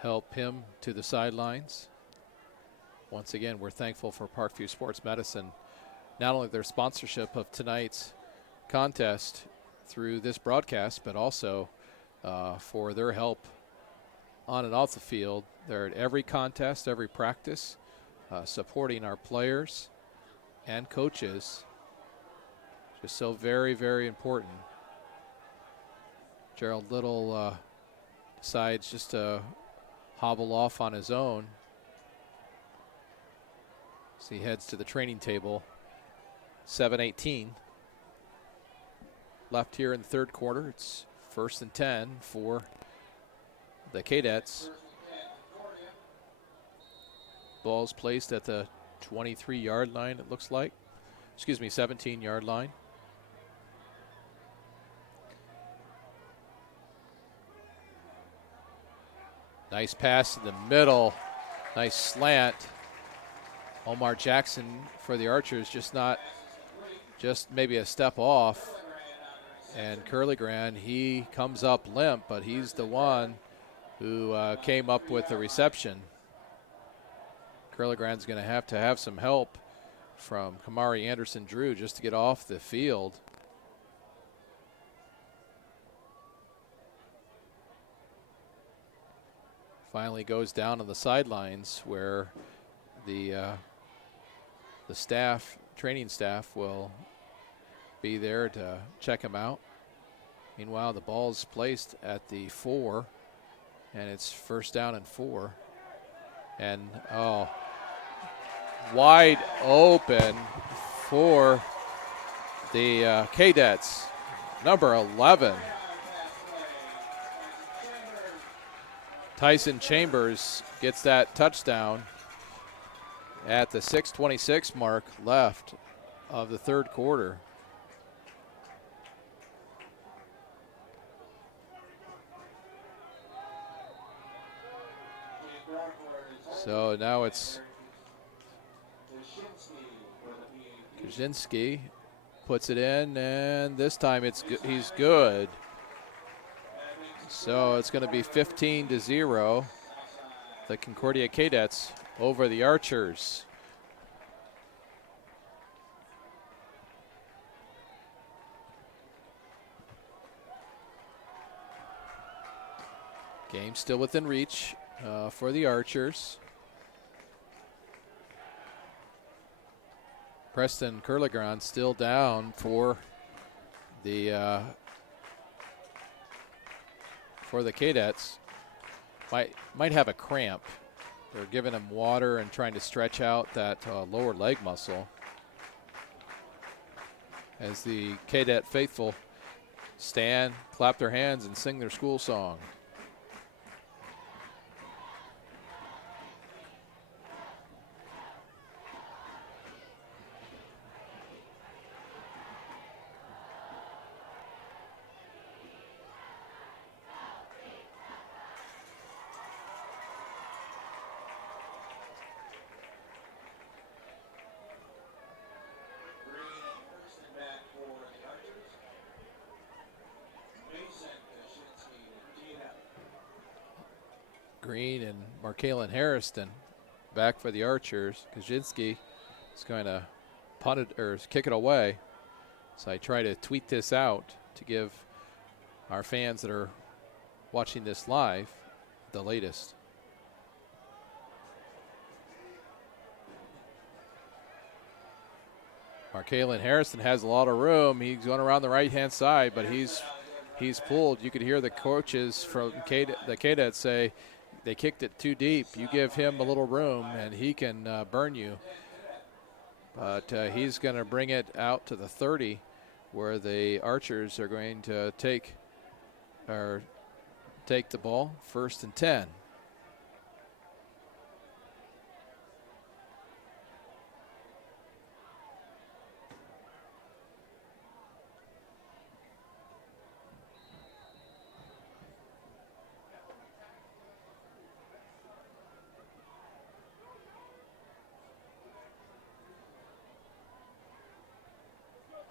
help him to the sidelines. Once again, we're thankful for Parkview Sports Medicine, not only their sponsorship of tonight's contest through this broadcast, but also for their help on and off the field. They're at every contest, every practice, supporting our players and coaches. Just so very, very important. Gerald Little decides just to hobble off on his own as he heads to the training table. 7:18 left here in the third quarter. It's 1st and 10 for the Cadets. Ball's placed at the 23-yard line, it looks like. 17-yard line. Nice pass in the middle. Nice slant. Omar Jackson for the Archers just maybe a step off. And Curligran, he comes up limp, but he's the one who came up with the reception. Curligran's going to have some help from Kamari Anderson-Drew just to get off the field. Finally goes down on the sidelines where the training staff will be there to check him out. Meanwhile, the ball's placed at the 4, and it's first down and 4. And wide open for the Cadets, number 11. Tyson Chambers gets that touchdown at the 6:26 mark left of the third quarter. So now it's Kaczynski puts it in, and this time he's good. So it's going to be 15-0. The Concordia Cadets over the Archers. Game still within reach for the Archers. Preston Curligran still down for the Cadets. Might have a cramp. They're giving him water and trying to stretch out that lower leg muscle. As the Cadet faithful stand, clap their hands, and sing their school song. Green and Markalen Harrison back for the Archers. Kaczynski is going to punt it or kick it away. So I try to tweet this out to give our fans that are watching this live the latest. Markalen Harrison has a lot of room. He's going around the right-hand side, but he's pulled. You could hear the coaches from the Cadets say, they kicked it too deep. You give him a little room, and he can burn you. But he's going to bring it out to the 30, where the Archers are going to take the ball, 1st and 10.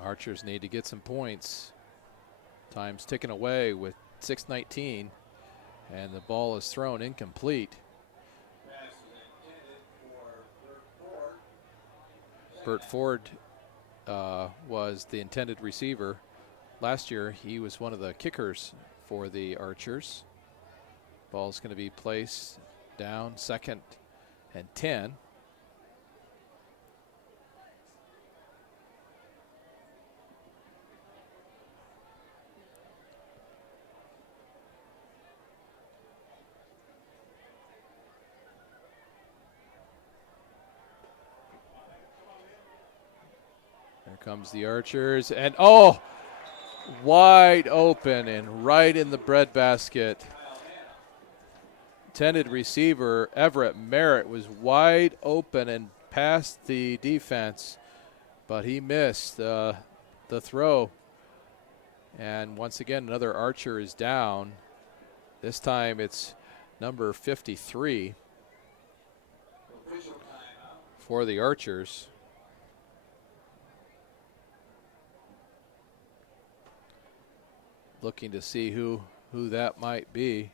Archers need to get some points. Time's ticking away with 6:19, and the ball is thrown incomplete. Bert Ford was the intended receiver. Last year, he was one of the kickers for the Archers. Ball's going to be placed down, 2nd and 10. Comes the Archers, and wide open and right in the breadbasket. Intended receiver Everett Merritt was wide open and past the defense, but he missed the throw. And once again, another Archer is down. This time it's number 53 for the Archers. Looking to see who that might be.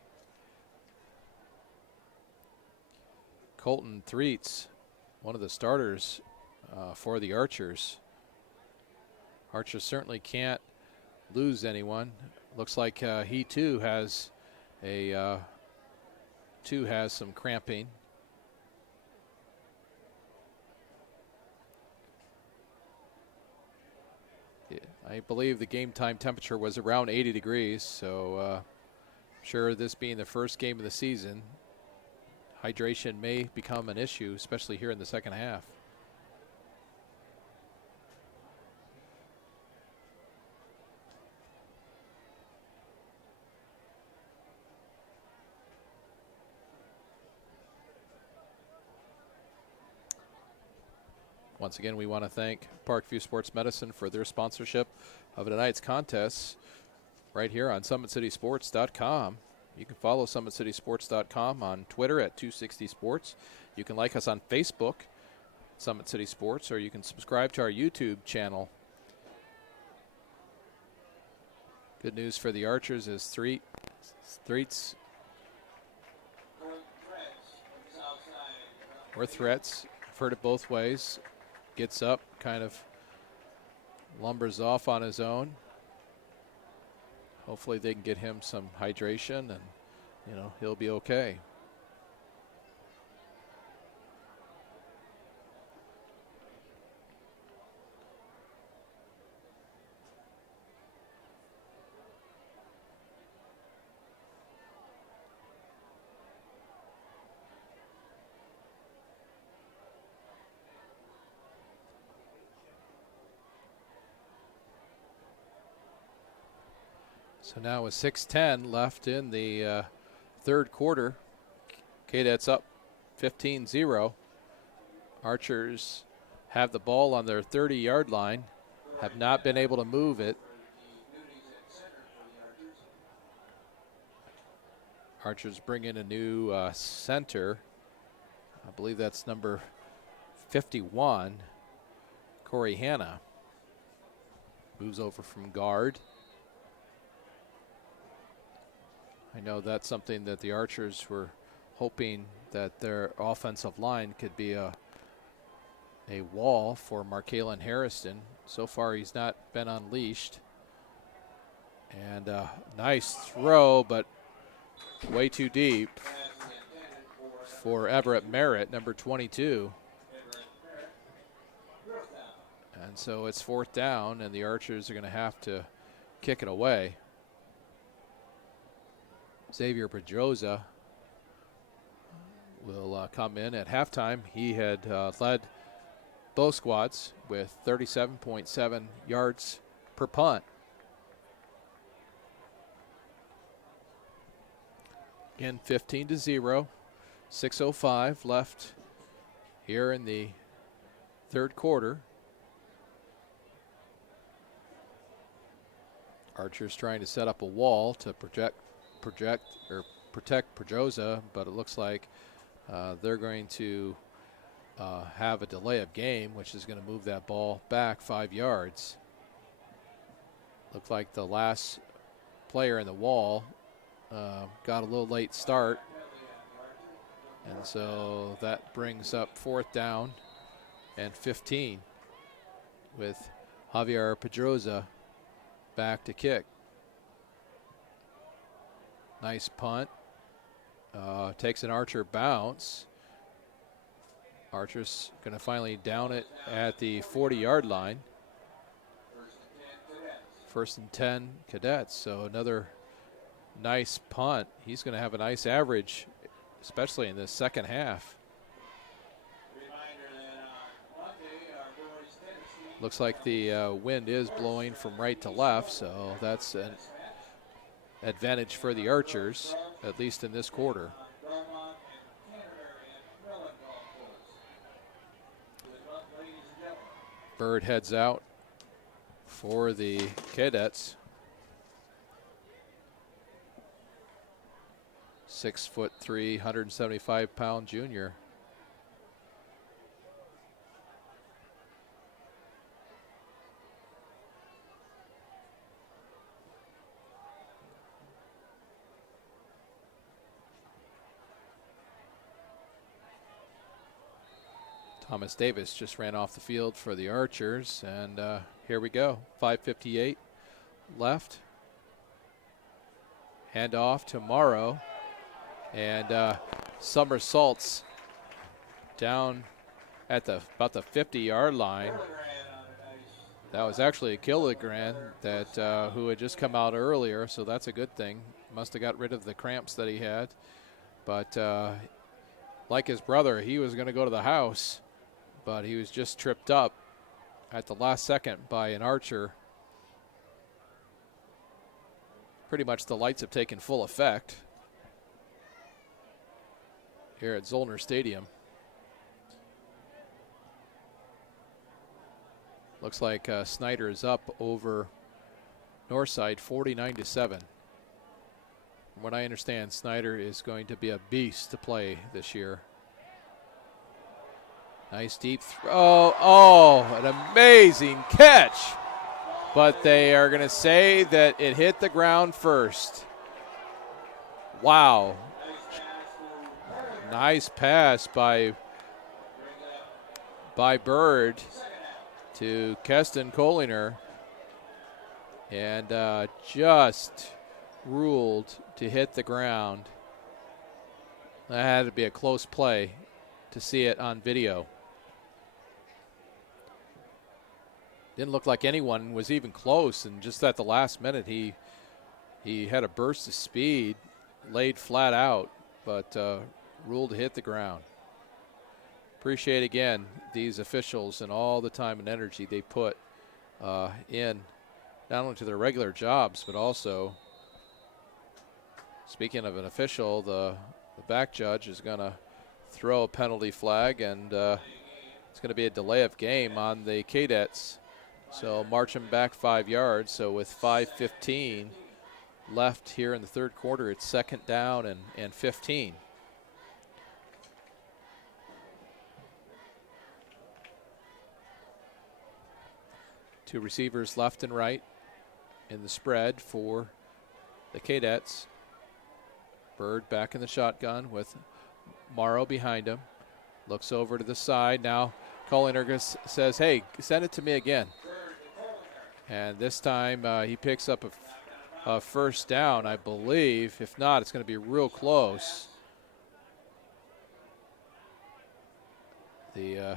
Colton Threets, one of the starters for the Archers. Archers certainly can't lose anyone. Looks like he too has some cramping. I believe the game time temperature was around 80 degrees, so sure, this being the first game of the season, hydration may become an issue, especially here in the second half. Once again, we want to thank Parkview Sports Medicine for their sponsorship of tonight's contests right here on SummitCitySports.com. You can follow SummitCitySports.com on Twitter at 260sports. You can like us on Facebook, Summit City Sports, or you can subscribe to our YouTube channel. Good news for the Archers is Threats or Threats. I've heard it both ways. Gets up, kind of lumbers off on his own. Hopefully they can get him some hydration and, you know, he'll be okay. So now with 6:10 left in the third quarter, Cadets up 15-0. Archers have the ball on their 30-yard line, have not been able to move it. Archers bring in a new center. I believe that's number 51, Corey Hanna. Moves over from guard. I know that's something that the Archers were hoping that their offensive line could be a wall for Markalen Harrison. So far, he's not been unleashed. And nice throw, but way too deep for Everett Merritt, number 22. And so it's 4th down, and the Archers are going to have to kick it away. Xavier Pedroza will come in at halftime. He had led both squads with 37.7 yards per punt. Again, 15-0, 6:05 left here in the third quarter. Archers trying to set up a wall to protect Pedroza, but it looks like they're going to have a delay of game, which is going to move that ball back 5 yards. Looked like the last player in the wall got a little late start, and so that brings up 4th down and 15 with Javier Pedroza back to kick. Nice punt. Takes an Archer bounce. Archer's going to finally down it at the 40-yard line. 1st and 10 Cadets. So another nice punt. He's going to have a nice average, especially in this second half. Looks like the wind is blowing from right to left, so that's an advantage for the Archers, at least in this quarter. Bird heads out for the Cadets. 6'3", 175-pound junior. Thomas Davis just ran off the field for the Archers, and here we go. 5:58 left. Hand off to Morrow, and somersaults down at about the 50-yard line. That was actually a kilogram that who had just come out earlier, so that's a good thing. Must have got rid of the cramps that he had. But like his brother, he was going to go to the house, but he was just tripped up at the last second by an Archer. Pretty much the lights have taken full effect here at Zollner Stadium. Looks like Snyder is up over Northside 49-7. From what I understand, Snyder is going to be a beast to play this year. Nice deep throw. Oh, an amazing catch. But they are going to say that it hit the ground first. Wow. Nice pass by Bird to Keston Collinger, and just ruled to hit the ground. That had to be a close play to see it on video. Didn't look like anyone was even close, and just at the last minute he had a burst of speed, laid flat out, but ruled to hit the ground. Appreciate again these officials and all the time and energy they put in, not only to their regular jobs, but also, speaking of an official, the back judge is going to throw a penalty flag, and it's going to be a delay of game on the Cadets. So march them back 5 yards. So with 5:15 left here in the third quarter, it's second down and 15. Two receivers left and right in the spread for the Cadets. Bird back in the shotgun with Morrow behind him. Looks over to the side. Now Collinger says, hey, send it to me again. And this time he picks up a first down, I believe. If not, it's going to be real close. The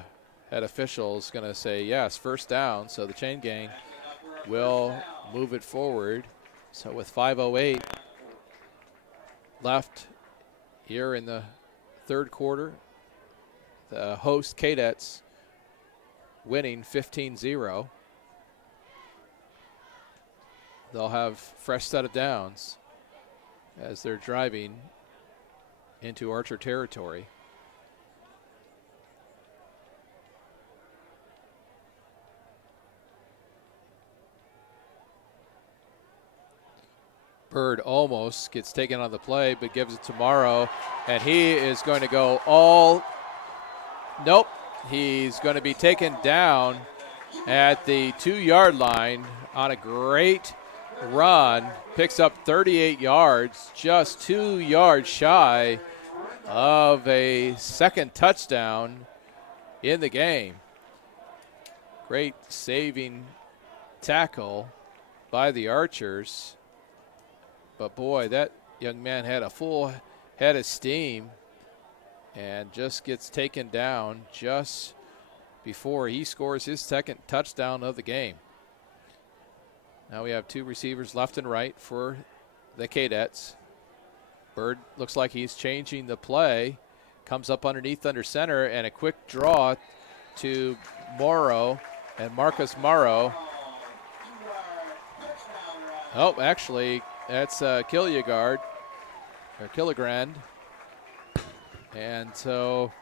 head official is going to say, yes, first down. So the chain gang will move it forward. So with 5:08 left here in the third quarter, the host Cadets winning 15-0. They'll have fresh set of downs as they're driving into Archer territory. Bird almost gets taken on the play, but gives it to Morrow, and he is going to go all, nope, he's going to be taken down at the 2-yard line on a great run. Picks up 38 yards, just 2 yards shy of a second touchdown in the game. Great saving tackle by the Archers. But boy, that young man had a full head of steam and just gets taken down just before he scores his second touchdown of the game. Now we have two receivers left and right for the Cadets. Bird looks like he's changing the play. Comes up underneath under center, and a quick draw to Morrow, and Marcus Morrow. Oh, actually, that's Killigrand. And so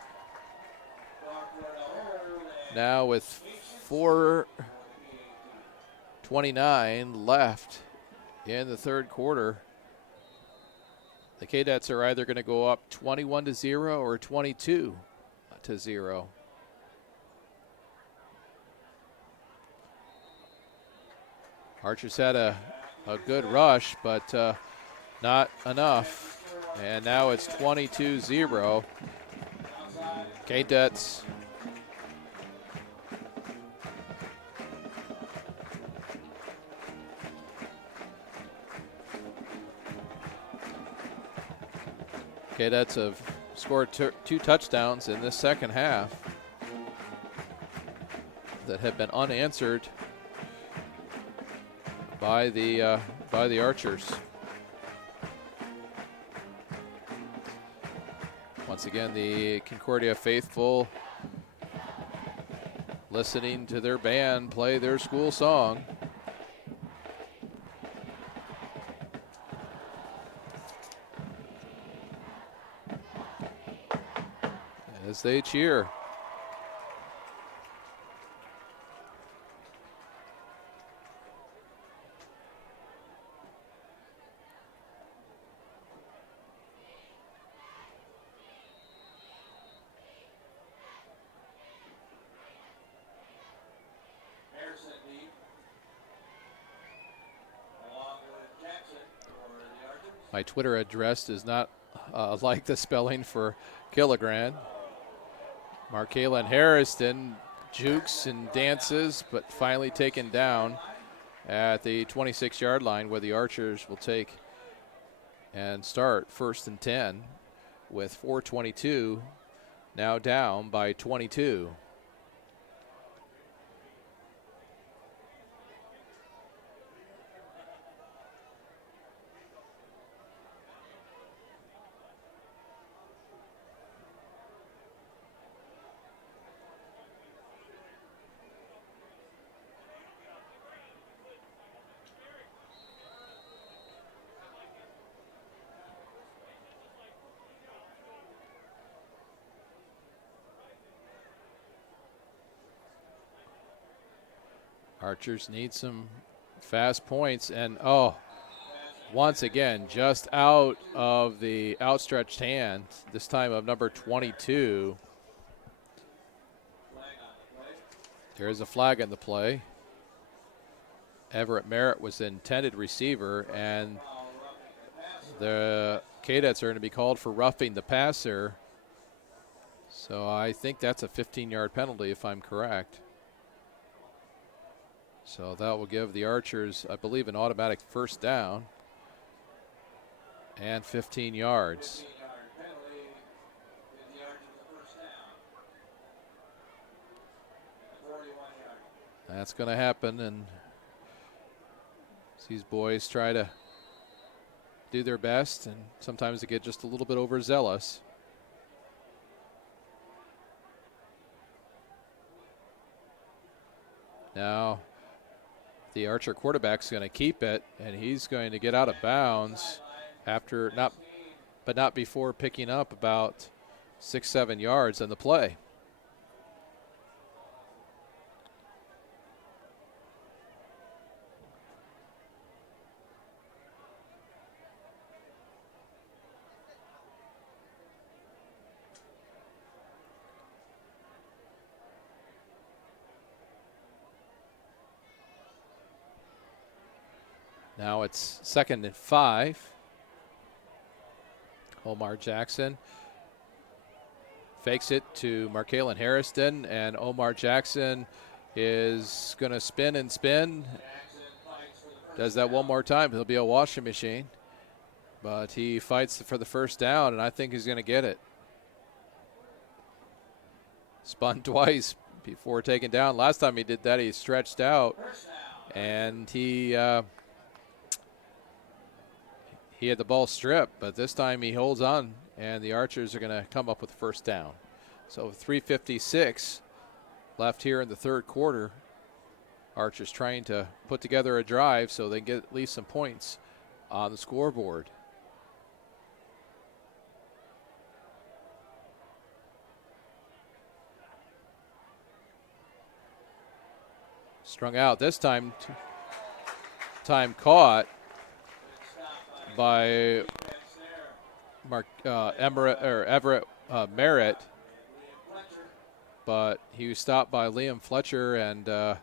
now with 4:29 left in the third quarter, the Cadets are either going to go up 21-0 or 22-0. Archer's had a good rush, but not enough. And now it's 22-0. Cadets Cadets have scored 2 touchdowns in this second half that have been unanswered by the Archers. Once again, the Concordia faithful listening to their band play their school song. As they cheer. My Twitter address is not like the spelling for kilogram. Markaylin Harrison jukes and dances, but finally taken down at the 26-yard line, where the Archers will take and start 1st and 10 with 4:22, now down by 22. Archers need some fast points, and once again, just out of the outstretched hand, this time of number 22. There is a flag on the play. Everett Merritt was the intended receiver, and the Cadets are going to be called for roughing the passer. So I think that's a 15-yard penalty if I'm correct. So that will give the Archers, I believe, an automatic first down and 15 yards. That's going to happen, and these boys try to do their best, and sometimes they get just a little bit overzealous. Now, the Archer quarterback's going to keep it, and he's going to get out of bounds after not before picking up about 6-7 yards on the play. Now it's 2nd and 5. Omar Jackson fakes it to Markaylin Harrison, and Omar Jackson is going to spin and spin. Does that one more time, he'll be a washing machine. But he fights for the first down, and I think he's going to get it. Spun twice before taking down. Last time he did that, he stretched out, and he had the ball stripped, but this time he holds on, and the Archers are going to come up with the first down. So 3:56 left here in the third quarter. Archers trying to put together a drive so they can get at least some points on the scoreboard. Strung out this time. Time caught by Everett Merritt, but he was stopped by Liam Fletcher and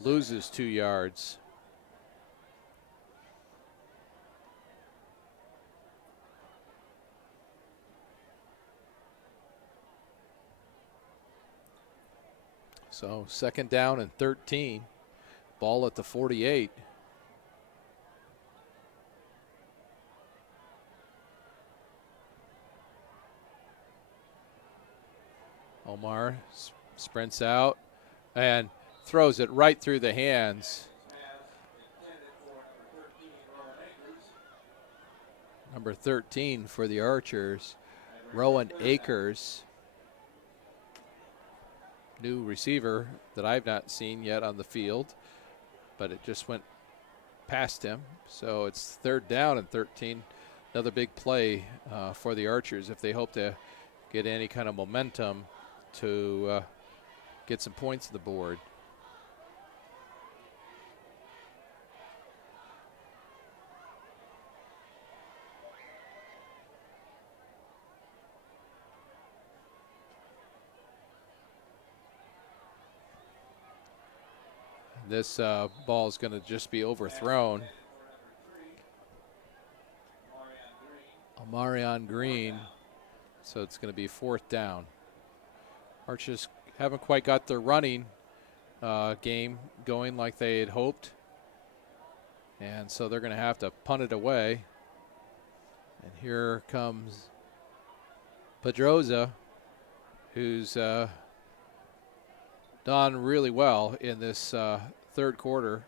loses 2 yards. So 2nd down and 13. Ball at the 48. Omar sprints out and throws it right through the hands. Number 13 for the Archers, Rowan Akers. New receiver that I've not seen yet on the field, but it just went past him. So it's 3rd down and 13. Another big play for the Archers if they hope to get any kind of momentum to get some points on the board. This ball is going to just be overthrown. Omarion Green. So it's going to be 4th down. Archers haven't quite got their running game going like they had hoped. And so they're going to have to punt it away. And here comes Pedroza, who's done really well in this 3rd quarter.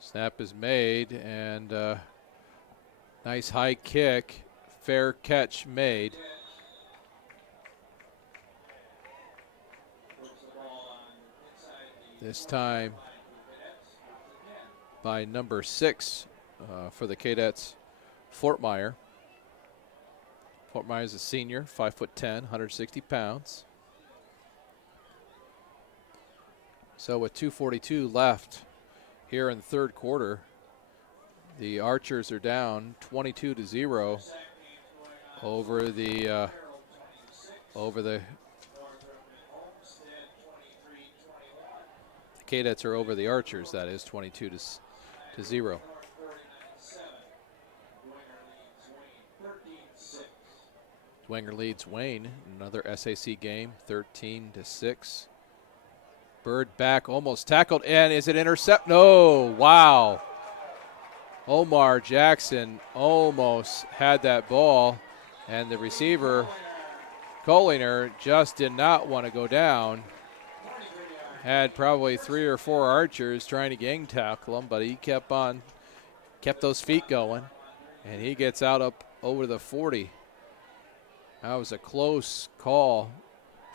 Snap is made, and nice high kick, fair catch made. This time by number 6 for the Cadets, Fortmeyer. Fortmeyer is a senior, 5'10", 160 pounds. So with 2:42 left here in the 3rd quarter, the Archers are down 22-0 over the Cadets are over the Archers. That is 22-0. Dwenger leads Wayne. Another SAC game, 13-6. Bird back, almost tackled, and is it intercept? No, wow. Omar Jackson almost had that ball, and the receiver, Collinger, just did not want to go down. Had probably 3 or 4 Archers trying to gang tackle him, but he kept those feet going, and he gets out up over the 40. That was a close call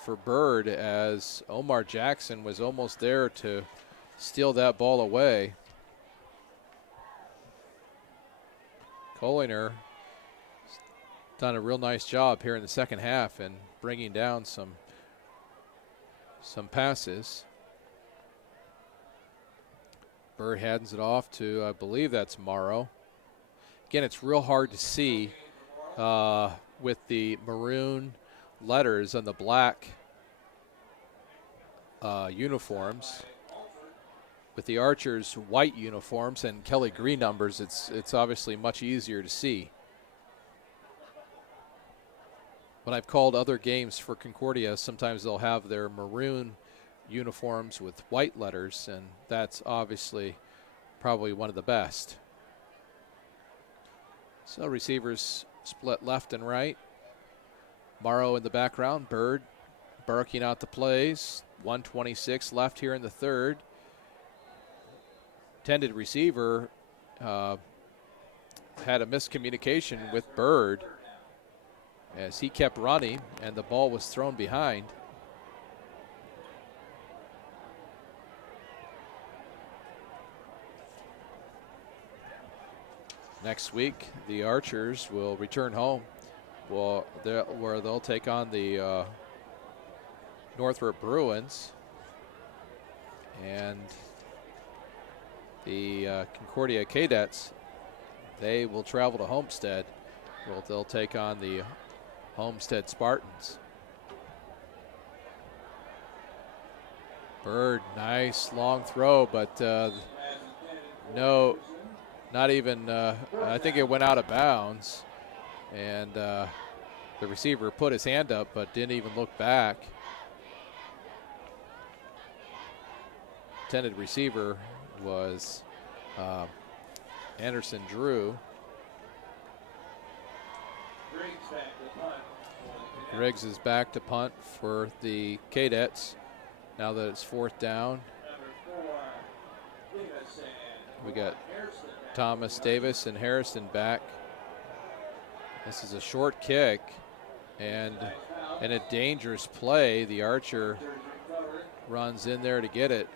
for Bird, as Omar Jackson was almost there to steal that ball away. Collinger done a real nice job here in the second half and bringing down some passes. Bird hands it off to, I believe that's Morrow. Again, it's real hard to see with the maroon letters on the black uniforms. With the Archers' white uniforms and Kelly green numbers, it's obviously much easier to see. When I've called other games for Concordia, sometimes they'll have their maroon uniforms with white letters, and that's obviously probably one of the best. So receivers split left and right. Morrow in the background, Bird barking out the plays. 1:26 left here in the 3rd. Intended receiver had a miscommunication with Bird as he kept running and the ball was thrown behind. Next week, the Archers will return home, where they'll take on the Northrop Bruins, and the Concordia Cadets, they will travel to Homestead. They'll take on the Homestead Spartans. Bird, nice long throw, but no, not even, I think it went out of bounds. And the receiver put his hand up but didn't even look back. Intended receiver was Anderson Drew. Griggs is back to punt for the Cadets now that it's 4th down. We got Thomas Davis and Harrison back. This is a short kick, and in a dangerous play, the Archer runs in there to get it.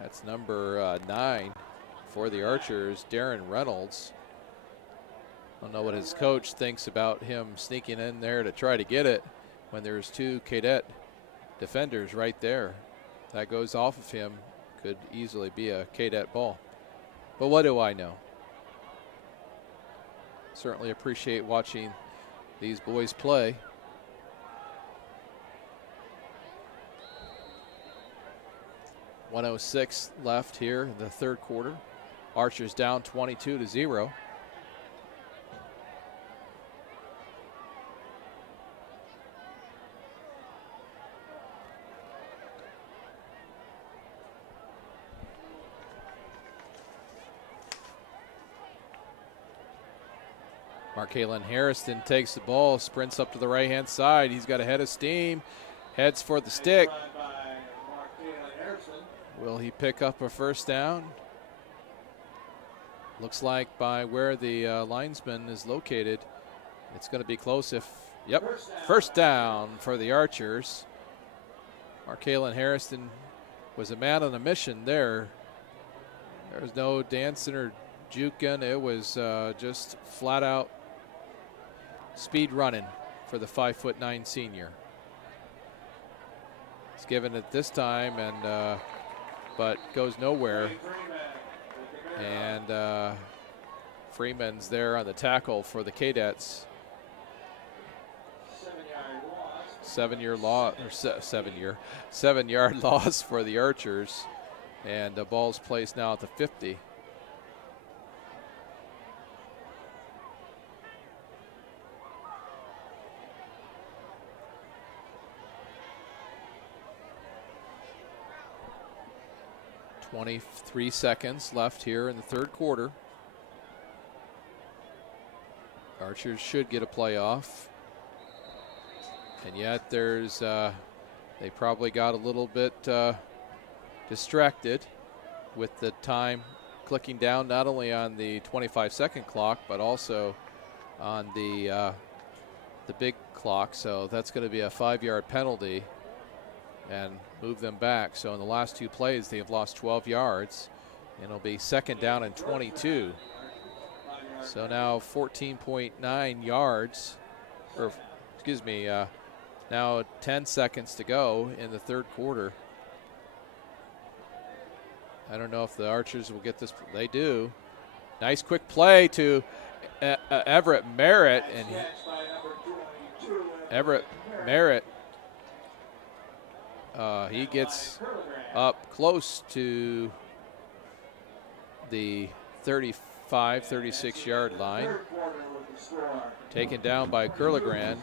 That's number 9 for the Archers, Daryl Reynolds. I don't know what his coach thinks about him sneaking in there to try to get it when there's 2 Cadet defenders right there. That goes off of him, could easily be a Cadet ball. But what do I know? Certainly appreciate watching these boys play. .106 left here in the 3rd quarter. Archers down 22-0. Markalen Harrison takes the ball, sprints up to the right-hand side. He's got a head of steam, heads for the stick. Will he pick up a first down? Looks like by where the linesman is located, it's going to be close if, yep, first down for the Archers. Markalen Harrison was a man on a mission there. There was no dancing or juking. It was just flat out speed running for the 5'9" senior. He's given it this time, and but goes nowhere. And Freeman's there on the tackle for the Cadets. 7-yard loss for the Archers, and the ball's placed now at the 50. .23 seconds left here in the 3rd quarter. Archers should get a playoff. And yet there's, they probably got a little bit distracted with the time clicking down not only on the 25-second clock, but also on the big clock. So that's going to be a 5-yard penalty and move them back. So in the last 2 plays, they have lost 12 yards, and it'll be 2nd down and 22. So now 14.9 yards, or excuse me, now 10 seconds to go in the 3rd quarter. I don't know if the Archers will get this. They do. Nice quick play to Everett Merritt, and Everett Merritt, he gets up close to the 35, 36-yard line. Taken down by Curligran,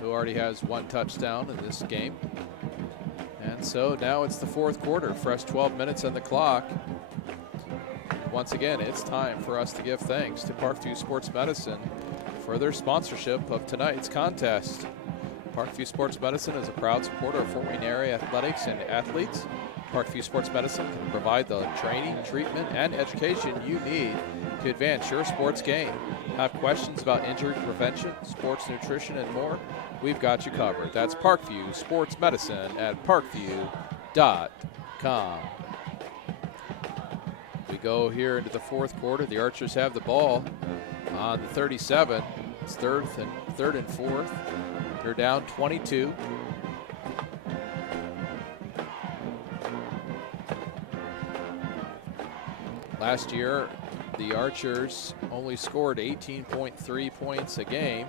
who already has 1 touchdown in this game. And so now it's the 4th quarter, fresh 12 minutes on the clock. Once again, it's time for us to give thanks to Parkview Sports Medicine for their sponsorship of tonight's contest. Parkview Sports Medicine is a proud supporter of Fort Wayne area athletics and athletes. Parkview Sports Medicine can provide the training, treatment, and education you need to advance your sports game. Have questions about injury prevention, sports nutrition, and more? We've got you covered. That's Parkview Sports Medicine at parkview.com. We go here into the 4th quarter. The Archers have the ball on the 37. It's third and 4th. They're down 22. Last year, the Archers only scored 18.3 points a game,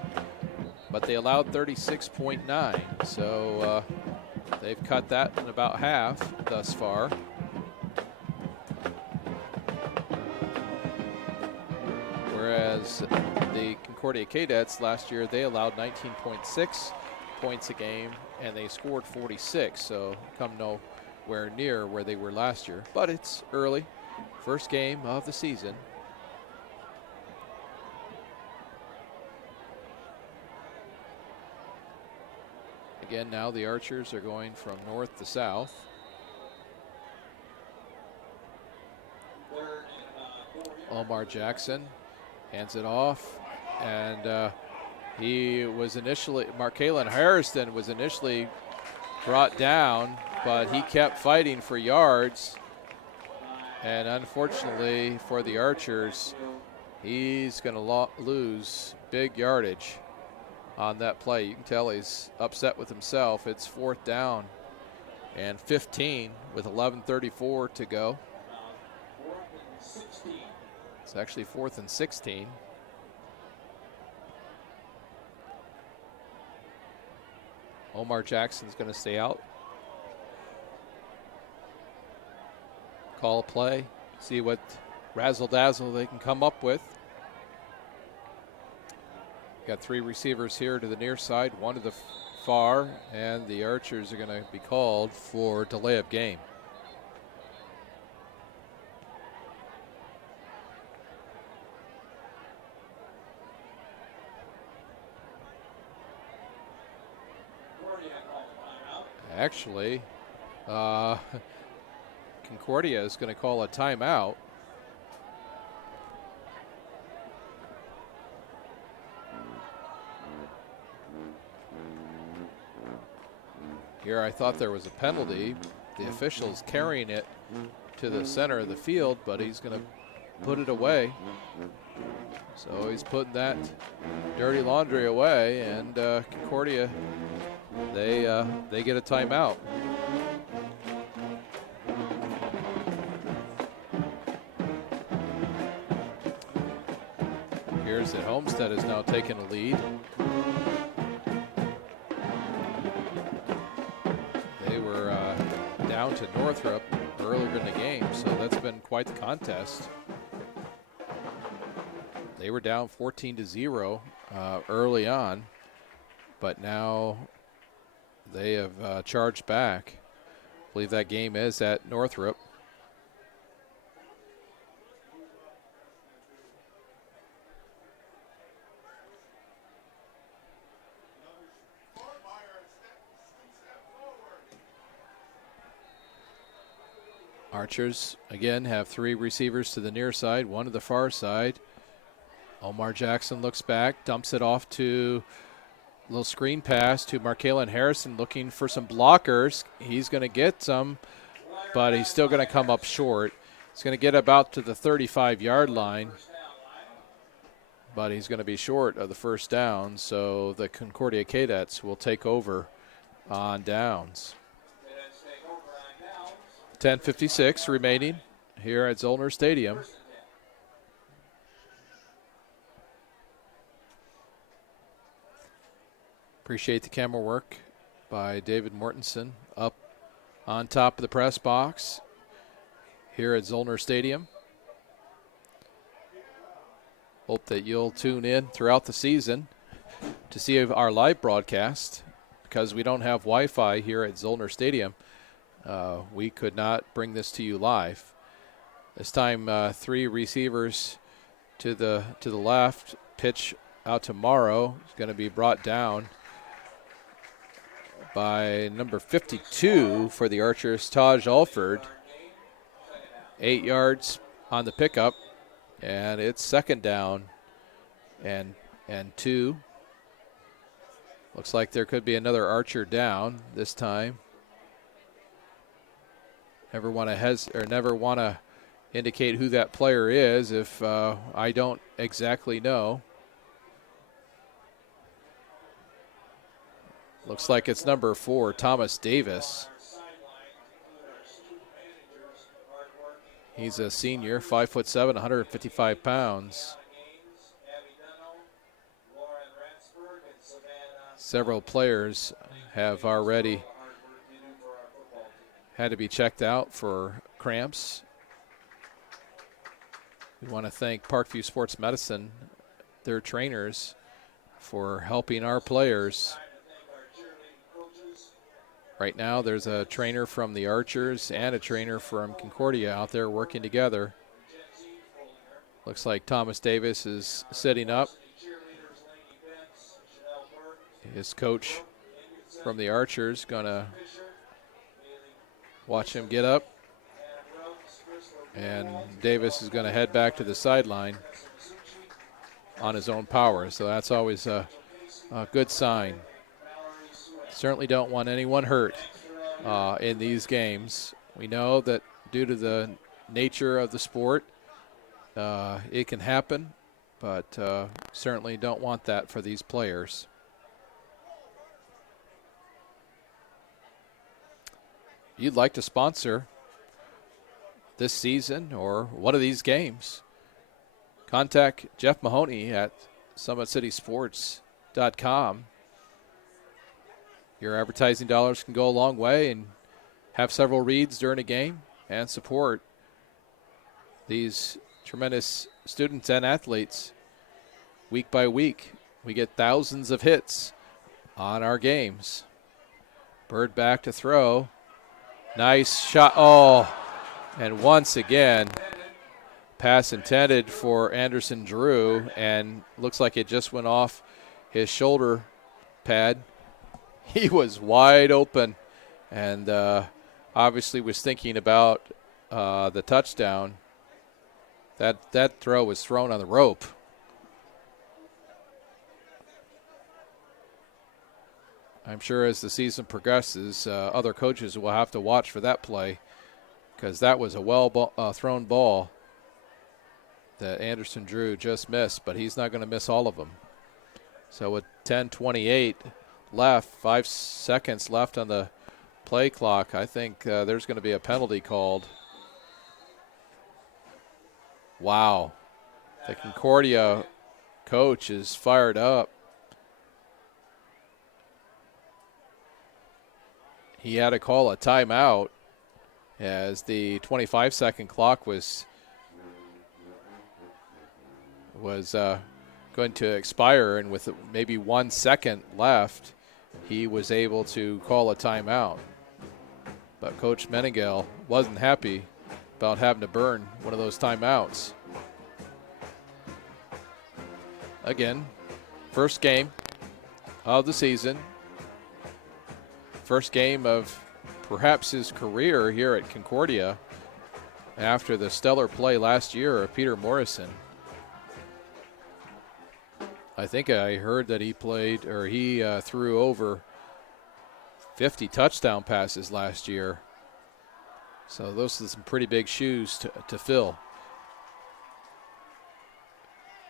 but they allowed 36.9. So they've cut that in about half thus far. Whereas the Concordia Cadets last year, they allowed 19.6 points a game, and they scored 46. So come no anywhere near where they were last year, but it's early. First game of the season. Again, now the Archers are going from north to south. Omar Jackson hands it off, and he was initially, Markalen Harrison was initially brought down, but he kept fighting for yards. And unfortunately for the Archers, he's going to lose big yardage on that play. You can tell he's upset with himself. It's 4th down and 15 with 11:34 to go. It's actually 4th and 16. Omar Jackson's going to stay out. Call a play, see what razzle-dazzle they can come up with. Got 3 receivers here to the near side, 1 to the far, and the Archers are going to be called for delay of game. Actually, Concordia is going to call a timeout. Here I thought there was a penalty. The official's carrying it to the center of the field, but he's going to put it away. So he's putting that dirty laundry away, and Concordia, they get a timeout. Here's that Homestead has now taken a lead. They were down to Northrop earlier in the game, so that's been quite the contest. They were down 14-0 early on, but now they have charged back. I believe that game is at Northrop. Archers, again, have 3 receivers to the near side, 1 to the far side. Omar Jackson looks back, dumps it off to a little screen pass to Markalen Harrison, looking for some blockers. He's going to get some, but he's still going to come up short. He's going to get about to the 35-yard line, but he's going to be short of the first down, so the Concordia Cadets will take over on downs. 10:56 remaining here at Zollner Stadium. Appreciate the camera work by David Mortensen up on top of the press box here at Zollner Stadium. Hope that you'll tune in throughout the season to see our live broadcast, because we don't have Wi-Fi here at Zollner Stadium. We could not bring this to you live. This time, 3 receivers to the left. Pitch out to Morrow. Is going to be brought down by number 52 for the Archers, Taj Alford. 8 yards on the pickup, and it's 2nd down and 2. Looks like there could be another Archer down this time. Never want to indicate who that player is if I don't exactly know. Looks like it's number 4, Thomas Davis. He's a senior, 5'7", 155 pounds. Several players have already had to be checked out for cramps. We want to thank Parkview Sports Medicine, their trainers, for helping our players Right now there's a trainer from the Archers and a trainer from Concordia out there working together. Looks like Thomas Davis is sitting up. His coach from the Archers going to watch him get up. And Davis is going to head back to the sideline on his own power. So that's always a good sign. Certainly don't want anyone hurt in these games. We know that due to the nature of the sport, it can happen, but certainly don't want that for these players. You'd like to sponsor this season or one of these games, contact Jeff Mahoney at SummitCitySports.com. Your advertising dollars can go a long way and have several reads during a game and support these tremendous students and athletes. Week by week, we get thousands of hits on our games. Bird back to throw. Nice shot. Oh, and once again, pass intended for Anderson Drew, and looks like it just went off his shoulder pad. He was wide open and obviously was thinking about the touchdown. That throw was thrown on the rope. I'm sure as the season progresses, other coaches will have to watch for that play, because that was a thrown ball that Anderson Drew just missed, but he's not going to miss all of them. So with 10:28 left, 5 seconds left on the play clock, I think there's going to be a penalty called. Wow. The Concordia coach is fired up. He had to call a timeout as the 25-second clock was going to expire, and with maybe 1 second left, he was able to call a timeout. But Coach Meningel wasn't happy about having to burn one of those timeouts. Again, first game of the season. First game of perhaps his career here at Concordia after the stellar play last year of Peter Morrison. I think I heard that he threw over 50 touchdown passes last year. So those are some pretty big shoes to fill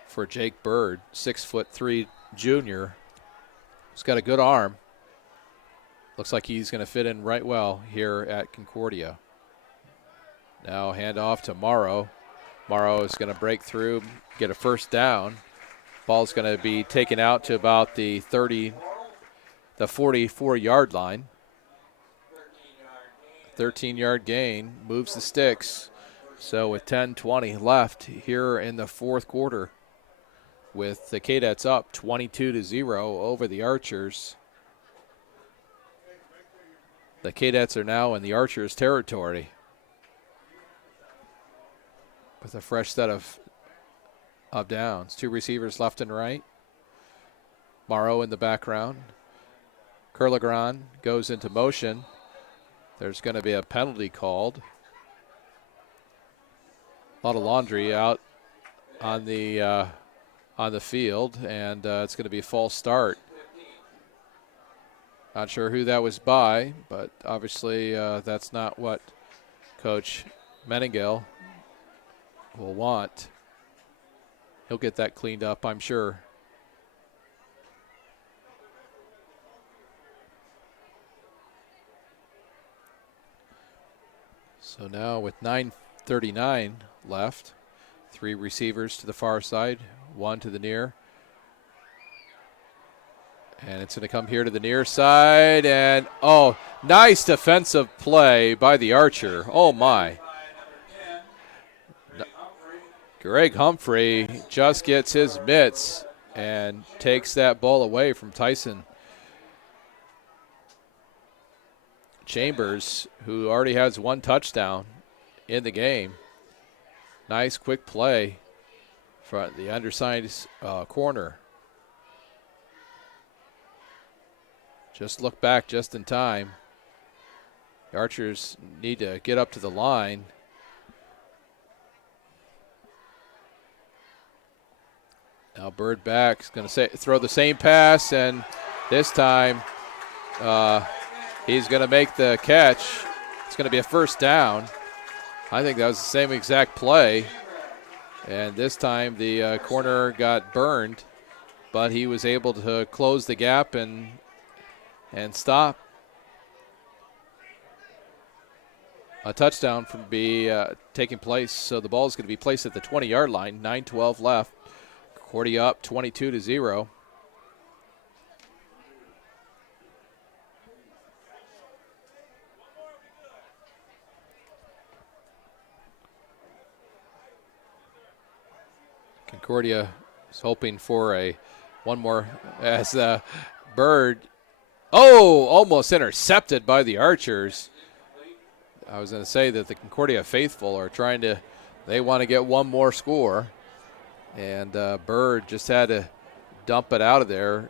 for Jake Bird, 6'3" junior. He's got a good arm. Looks like he's going to fit in right well here at Concordia. Now hand off to Morrow. Morrow is going to break through, get a first down. Ball's going to be taken out to about the 44-yard line. 13-yard gain, moves the sticks. So with 10:20 left here in the fourth quarter, with the Cadets up 22-0 over the Archers. The Cadets are now in the Archers' territory with a fresh set of downs. Two receivers left and right. Morrow in the background. Curligran goes into motion. There's going to be a penalty called. A lot of laundry out on the field, and it's going to be a false start. Not sure who that was by, but obviously that's not what Coach Meningel will want. He'll get that cleaned up, I'm sure. So now with 9:39 left, three receivers to the far side, one to the near. And it's going to come here to the near side. And, oh, nice defensive play by the Archer. Oh, my. Greg Humphrey just gets his mitts and takes that ball away from Tyson. Chambers, who already has 1 touchdown in the game. Nice quick play from the underside corner. Just look back just in time. The Archers need to get up to the line. Now Bird back is going to throw the same pass, and this time he's going to make the catch. It's going to be a first down. I think that was the same exact play. And this time the corner got burned, but he was able to close the gap and stop a touchdown from taking place. So the ball is going to be placed at the 20-yard line. 9:12 left. Concordia up 22-0. Concordia is hoping for one more as Bird. Oh, almost intercepted by the Archers. I was going to say that the Concordia faithful are they want to get one more score. And Bird just had to dump it out of there.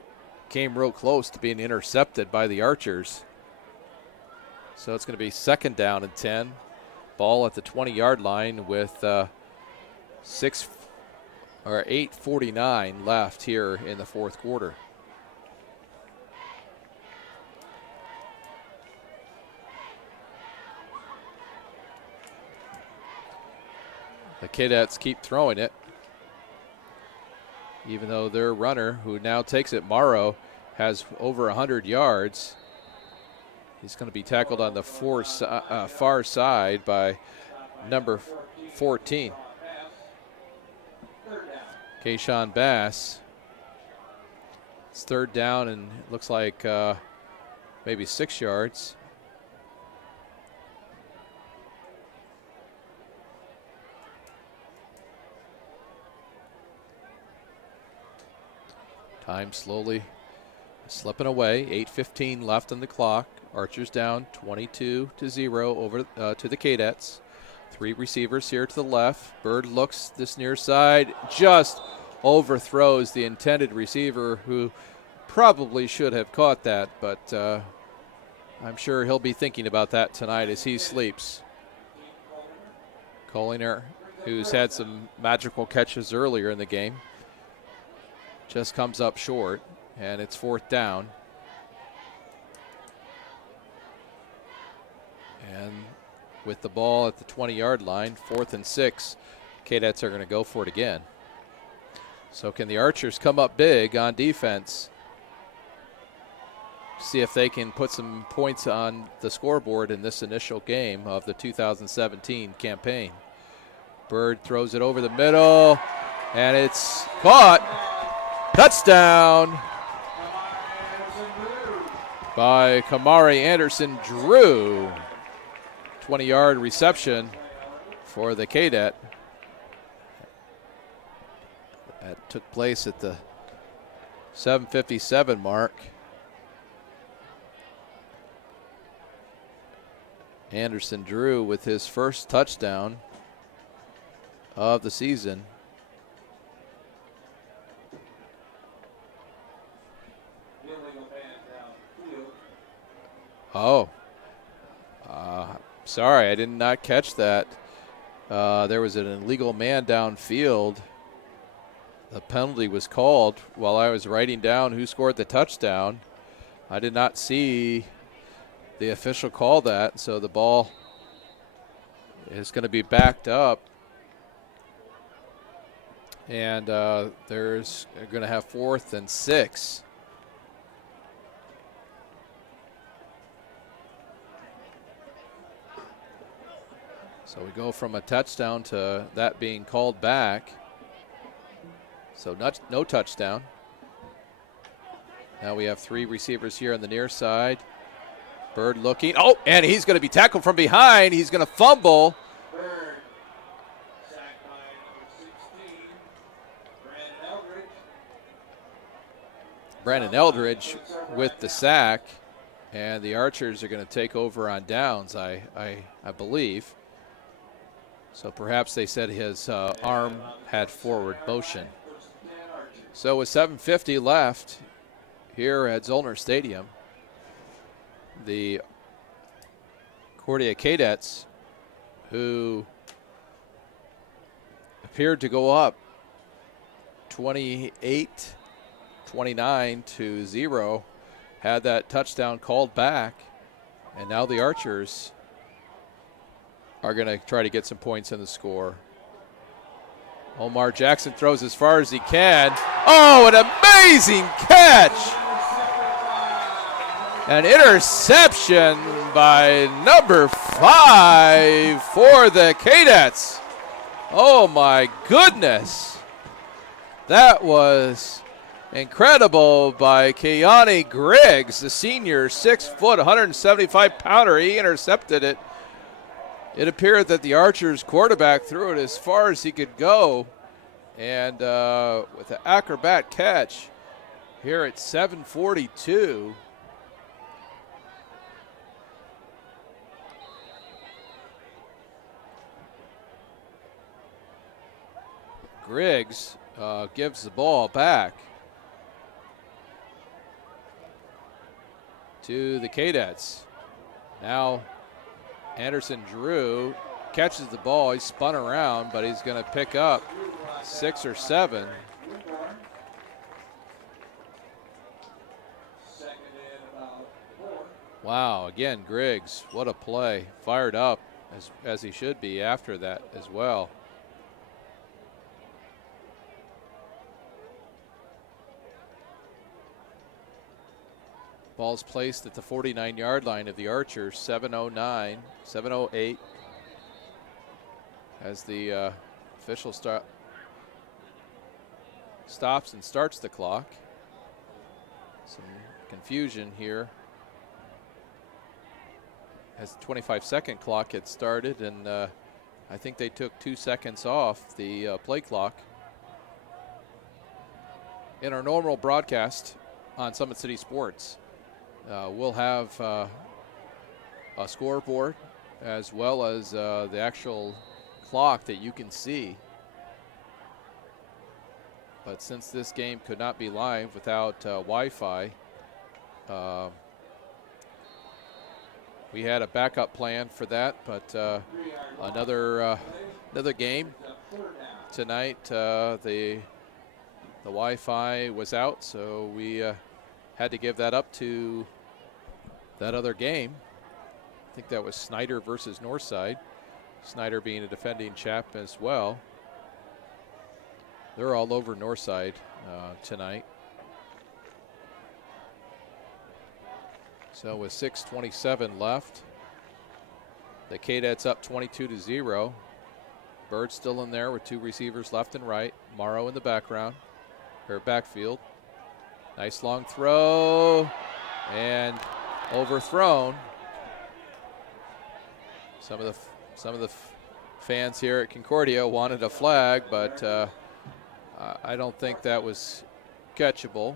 Came real close to being intercepted by the Archers. So it's going to be 2nd down and 10. Ball at the 20-yard line with 8:49 left here in the 4th quarter. The Cadets keep throwing it, even though their runner, who now takes it, Morrow, has over 100 yards. He's going to be tackled on the far side by number 14. Kayshawn Bass. It's 3rd down and it looks like maybe 6 yards. Time slowly slipping away. 8:15 left on the clock. Archers down 22-0 over to the Cadets. 3 receivers here to the left. Bird looks this near side, just overthrows the intended receiver, who probably should have caught that, but I'm sure he'll be thinking about that tonight as he sleeps. Collinger, who's had some magical catches earlier in the game, just comes up short, and it's 4th down. And with the ball at the 20-yard line, 4th and 6, Cadets are going to go for it again. So can the Archers come up big on defense? See if they can put some points on the scoreboard in this initial game of the 2017 campaign. Bird throws it over the middle, and it's caught. Touchdown by Kamari Anderson-Drew. 20-yard reception for the Cadet. That took place at the 7:57 mark. Anderson-Drew with his first touchdown of the season. Oh, sorry, I did not catch that. There was an illegal man downfield. The penalty was called while I was writing down who scored the touchdown. I did not see the official call that, so the ball is going to be backed up. And there's going to have 4th and 6. So we go from a touchdown to that being called back. So no touchdown. Now we have 3 receivers here on the near side. Bird looking. Oh, and he's going to be tackled from behind. He's going to fumble. Bird, sacked by number 16, Brandon Eldridge. Brandon Eldridge with the sack. And the Archers are going to take over on downs, I believe. So perhaps they said his arm had forward motion. So with 7:50 left here at Zollner Stadium, the Concordia Cadets, who appeared to go up 28-29-0, had that touchdown called back, and now the Archers are going to try to get some points in the score. Omar Jackson throws as far as he can. Oh, an amazing catch! An interception by number 5 for the Cadets. Oh my goodness. That was incredible by Keani Griggs, the senior, 6 foot, 175 pounder. He intercepted it. It appeared that the Archers quarterback threw it as far as he could go. And with an acrobat catch here at 7:42. Griggs gives the ball back to the Cadets. Now Anderson Drew catches the ball. He's spun around, but he's going to pick up 6 or 7. Wow, again, Griggs, what a play. Fired up as he should be after that as well. Ball's placed at the 49-yard line of the Archers, 7:09, 7:08, as the official stops and starts the clock. Some confusion here as the 25-second clock gets started, and I think they took 2 seconds off the play clock. In our normal broadcast on Summit City Sports, we'll have a scoreboard as well as the actual clock that you can see. But since this game could not be live without Wi-Fi, we had a backup plan for that. But another game tonight, the Wi-Fi was out, so we had to give that up to that other game. I think that was Snyder versus Northside. Snyder being a defending champ as well. They're all over Northside tonight. So with 6:27 left, the Cadets up 22-0. Bird still in there with 2 receivers left and right. Morrow in the background, or backfield. Nice long throw and overthrown. Some of the fans here at Concordia wanted a flag, but I don't think that was catchable.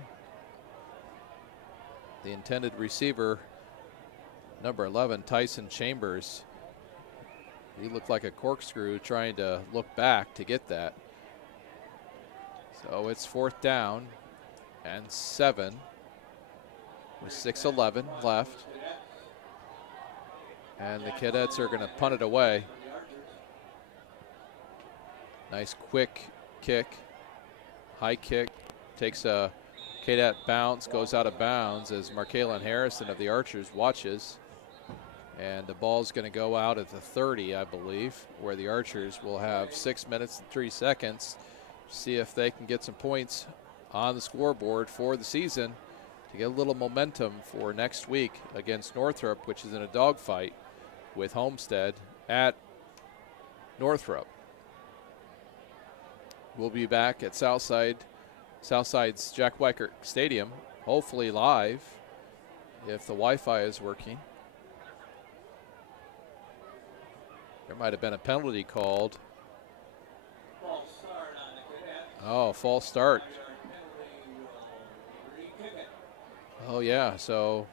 The intended receiver, number 11, Tyson Chambers, he looked like a corkscrew trying to look back to get that. So it's 4th down and 7 with 6:11 left. And the Cadets are going to punt it away. Nice quick kick, high kick, takes a Cadet bounce, goes out of bounds as Markaylin Harrison of the Archers watches. And the ball's going to go out at the 30, I believe, where the Archers will have 6 minutes and 3 seconds to see if they can get some points on the scoreboard for the season to get a little momentum for next week against Northrop, which is in a dogfight with Homestead at Northrop. We'll be back at Southside's Jack Weichert Stadium, hopefully live if the Wi-Fi is working. There might have been a penalty called. Oh, false start. Oh yeah, so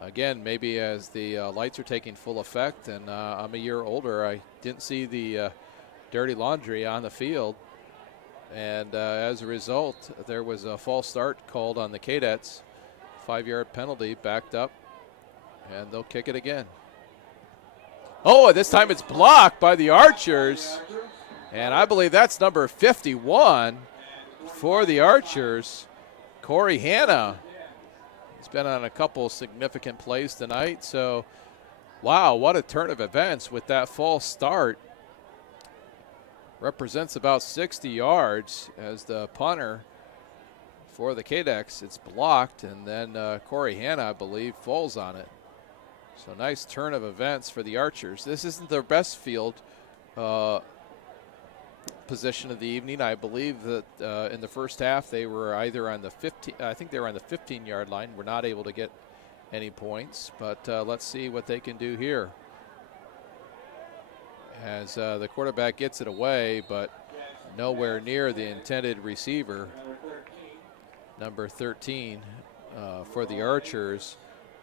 Again, maybe as the lights are taking full effect, and I'm a year older, I didn't see the dirty laundry on the field. And as a result, there was a false start called on the Cadets. 5-yard penalty, backed up, and they'll kick it again. Oh, this time it's blocked by the Archers. And I believe that's number 51 for the Archers, Corey Hanna. He's been on a couple significant plays tonight. So, wow, what a turn of events with that false start. Represents about 60 yards as the punter for the Cadets. It's blocked, and then Corey Hanna, I believe, falls on it. So nice turn of events for the Archers. This isn't their best field position of the evening. I believe that in the first half they were either on the 15, I think they were on the 15-yard line. We're not able to get any points, but let's see what they can do here. As the quarterback gets it away, but nowhere near the intended receiver. Number 13 for the Archers,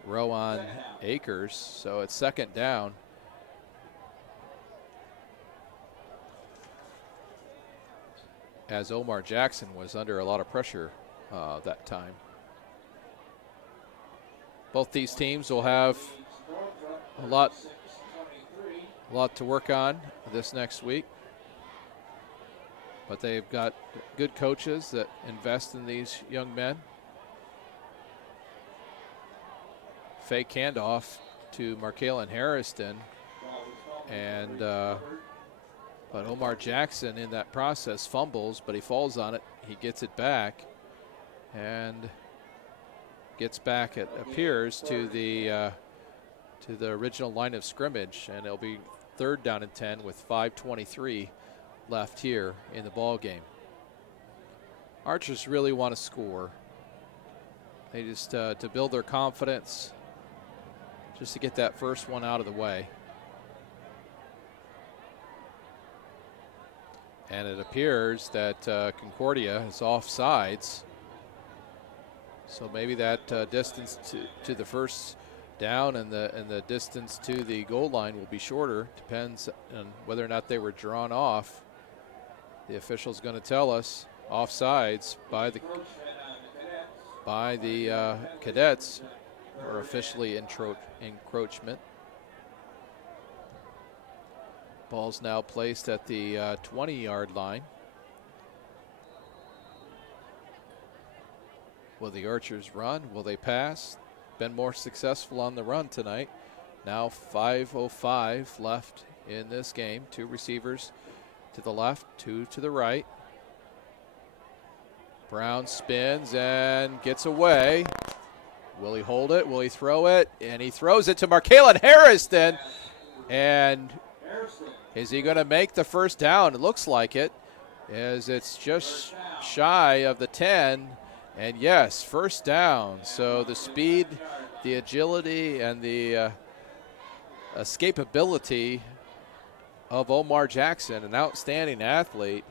Rowan Akers. So it's second down. As Omar Jackson was under a lot of pressure that time. Both these teams will have a lot to work on this next week. But they've got good coaches that invest in these young men. Fake handoff to Markalen Harrison. And but Omar Jackson in that process fumbles, but he falls on it. He gets it back and gets back, it appears, to the original line of scrimmage, and it'll be 3rd down and 10 with 5:23 left here in the ball game. Archers really want to score. They just to build their confidence, just to get that first one out of the way. And it appears that Concordia is offsides. So maybe that distance to the first down and the distance to the goal line will be shorter. Depends on whether or not they were drawn off. The official's going to tell us offsides by the Cadets, or officially encroachment. Ball's now placed at the 20-yard line. Will the Archers run? Will they pass? Been more successful on the run tonight. Now 5:05 left in this game. 2 receivers to the left, 2 to the right. Brown spins and gets away. Will he hold it? Will he throw it? And he throws it to Markalen Harrison. And is he going to make the first down? It looks like it, as it's just shy of the 10. And yes, first down. So the speed, the agility, and the escapability of Omar Jackson, an outstanding athlete.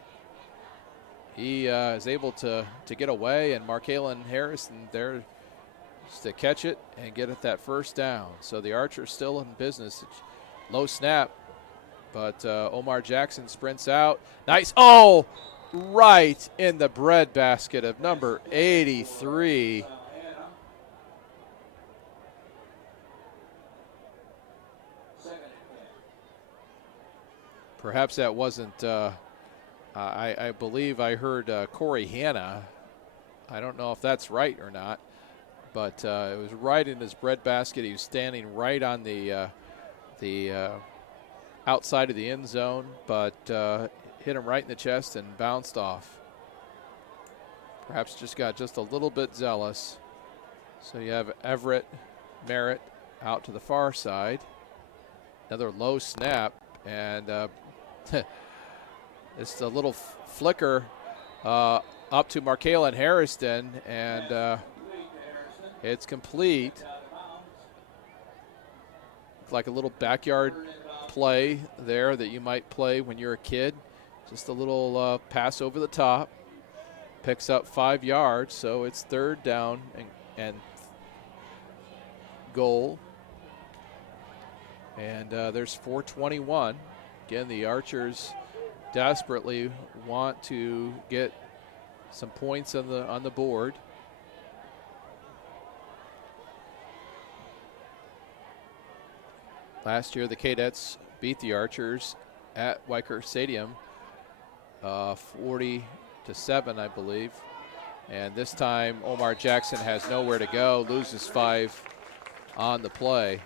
He is able to get away, and Markalen Harrison there to catch it and get it that first down. So the Archers still in business. Low snap, but Omar Jackson sprints out. Nice. Oh, right in the breadbasket of number 83. Perhaps that wasn't, I believe I heard Corey Hanna. I don't know if that's right or not, but it was right in his breadbasket. He was standing right on the outside of the end zone, but hit him right in the chest and bounced off. Perhaps just got just a little bit zealous. So you have Everett Merritt out to the far side. Another low snap, and it's a little flicker up to Markalen Harrison, and it's complete. Like a little backyard play there that you might play when you're a kid. Just a little pass over the top. Picks up 5 yards, so it's 3rd down and goal. And there's 4:21. Again, the Archers desperately want to get some points on the board. Last year, the Cadets beat the Archers at Weicker Stadium, 40-7, I believe. And this time, Omar Jackson has nowhere to go, loses 5 on the play.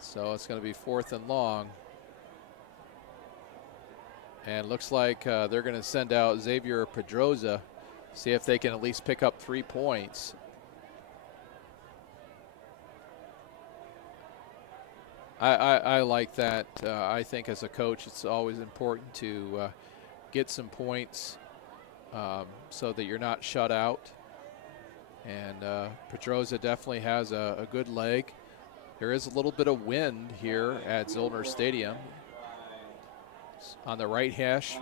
So it's going to be 4th and long. And looks like they're going to send out Xavier Pedroza, see if they can at least pick up 3 points. I like that. I think as a coach, it's always important to get some points so that you're not shut out. And Pedroza definitely has a good leg. There is a little bit of wind here at Zollner Stadium on the right hash.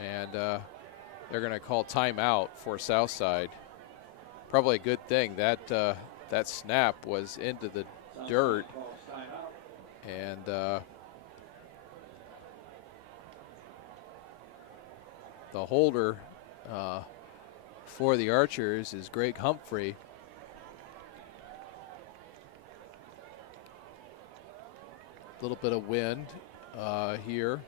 And they're going to call timeout for Southside. Probably a good thing that that snap was into the dirt. And the holder for the Archers is Greg Humphrey. A little bit of wind here.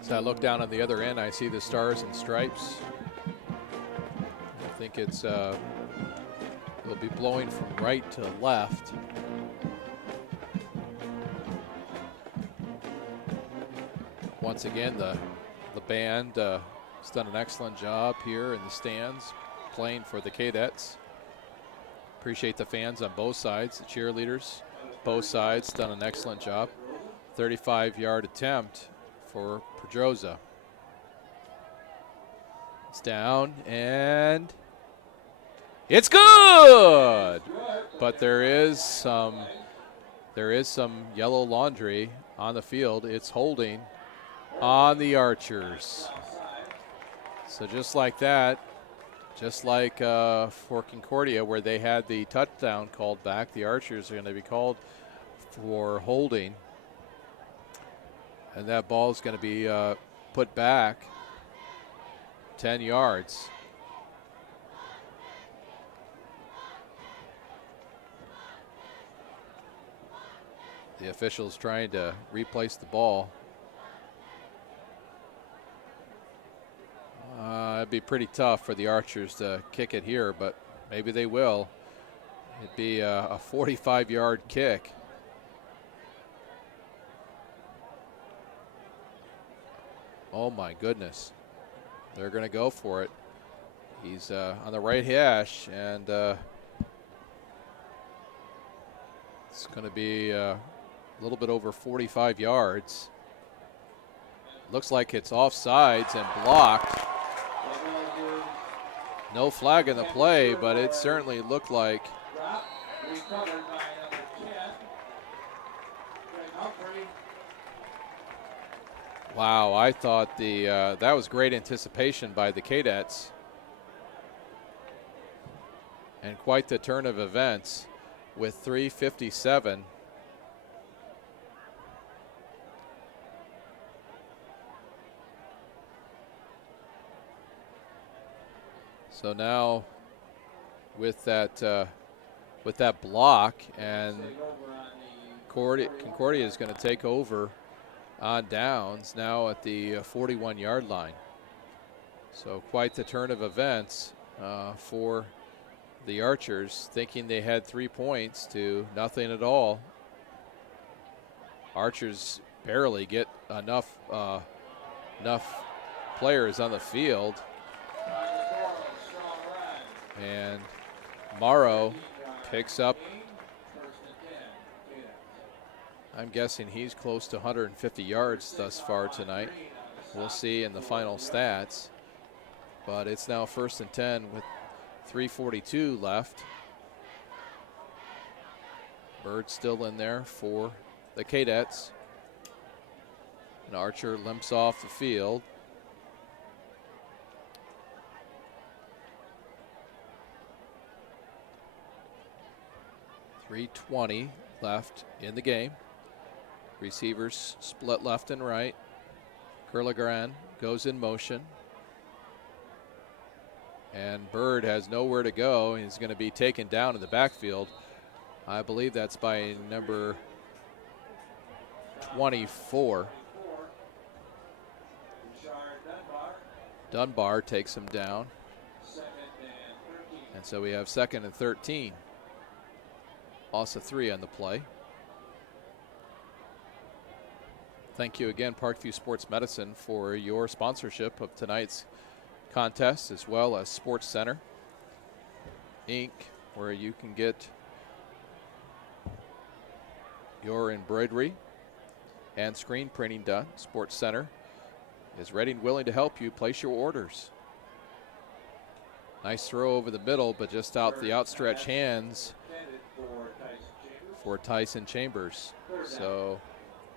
As I look down on the other end, I see the Stars and Stripes. I think it's it'll be blowing from right to left. Once again, the band has done an excellent job here in the stands, playing for the Cadets. Appreciate the fans on both sides, the cheerleaders, both sides done an excellent job. 35-yard attempt for Pedroza. It's down and it's good, but there is some yellow laundry on the field. It's holding on the Archers. So just like that, just like for Concordia where they had the touchdown called back, the Archers are going to be called for holding. And that ball is going to be put back 10 yards. The officials trying to replace the ball. It'd be pretty tough for the Archers to kick it here, but maybe they will. It'd be a 45-yard kick. Oh my goodness. They're going to go for it. He's on the right hash, and it's going to be a little bit over 45 yards. Looks like it's offsides and blocked. No flag in the play, but it certainly looked like wow, I thought that was great anticipation by the Cadets. And quite the turn of events with 3:57. So now with that block, and Concordia is going to take over on downs now at the 41-yard line. So quite the turn of events for the Archers, thinking they had 3 points to nothing at all. Archers barely get enough players on the field. And Morrow picks up, I'm guessing he's close to 150 yards thus far tonight. We'll see in the final stats. But it's now 1st and 10 with 3:42 left. Bird still in there for the Cadets. And Archer limps off the field. .320 left in the game. Receivers split left and right. Curligran goes in motion. And Bird has nowhere to go. He's going to be taken down in the backfield. I believe that's by number 24. Dunbar takes him down. And so we have 2nd and 13. Loss of 3 on the play. Thank you again, Parkview Sports Medicine, for your sponsorship of tonight's contest, as well as Sports Center Inc., where you can get your embroidery and screen printing done. Sports Center is ready and willing to help you place your orders. Nice throw over the middle, but just out the outstretched hands for Tyson Chambers. So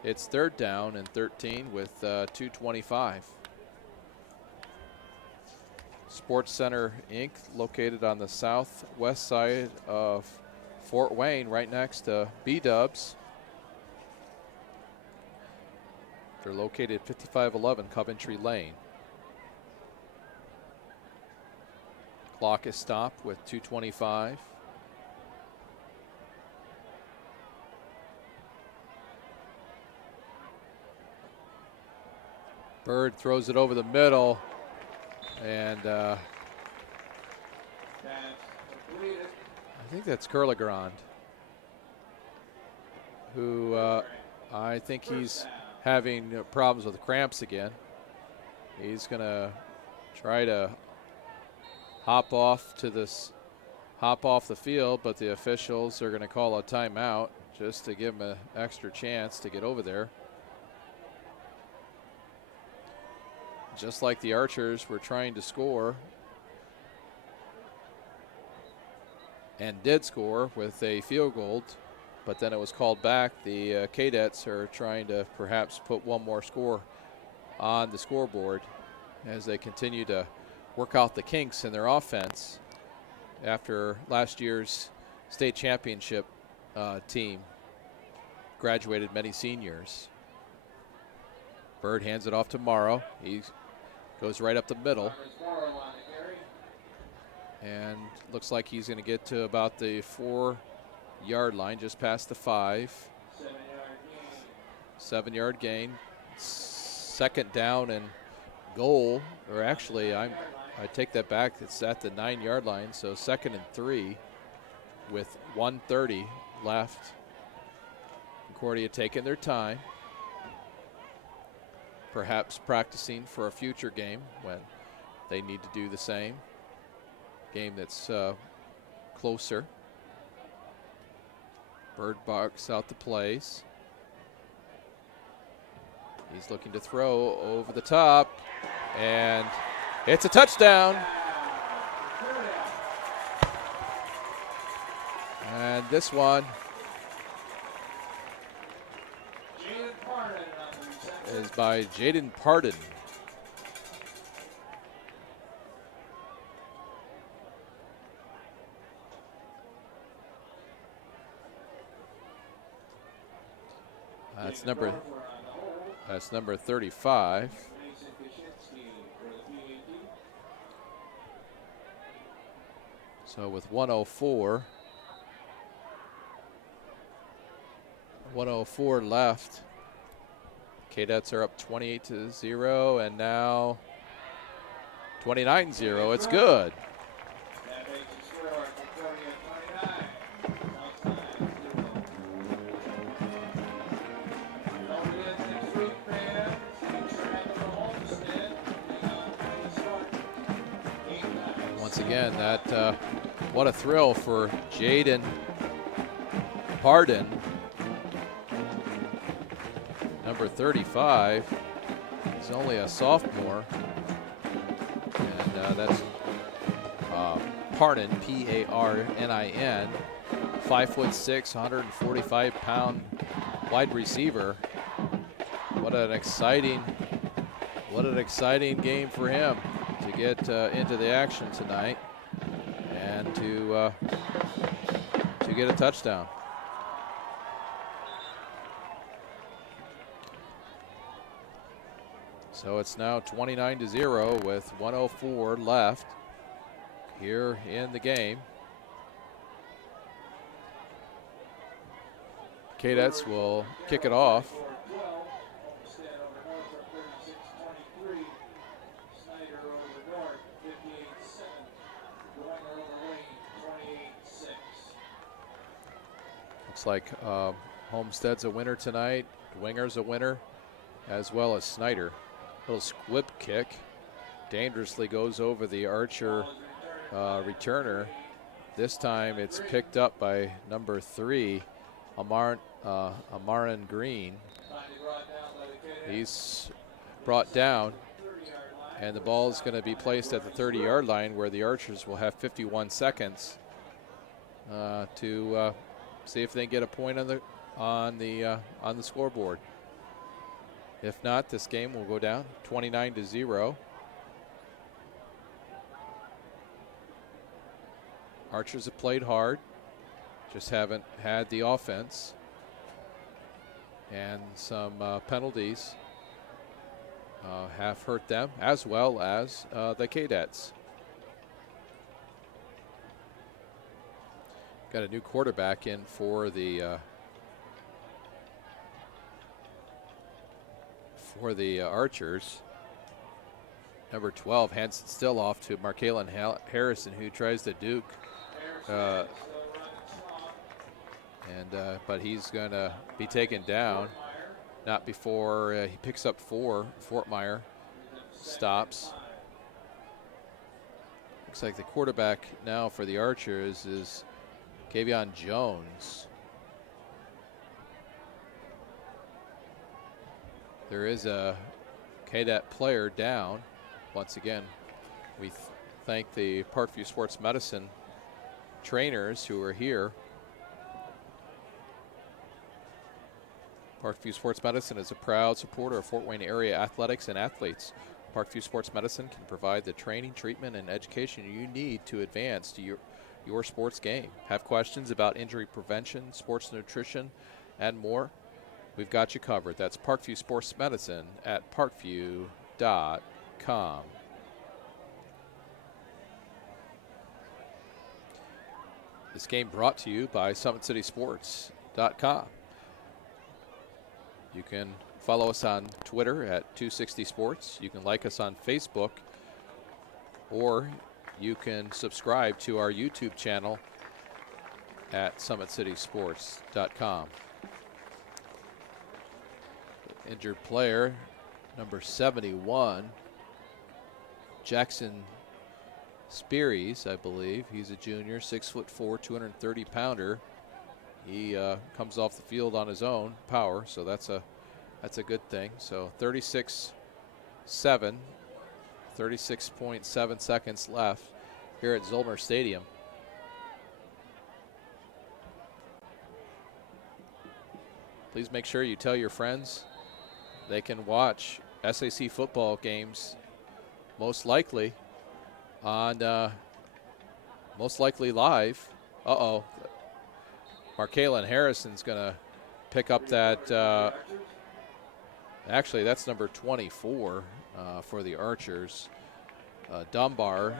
it's 3rd down and 13 with 2:25. Sports Center Inc., located on the southwest side of Fort Wayne, right next to B-Dubs. They're located at 5511 Coventry Lane. Clock is stopped with 2:25. Bird throws it over the middle, and I think that's Curligrand, who I think he's having problems with cramps again. He's going to try to hop off the field, but the officials are going to call a timeout just to give him an extra chance to get over there. Just like the Archers were trying to score and did score with a field goal, but then it was called back. The Cadets are trying to perhaps put one more score on the scoreboard as they continue to work out the kinks in their offense after last year's state championship team graduated many seniors. Bird hands it off to Morrow. He goes right up the middle. And looks like he's going to get to about the 4-yard line, just past the 5. 7-yard gain. 2nd down and goal. Or actually, I take that back. It's at the 9-yard line, so 2nd and 3 with 1:30 left. Concordia taking their time, perhaps practicing for a future game when they need to do the same. Game that's closer. Bird barks out the plays. He's looking to throw over the top, and it's a touchdown. And this one is by Jaden Pardon. That's number 35. So with 1:04 left, Cadets are up 28-0, and now 29-0. It's good. Once again, that what a thrill for Jaden Pardon. Number 35. He's only a sophomore. And that's Pardon, P-A-R-N-I-N, 5'6", 145-pound wide receiver. What an exciting game for him to get into the action tonight and to get a touchdown. So it's now 29-0 with 1:04 left here in the game. Cadets will kick it off. Looks like Homestead's a winner tonight. Winger's a winner, as well as Snyder. Little squib kick. Dangerously goes over the Archer returner. This time it's picked up by number 3, Amaran Green. He's brought down, and the ball is going to be placed at the 30-yard line, where the Archers will have 51 seconds to see if they can get a point on the scoreboard. If not, this game will go down 29-0. Archers have played hard, just haven't had the offense, and some penalties have hurt them, as well as the Cadets. Got a new quarterback in for the Archers. Number 12 hands it still off to Markalen Harrison, who tries to duke. But he's going to be taken down. Not before he picks up 4. Fortmeyer stops. Looks like the quarterback now for the Archers is Kavion Jones. There is a Cadet player down. Once again, we thank the Parkview Sports Medicine trainers who are here. Parkview Sports Medicine is a proud supporter of Fort Wayne area athletics and athletes. Parkview Sports Medicine can provide the training, treatment, and education you need to advance to your sports game. Have questions about injury prevention, sports nutrition, and more? We've got you covered. That's Parkview Sports Medicine at parkview.com. This game brought to you by SummitCitySports.com. You can follow us on Twitter at 260 Sports. You can like us on Facebook, or you can subscribe to our YouTube channel at SummitCitySports.com. Injured player, number 71, Jackson Spearies, I believe. He's a junior, 6'4", 230-pounder. He comes off the field on his own power, so that's a good thing. So 36.7 seconds left here at Zollmer Stadium. Please make sure you tell your friends they can watch SAC football games most likely live. Markalen Harrison's going to pick up that. Actually, that's number 24 for the Archers. Dunbar.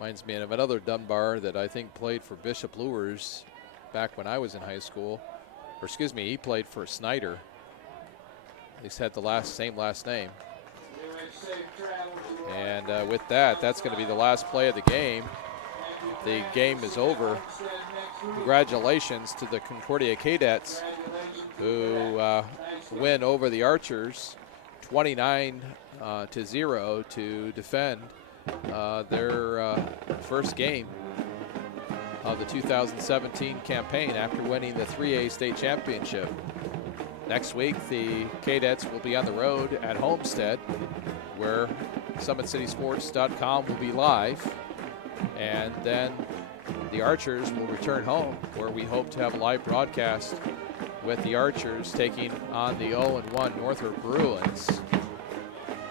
Reminds me of another Dunbar that I think played for Bishop Luers back when I was in high school. Or excuse me, he played for Snyder. At least had the same last name. And with that, that's going to be the last play of the game. The game is over. Congratulations to the Concordia Cadets, who win over the Archers 29-0 to defend their first game of the 2017 campaign after winning the 3A state championship. Next week, the Cadets will be on the road at Homestead, where SummitCitySports.com will be live. And then the Archers will return home, where we hope to have a live broadcast with the Archers taking on the 0-1 Northrop Bruins.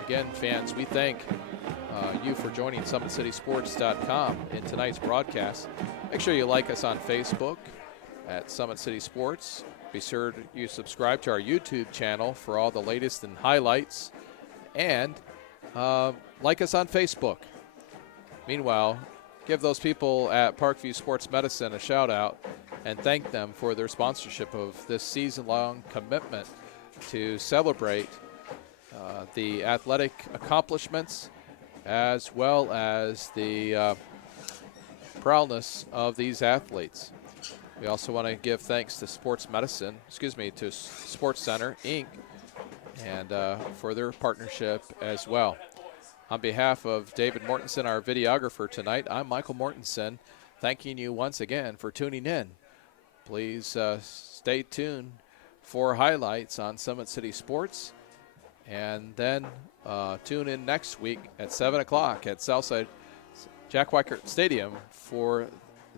Again, fans, we thank you for joining SummitCitySports.com in tonight's broadcast. Make sure you like us on Facebook at Summit City Sports. Be sure you subscribe to our YouTube channel for all the latest and highlights. And like us on Facebook. Meanwhile, give those people at Parkview Sports Medicine a shout out and thank them for their sponsorship of this season-long commitment to celebrate the athletic accomplishments as well as the prowess of these athletes. We also want to give thanks to Sports Center, Inc., and for their partnership as well. On behalf of David Mortensen, our videographer tonight, I'm Michael Mortensen, thanking you once again for tuning in. Please stay tuned for highlights on Summit City Sports, and then tune in next week at 7 o'clock at Southside Jack Weichert Stadium for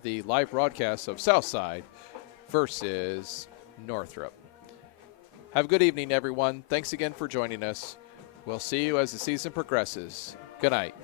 the live broadcast of Southside versus Northrop. Have a good evening, everyone. Thanks again for joining us. We'll see you as the season progresses. Good night.